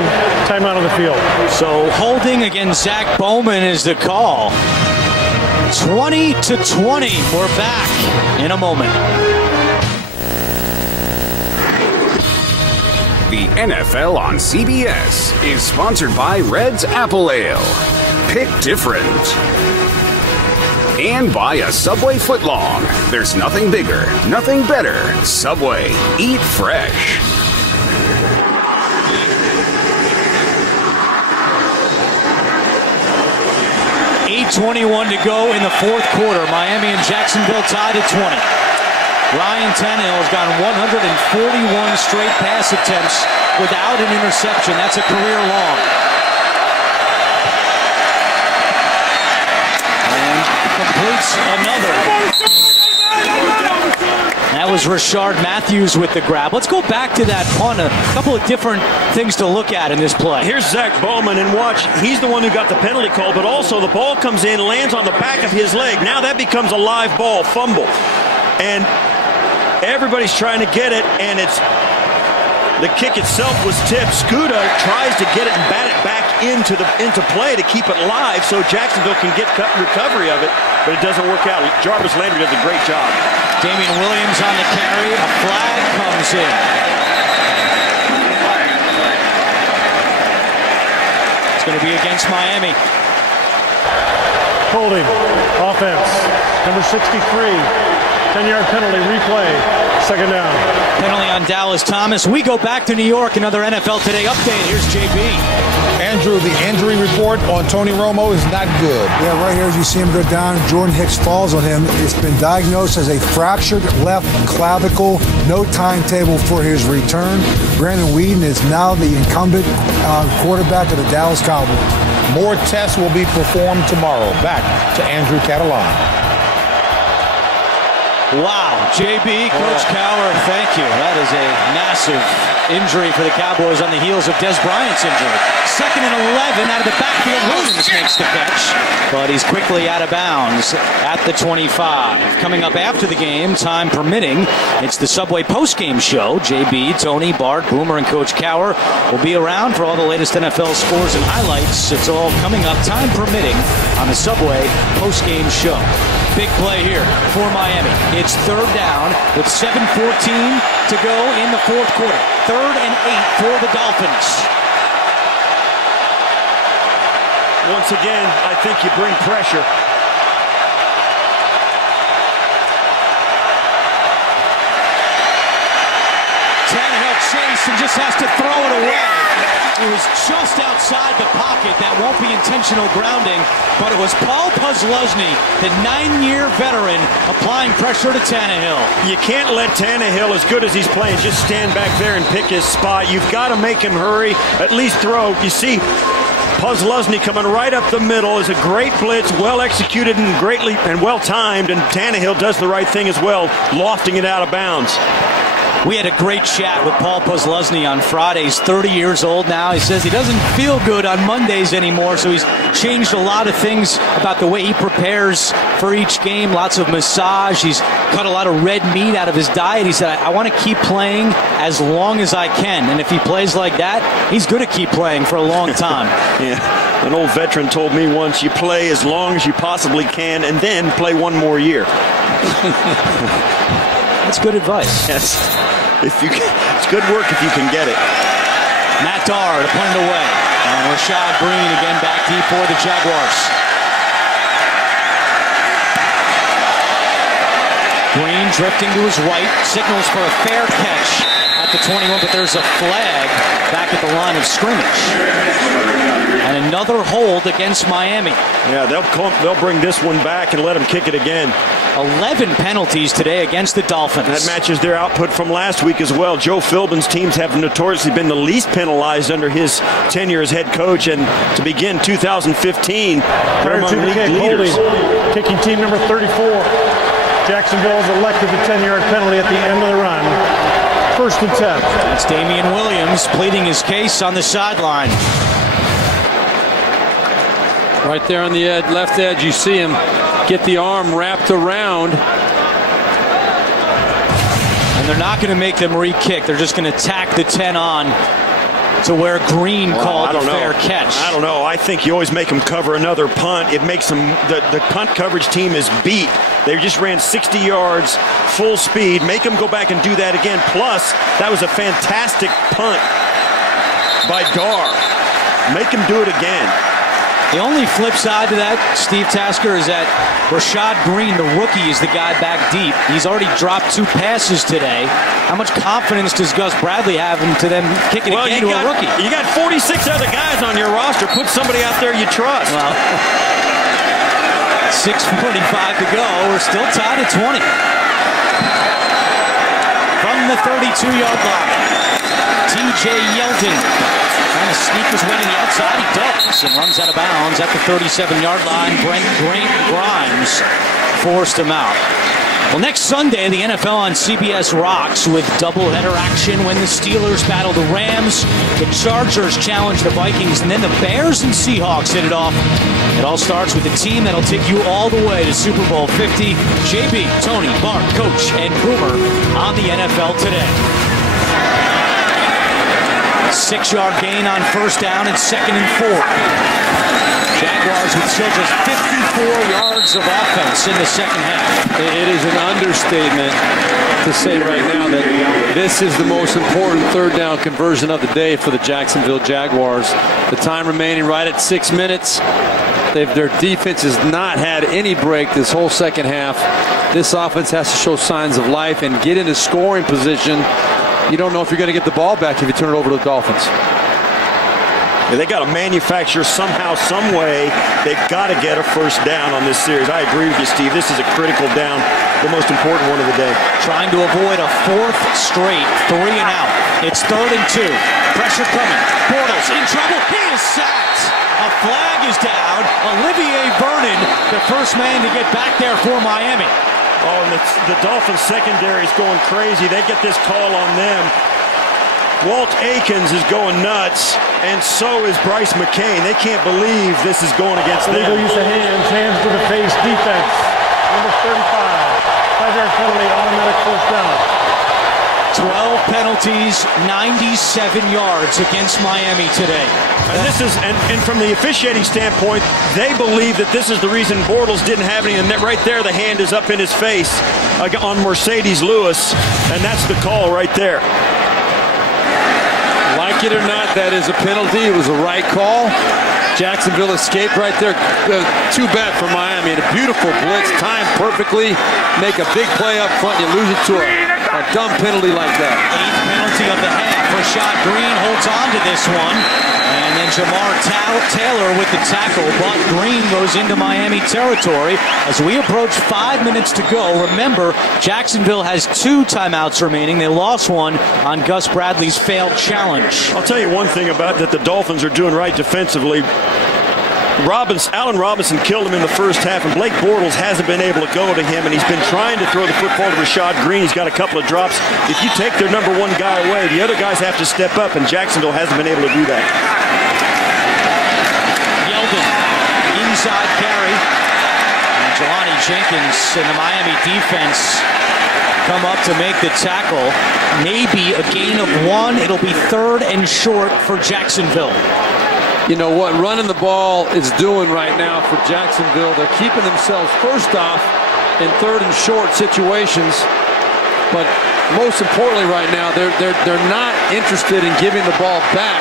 timeout on the field. So holding against Zach Bowman is the call. 20-20. We're back in a moment. The NFL on CBS is sponsored by Red's Apple Ale. Pick different. And by a Subway footlong. There's nothing bigger, nothing better. Subway. Eat fresh. .21 to go in the 4th quarter. Miami and Jacksonville tied at 20. Ryan Tannehill has gone 141 straight pass attempts without an interception. That's a career long. And completes another. That was Rashard Matthews with the grab. Let's go back to that punt. A couple of different things to look at in this play. Here's Zach Bowman, and watch, he's the one who got the penalty call, but also the ball comes in, lands on the back of his leg. Now that becomes a live ball, fumble. And everybody's trying to get it, and the kick itself was tipped. Scuda tries to get it and bat it back into play to keep it live so Jacksonville can get recovery of it, but it doesn't work out. Jarvis Landry does a great job. Damian Williams on the carry. A flag comes in. It's going to be against Miami. Holding. Offense. Number 63. 10-yard penalty. Replay. 2nd down. Penalty on Dallas Thomas. We go back to New York. Another NFL Today update. Here's JB. Andrew, the injury report on Tony Romo is not good. Yeah, right here as you see him go down, Jordan Hicks falls on him. It's been diagnosed as a fractured left clavicle. No timetable for his return. Brandon Whedon is now the incumbent quarterback of the Dallas Cowboys. More tests will be performed tomorrow. Back to Andrew Catalan. Wow, JB, Coach Cowher, thank you. That is a massive injury for the Cowboys on the heels of Des Bryant's injury. 2nd and 11 out of the backfield. Williams makes the catch, but he's quickly out of bounds at the 25. Coming up after the game, time permitting, it's the Subway postgame show. JB, Tony, Bart, Boomer, and Coach Cowher will be around for all the latest NFL scores and highlights. It's all coming up, time permitting, on the Subway postgame show. Big play here for Miami. It's 3rd down with 7:14 to go in the 4th quarter. 3rd and 8 for the Dolphins. Once again, I think you bring pressure. Tannehill chase and just has to throw it away. It was just outside the pocket. That won't be intentional grounding, but it was Paul Posluszny, the 9-year veteran, applying pressure to Tannehill. You can't let Tannehill, as good as he's playing, just stand back there and pick his spot. You've got to make him hurry, at least throw. You see Posluszny coming right up the middle is a great blitz, well executed and well timed, and Tannehill does the right thing as well, lofting it out of bounds. We had a great chat with Paul Posluszny on Friday. He's 30 years old now. He says he doesn't feel good on Mondays anymore, so he's changed a lot of things about the way he prepares for each game. Lots of massage. He's cut a lot of red meat out of his diet. He said, I want to keep playing as long as I can, and if he plays like that, he's going to keep playing for a long time. Yeah, an old veteran told me once, you play as long as you possibly can and then play one more year. That's good advice. Yes. It's good work if you can get it. Matt Darr to punt it away. And Rashad Green again back deep for the Jaguars. Green drifting to his right. Signals for a fair catch at the 21, but there's a flag back at the line of scrimmage. And another hold against Miami. Yeah, they'll bring this one back and let them kick it again. 11 penalties today against the Dolphins. That matches their output from last week as well. Joe Philbin's teams have notoriously been the least penalized under his tenure as head coach, and to begin 2015, they're among league leaders. Kicking team number 34. Jacksonville has elected the 10-yard penalty at the end of the run. 1st and 10. That's Damian Williams pleading his case on the sideline. Right there on the left edge, you see him get the arm wrapped around. And And they're not going to make them re-kick. They're just going to tack the 10 on to where Green called a fair catch. I don't know. I think you always make them cover another punt. It makes them, the punt coverage team is beat. They just ran 60 yards, full speed. Make them go back and do that again. Plus, that was a fantastic punt by Gar. Make them do it again. The only flip side to that, Steve Tasker, is that Rashad Green, the rookie, is the guy back deep. He's already dropped 2 passes today. How much confidence does Gus Bradley have into them kicking again to a rookie? You got 46 other guys on your roster. Put somebody out there you trust. Well, 6:45 to go. We're still tied at 20. From the 32-yard line, T.J. Yeldon trying to sneak his way to the outside. He does, and runs out of bounds at the 37-yard line. Brent Grimes forced him out. Well, next Sunday, the NFL on CBS rocks with doubleheader action when the Steelers battle the Rams, the Chargers challenge the Vikings, and then the Bears and Seahawks hit it off. It all starts with a team that'll take you all the way to Super Bowl 50. JB, Tony, Bart, Coach, and Boomer on the NFL Today. 6-yard gain on first down and 2nd and 4. Jaguars with still just 54 yards of offense in the second half. It is an understatement to say right now that this is the most important third down conversion of the day for the Jacksonville Jaguars. The time remaining right at 6 minutes. Their defense has not had any break this whole second half. This offense has to show signs of life and get into scoring position. You don't know if you're going to get the ball back if you turn it over to the Dolphins. Yeah, they got to manufacture somehow, some way. They've got to get a first down on this series. I agree with you, Steve. This is a critical down, the most important one of the day. Trying to avoid a 4th straight 3 and out. It's 3rd and 2. Pressure coming. Bortles in trouble. He is sacked. A flag is down. Olivier Vernon, the first man to get back there for Miami. Oh, and the Dolphins secondary is going crazy. They get this call on them. Walt Aikens is going nuts, and so is Bryce McCain. They can't believe this is going against them. Illegal use of hands to the face, defense. Number 35, 5-yard penalty, automatic first down. 12 penalties, 97 yards against Miami today. And this is, and from the officiating standpoint, they believe that this is the reason Bortles didn't have any. And right there, the hand is up in his face on Mercedes Lewis, and that's the call right there. Like it or not, that is a penalty. It was a right call. Jacksonville escaped right there. Too bad for Miami. And a beautiful blitz, timed perfectly. Make a big play up front. You lose it to a dumb penalty like that. 8th penalty of the half. Rashad Green holds on to this one. And then Jamar Taylor with the tackle. But Green goes into Miami territory as we approach 5 minutes to go. Remember, Jacksonville has 2 timeouts remaining. They lost one on Gus Bradley's failed challenge. I'll tell you one thing about that the Dolphins are doing right defensively. Allen Robinson killed him in the first half, and Blake Bortles hasn't been able to go to him, and he's been trying to throw the football to Rashad Green. He's got a couple of drops. If you take their number 1 guy away, the other guys have to step up, and Jacksonville hasn't been able to do that. Yeldon, inside carry. And Jelani Jenkins and the Miami defense come up to make the tackle. Maybe a gain of 1. It'll be 3rd and short for Jacksonville. You know what running the ball is doing right now for Jacksonville. They're keeping themselves first off in 3rd and short situations, but most importantly right now, they're not interested in giving the ball back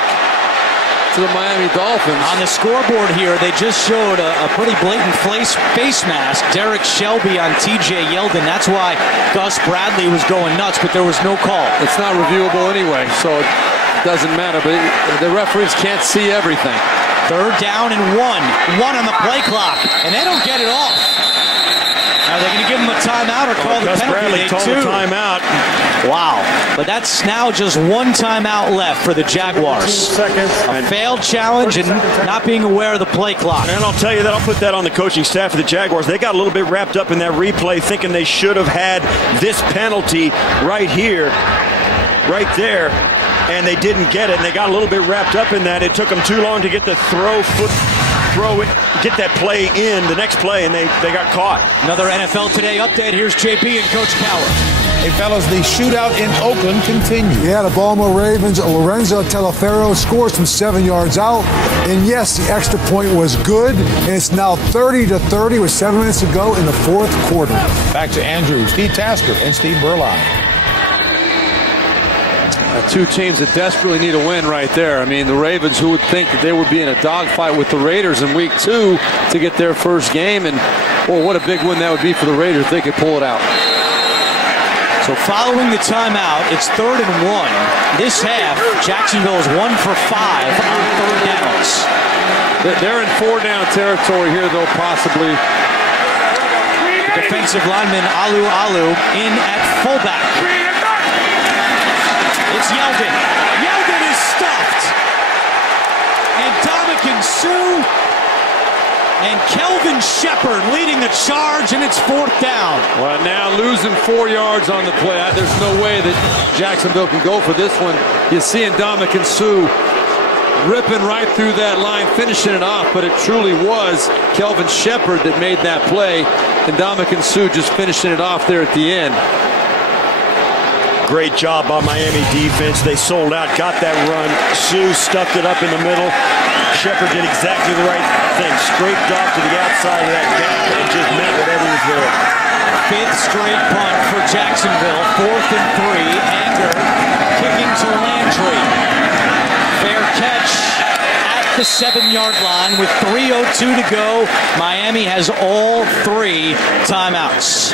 to the Miami Dolphins. On the scoreboard here, they just showed a pretty blatant face mask. Derek Shelby on T.J. Yeldon. That's why Gus Bradley was going nuts, but there was no call. It's not reviewable anyway, so it doesn't matter, but the referees can't see everything. 3rd down and 1 on the play clock, and they don't get it off. Are they going to give him a timeout or call the penalty? Bradley called a timeout. Wow, but that's now just 1 timeout left for the Jaguars. A failed challenge and not being aware of the play clock. And I'll tell you that, I'll put that on the coaching staff of the Jaguars. They got a little bit wrapped up in that replay, thinking they should have had this penalty right here, right there. And they didn't get it, and they got a little bit wrapped up in that. It took them too long to get the get that play in, the next play, and they got caught. Another NFL Today update. Here's JP and Coach Cowher. Hey, fellas, the shootout in Oakland continues. Yeah, the Baltimore Ravens, Lorenzo Telefero scores from 7 yards out. And yes, the extra point was good. And it's now 30-30 with 7 minutes to go in the fourth quarter. Back to Andrew, Steve Tasker, and Steve Berline. Two teams that desperately need a win right there. I mean, the Ravens, who would think that they would be in a dogfight with the Raiders in week 2 to get their first game. And, well, what a big win that would be for the Raiders if they could pull it out. So following the timeout, it's 3rd and 1. This half, Jacksonville is 1 for 5 on 3rd downs. They're in 4-down territory here, though, possibly. The defensive lineman Alu in at fullback. It's Yeldon. Yeldon is stuffed. And Dominican Sue and Kelvin Shepard leading the charge, and it's 4th down. Well, now losing 4 yards on the play. There's no way that Jacksonville can go for this one. You see Dominican Sue ripping right through that line, finishing it off, but it truly was Kelvin Shepard that made that play, and Dominican Sue just finishing it off there at the end. Great job by Miami defense. They sold out, got that run. Sue stuffed it up in the middle. Shepard did exactly the right thing. Scraped off to the outside of that gap and just met whatever was there. 5th straight punt for Jacksonville. 4th and 3. Anger kicking to Landry. Fair catch at the 7-yard line with 3:02 to go. Miami has all 3 timeouts.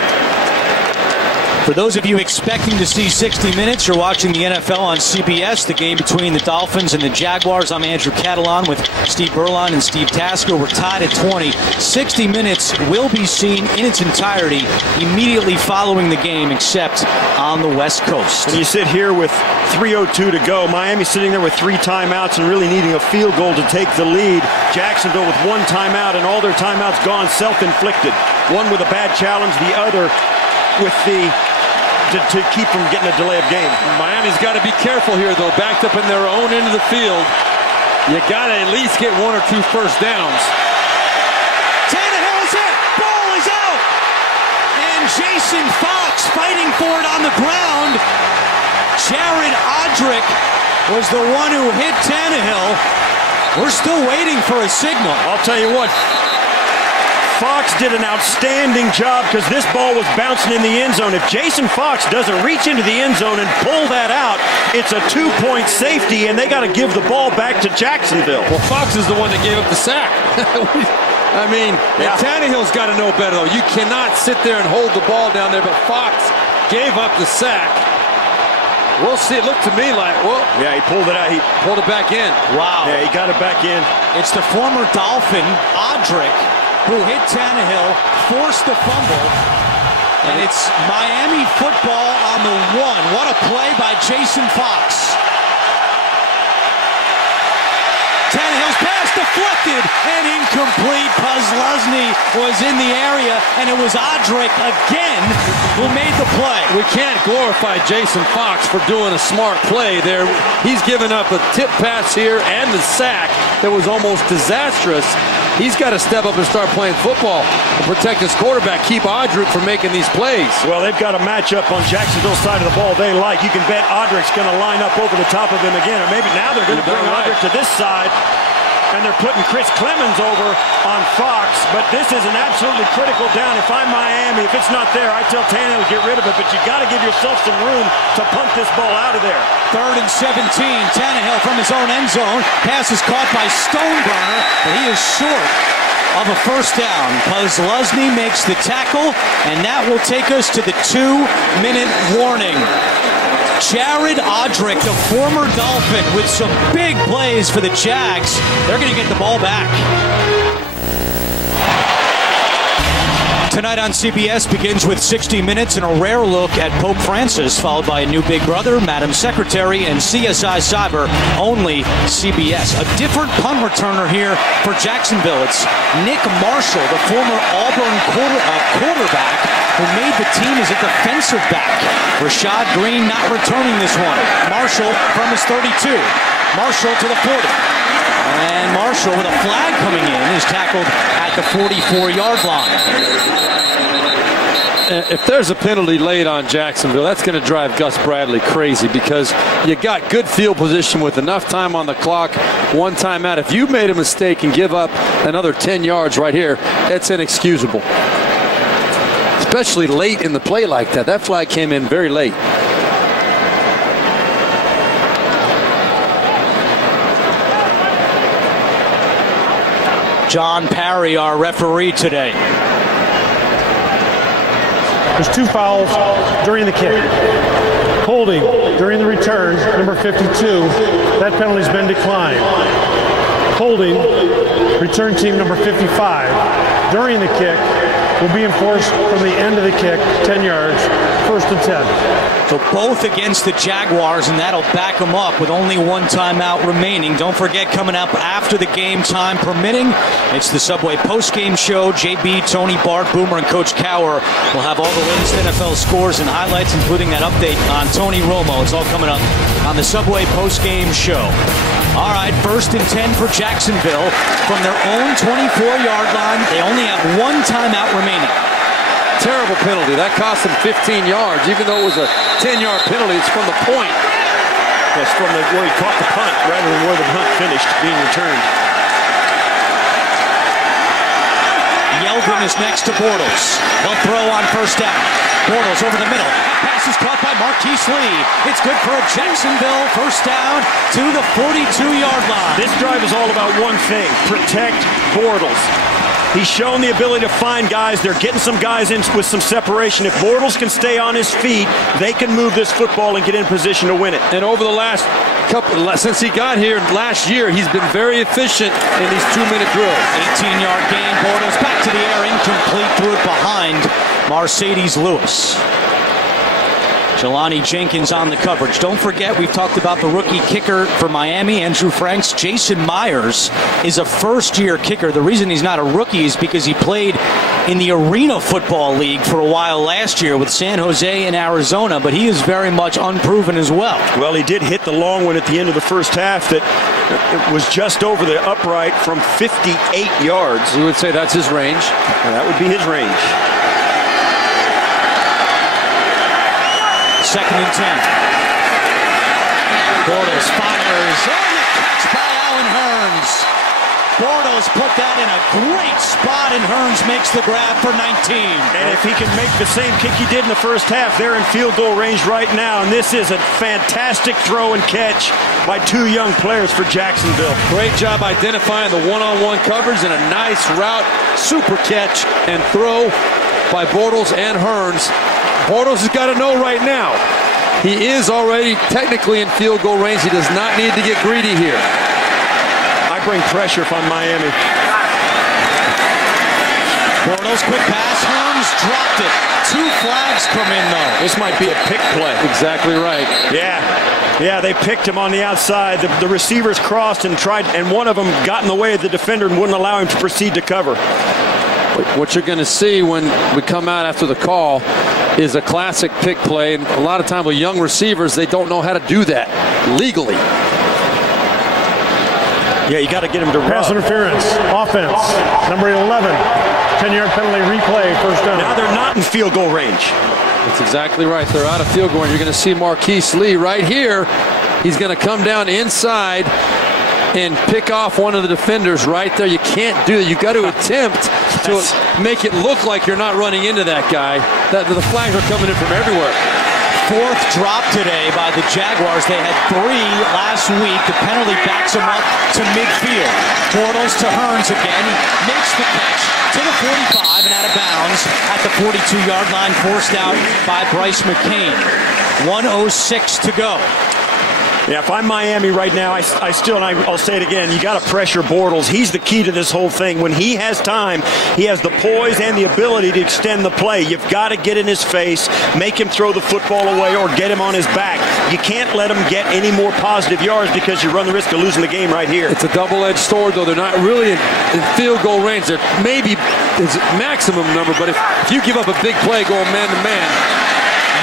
For those of you expecting to see 60 minutes, you're watching the NFL on CBS, the game between the Dolphins and the Jaguars. I'm Andrew Catalan with Steve Berline and Steve Tasker. We're tied at 20. 60 minutes will be seen in its entirety immediately following the game, except on the West Coast. And you sit here with 3:02 to go. Miami sitting there with 3 timeouts and really needing a field goal to take the lead. Jacksonville with 1 timeout and all their timeouts gone, self-inflicted. One with a bad challenge, the other with the to keep from getting a delay of game. Miami's got to be careful here, though. Backed up in their own end of the field. You got to at least get 1 or 2 first downs. Tannehill is hit. Ball is out. And Jason Fox fighting for it on the ground. Jared Odrick was the one who hit Tannehill. We're still waiting for a signal. I'll tell you what. Fox did an outstanding job because this ball was bouncing in the end zone. If Jason Fox doesn't reach into the end zone and pull that out, it's a 2-point safety, and they got to give the ball back to Jacksonville. Well, Fox is the one that gave up the sack. I mean, yeah. Tannehill's got to know better, though. You cannot sit there and hold the ball down there, but Fox gave up the sack. We'll see. It looked to me like, whoa. Yeah, he pulled it out. He pulled it back in. Wow. Yeah, he got it back in. It's the former Dolphin, Odrick, who hit Tannehill, forced the fumble, and it's Miami football on the 1. What a play by Jason Fox. Tannehill's pass deflected and incomplete. Puzlesny was in the area, and it was Odrick again who made the play. We can't glorify Jason Fox for doing a smart play there. He's given up a tip pass here and the sack that was almost disastrous. He's got to step up and start playing football and protect his quarterback, keep Odrick from making these plays. Well, they've got a matchup on Jacksonville's side of the ball they like. You can bet Odrick's going to line up over the top of him again, or maybe now they're going to bring Odrick to this side, and they're putting Chris Clemens over on Fox. But this is an absolutely critical down. If I'm Miami, if it's not there, I tell Tannehill to get rid of it, but you got to give yourself some room to punt this ball out of there. 3rd and 17. Tannehill from his own end zone. Pass is caught by Stoneburner, but he is short of a first down. Puzlesny makes the tackle, and that will take us to the 2-minute warning. Jared Odrick, the former Dolphin, with some big plays for the Jags. They're going to get the ball back. Tonight on CBS begins with 60 Minutes and a rare look at Pope Francis, followed by a new Big Brother, Madam Secretary, and CSI Cyber, only CBS. A different punt returner here for Jacksonville. It's Nick Marshall, the former Auburn quarterback, who made the team as a defensive back. Rashad Green not returning this one. Marshall from his 32. Marshall to the 40. And Marshall, with a flag coming in, is tackled at the 44-yard line. If there's a penalty late on Jacksonville, that's going to drive Gus Bradley crazy because you got good field position with enough time on the clock, one timeout. If you made a mistake and give up another 10 yards right here, it's inexcusable. Especially late in the play like that. That flag came in very late. John Parry, our referee today. There's 2 fouls during the kick. Holding during the return, number 52. That penalty's been declined. Holding, return team number 55. During the kick will be enforced from the end of the kick, 10 yards, 1st and 10. So both against the Jaguars, and that'll back them up with only 1 timeout remaining. Don't forget, coming up after the game, time permitting, it's the Subway postgame show. JB, Tony, Bart, Boomer, and Coach Cower will have all the latest NFL scores and highlights, including that update on Tony Romo. It's all coming up on the Subway postgame show. All right, 1st and 10 for Jacksonville from their own 24-yard line. They only have 1 timeout remaining. Terrible penalty. That cost them 15 yards. Even though it was a 10-yard penalty, it's from the point. Yes, from where he caught the punt rather than where the punt finished being returned. Yeldon is next to Bortles. They'll throw on 1st down. Bortles over the middle. Pass is caught by Marquise Lee. It's good for a Jacksonville 1st down to the 42-yard line. This drive is all about one thing: protect Bortles. He's shown the ability to find guys. They're getting some guys in with some separation. If Bortles can stay on his feet, they can move this football and get in position to win it. And over the last since he got here last year, he's been very efficient in these 2-minute drills. 18-yard gain. Bortles back to the air, incomplete, threw it behind Mercedes Lewis. Jelani Jenkins on the coverage. Don't forget, we've talked about the rookie kicker for Miami, Andrew Franks. Jason Myers is a first-year kicker. The reason he's not a rookie is because he played in the Arena Football League for a while last year with San Jose and Arizona, but he is very much unproven as well. Well, he did hit the long one at the end of the 1st half that it was just over the upright from 58 yards. You would say that's his range? Well, that would be his range. 2nd and 10. Bortles fires. Oh, the catch by Allen Hurns. Bortles put that in a great spot, and Hurns makes the grab for 19. And if he can make the same kick he did in the 1st half, they're in field goal range right now. And this is a fantastic throw and catch by 2 young players for Jacksonville. Great job identifying the one-on-one coverage and a nice route, super catch and throw by Bortles and Hurns. Bortles has got to know right now, he is already technically in field goal range. He does not need to get greedy here. I bring pressure if I'm Miami. Bortles, quick pass. Hurns dropped it. 2 flags come in, though. This might be a pick play. Exactly right. Yeah, they picked him on the outside. The receivers crossed and tried, and one of them got in the way of the defender and wouldn't allow him to proceed to cover. What you're going to see when we come out after the call is a classic pick play, and a lot of times with young receivers, they don't know how to do that legally. Yeah, you got to get him to pass interference, offense, number 11, 10-yard penalty, replay, 1st down. Now they're not in field goal range. That's exactly right. They're out of field goal, and you're going to see Marquise Lee right here. He's going to come down inside and pick off one of the defenders right there. You can't do that. You got to attempt to make it look like you're not running into that guy. The flags are coming in from everywhere. 4th drop today by the Jaguars. They had 3 last week. The penalty backs them up to midfield. Bortles to Hurns again. Makes the catch to the 45 and out of bounds at the 42-yard line, forced out by Bryce McCain. 1:06 to go. Yeah, if I'm Miami right now, I'll say it again, you got to pressure Bortles. He's the key to this whole thing. When he has time, he has the poise and the ability to extend the play. You've got to get in his face, make him throw the football away, or get him on his back. You can't let him get any more positive yards because you run the risk of losing the game right here. It's a double-edged sword, though. They're not really in field goal range. They're maybe his maximum number, but if you give up a big play going man-to-man.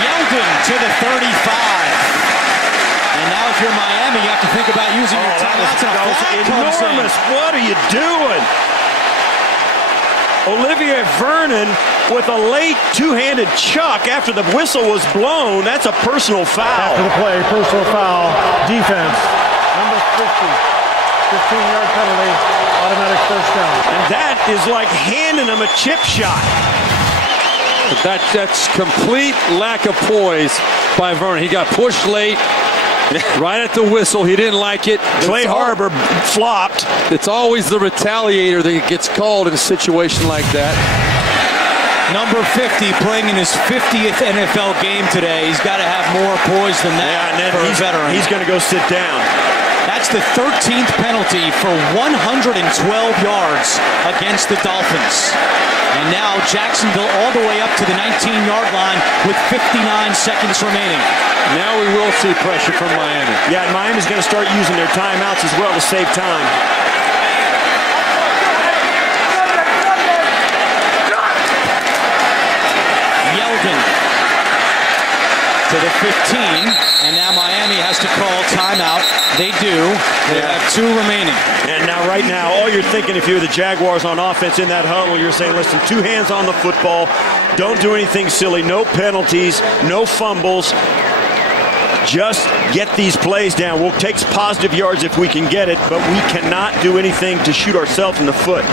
Yeldon to the 35. And now if you're Miami, you have to think about using your timeouts. That was enormous. What are you doing? Olivier Vernon with a late two-handed chuck after the whistle was blown. That's a personal foul. After the play, personal foul, defense, number 50, 15-yard penalty, automatic first down. And that is like handing him a chip shot. That's complete lack of poise by Vernon. He got pushed late, right at the whistle. He didn't like it. Clay Harbor flopped. It's always the retaliator that gets called in a situation like that. Number 50 playing in his 50th NFL game today. He's got to have more poise than that for a veteran. He's going to go sit down. That's the 13th penalty for 112 yards against the Dolphins. And now Jacksonville all the way up to the 19-yard line with 59 seconds remaining. Now we will see pressure from Miami. Yeah, and Miami's going to start using their timeouts as well to save time. Yeldon to the 15, and now Miami has to call timeout. They do. They have 2 remaining. And now, right now, all you're thinking if you're the Jaguars on offense in that huddle, you're saying, listen, 2 hands on the football. Don't do anything silly. No penalties, no fumbles. Just get these plays down. We'll take positive yards if we can get it, but we cannot do anything to shoot ourselves in the foot.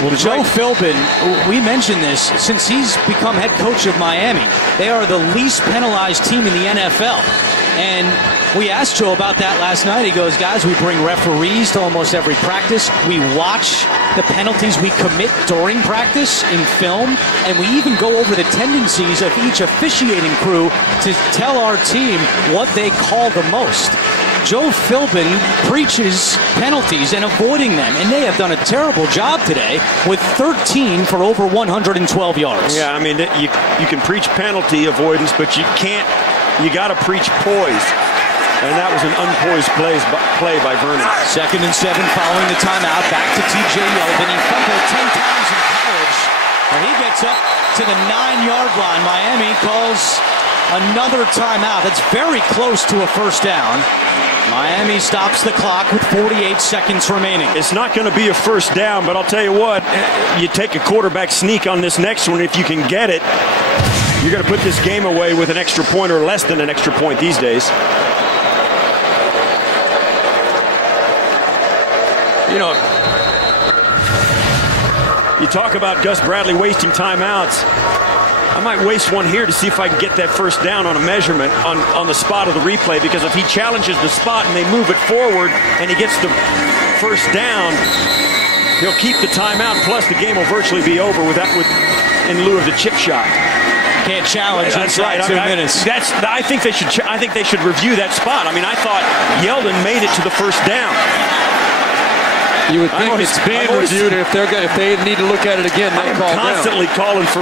Well, Joe Philbin, we mentioned this, since he's become head coach of Miami, they are the least penalized team in the NFL. And we asked Joe about that last night. He goes, guys, we bring referees to almost every practice. We watch the penalties we commit during practice in film, and we even go over the tendencies of each officiating crew to tell our team what they call the most. Joe Philbin preaches penalties and avoiding them, and they have done a terrible job today with 13 for over 112 yards. Yeah, I mean, you can preach penalty avoidance, but you can't. You got to preach poise, and that was an unpoised play by Vernon. 2nd and 7 following the timeout. Back to T.J. Yeldon. He fumbled 10 times in college, and he gets up to the 9-yard line. Miami calls another timeout. That's very close to a first down. Miami stops the clock with 48 seconds remaining. It's not going to be a first down, but I'll tell you what, you take a quarterback sneak on this next one. If you can get it, you're going to put this game away with an extra point or less than an extra point these days. You know, you talk about Gus Bradley wasting timeouts. I might waste one here to see if I can get that first down on a measurement on the spot of the replay, because if he challenges the spot and they move it forward and he gets the first down, he'll keep the timeout, plus the game will virtually be over with that in lieu of the chip shot. Can't challenge. That's right. 2 minutes. I think they should review that spot. I mean, I thought Yeldon made it to the first down. You would think it's being reviewed, and if they need to look at it again, they'll call down. Constantly calling for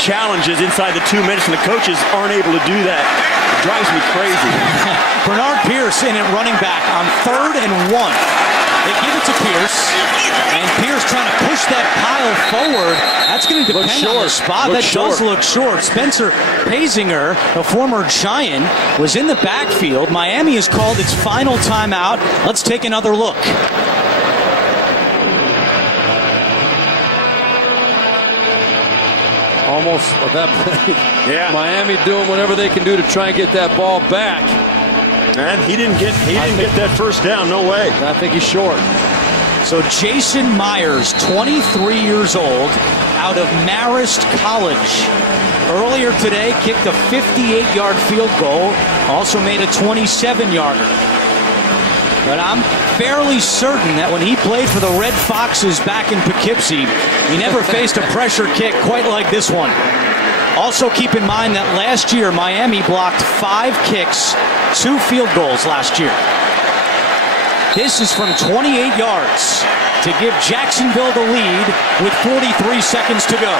challenges inside the 2 minutes, and the coaches aren't able to do that. It drives me crazy. Bernard Pierce in at running back on 3rd and 1. They give it to Pierce, and Pierce trying to push that pile forward. That's going to depend on the spot. That does look short. Spencer Pazinger, a former Giant, was in the backfield. Miami has called its final timeout. Let's take another look. Almost at that point. Yeah. Miami doing whatever they can do to try and get that ball back. And he didn't get that first down. No way. I think he's short. So Jason Myers, 23 years old, out of Marist College. Earlier today, kicked a 58-yard field goal. Also made a 27-yarder. But I'm fairly certain that when he played for the Red Foxes back in Poughkeepsie, he never faced a pressure kick quite like this one. Also keep in mind that last year, Miami blocked 5 kicks, 2 field goals last year. This is from 28 yards to give Jacksonville the lead with 43 seconds to go.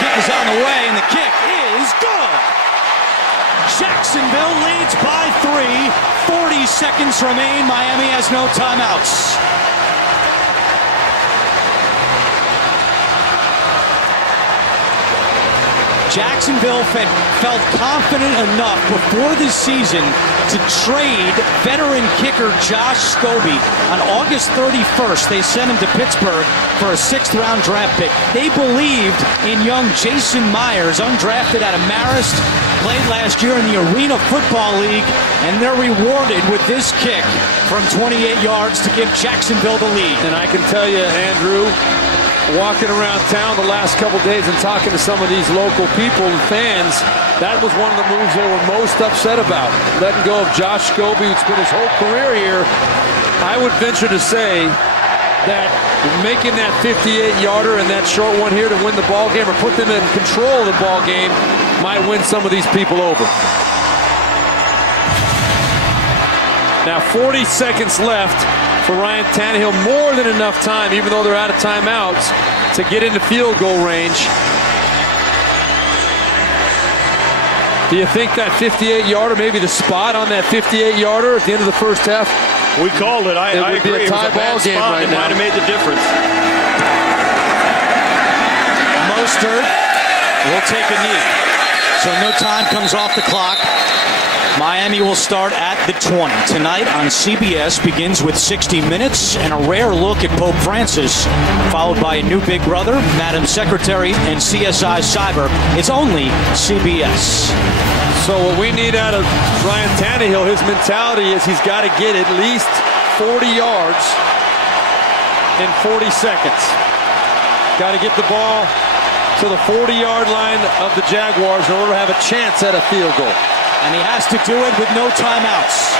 Kick is on the way, and the kick is good. Jacksonville leads by 3. 40 seconds remain. Miami has no timeouts. Jacksonville felt confident enough before the season to trade veteran kicker Josh Scobie. On August 31st, they sent him to Pittsburgh for a 6th-round draft pick. They believed in young Jason Myers, undrafted out of Marist, played last year in the Arena Football League, and they're rewarded with this kick from 28 yards to give Jacksonville the lead. And I can tell you, Andrew, walking around town the last couple days and talking to some of these local people and fans, that was one of the moves they were most upset about. Letting go of Josh Scobie, who's spent his whole career here. I would venture to say that making that 58-yarder and that short one here to win the ball game or put them in control of the ball game might win some of these people over. Now 40 seconds left for Ryan Tannehill, more than enough time, even though they're out of timeouts, to get into field goal range. Do you think that 58-yarder, maybe the spot on that 58-yarder at the end of the first half? We called it. I would agree. be a tie ball game right now. It might have made the difference. Mostert will take a knee. So no time comes off the clock. Miami will start at the 20. Tonight on CBS begins with 60 Minutes and a rare look at Pope Francis, followed by a new Big Brother, Madam Secretary, and CSI Cyber. It's only CBS. So what we need out of Ryan Tannehill, his mentality is he's got to get at least 40 yards in 40 seconds. Got to get the ball to the 40-yard line of the Jaguars in order to have a chance at a field goal. And he has to do it with no timeouts.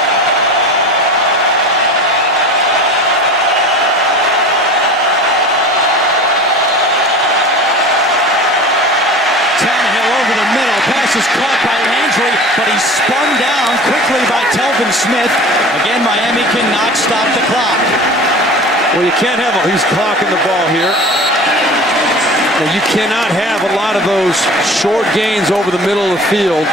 Tannehill over the middle. Pass is caught by Landry, but he's spun down quickly by Telvin Smith. Again, Miami cannot stop the clock. Well, you can't have he's clocking the ball here. Now, you cannot have a lot of those short gains over the middle of the field.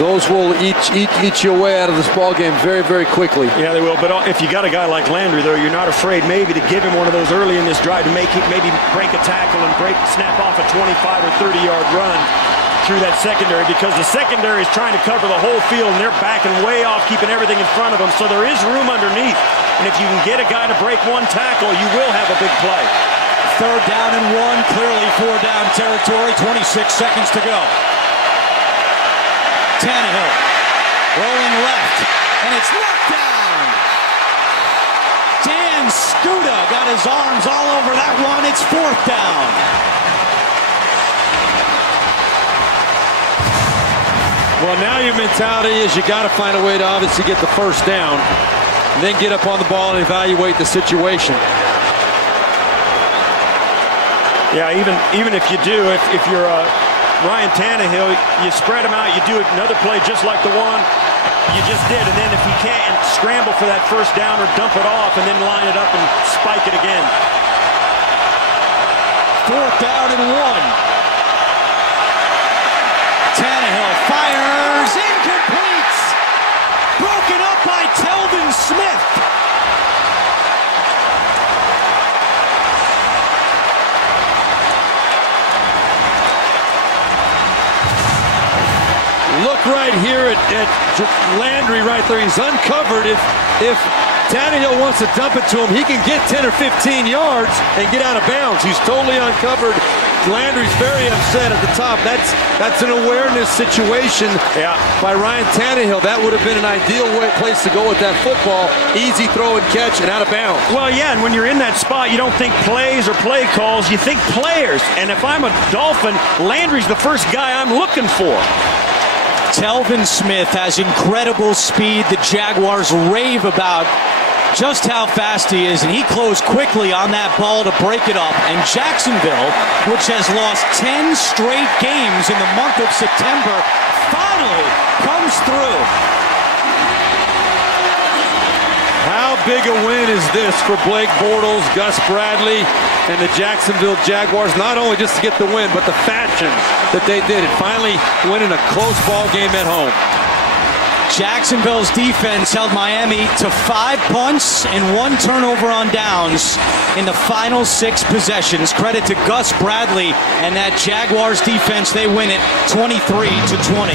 Those will eat your way out of this ball game very, very quickly. Yeah, they will. But if you got a guy like Landry, though, you're not afraid maybe to give him one of those early in this drive to maybe break a tackle and snap off a 25 or 30-yard run through that secondary, because the secondary is trying to cover the whole field and they're backing way off, keeping everything in front of them. So there is room underneath. And if you can get a guy to break one tackle, you will have a big play. 3rd down and 1, clearly 4-down territory. 26 seconds to go. Tannehill rolling left, and it's knocked down. Dan Scuda got his arms all over that one. It's 4th down. Well, now your mentality is you got to find a way to obviously get the first down, and then get up on the ball and evaluate the situation. Yeah, even if you do, if you're Ryan Tannehill, you spread him out, you do another play just like the one you just did, and then if you can't, scramble for that first down or dump it off and then line it up and spike it again. 4th down and 1. Tannehill fires, incomplete! Broken up by Telvin Smith. Look right here at Landry right there. He's uncovered. If Tannehill wants to dump it to him, he can get 10 or 15 yards and get out of bounds. He's totally uncovered. Landry's very upset at the top. That's an awareness situation by Ryan Tannehill. That would have been an ideal place to go with that football. Easy throw and catch and out of bounds. Well, yeah, and when you're in that spot, you don't think plays or play calls. You think players. And if I'm a Dolphin, Landry's the first guy I'm looking for. Telvin Smith has incredible speed. The Jaguars rave about just how fast he is, and he closed quickly on that ball to break it up. And Jacksonville, which has lost 10 straight games in the month of September, finally comes through. How big a win is this for Blake Bortles, Gus Bradley, and the Jacksonville Jaguars? Not only just to get the win, but the fashion that they did it. Finally winning a close ball game at home. Jacksonville's defense held Miami to 5 punts and 1 turnover on downs in the final 6 possessions. Credit to Gus Bradley and that Jaguars defense. They win it 23-20.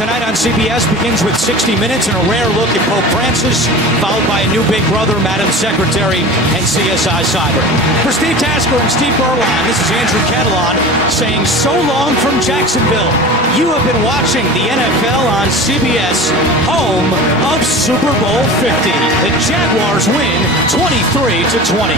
Tonight on CBS begins with 60 Minutes and a rare look at Pope Francis, followed by a new big brother, Madam Secretary, and CSI Cyber. For Steve Tasker and Steve Berline, this is Andrew Catalon saying so long from Jacksonville. You have been watching the NFL on CBS, home of Super Bowl 50. The Jaguars win 23-20.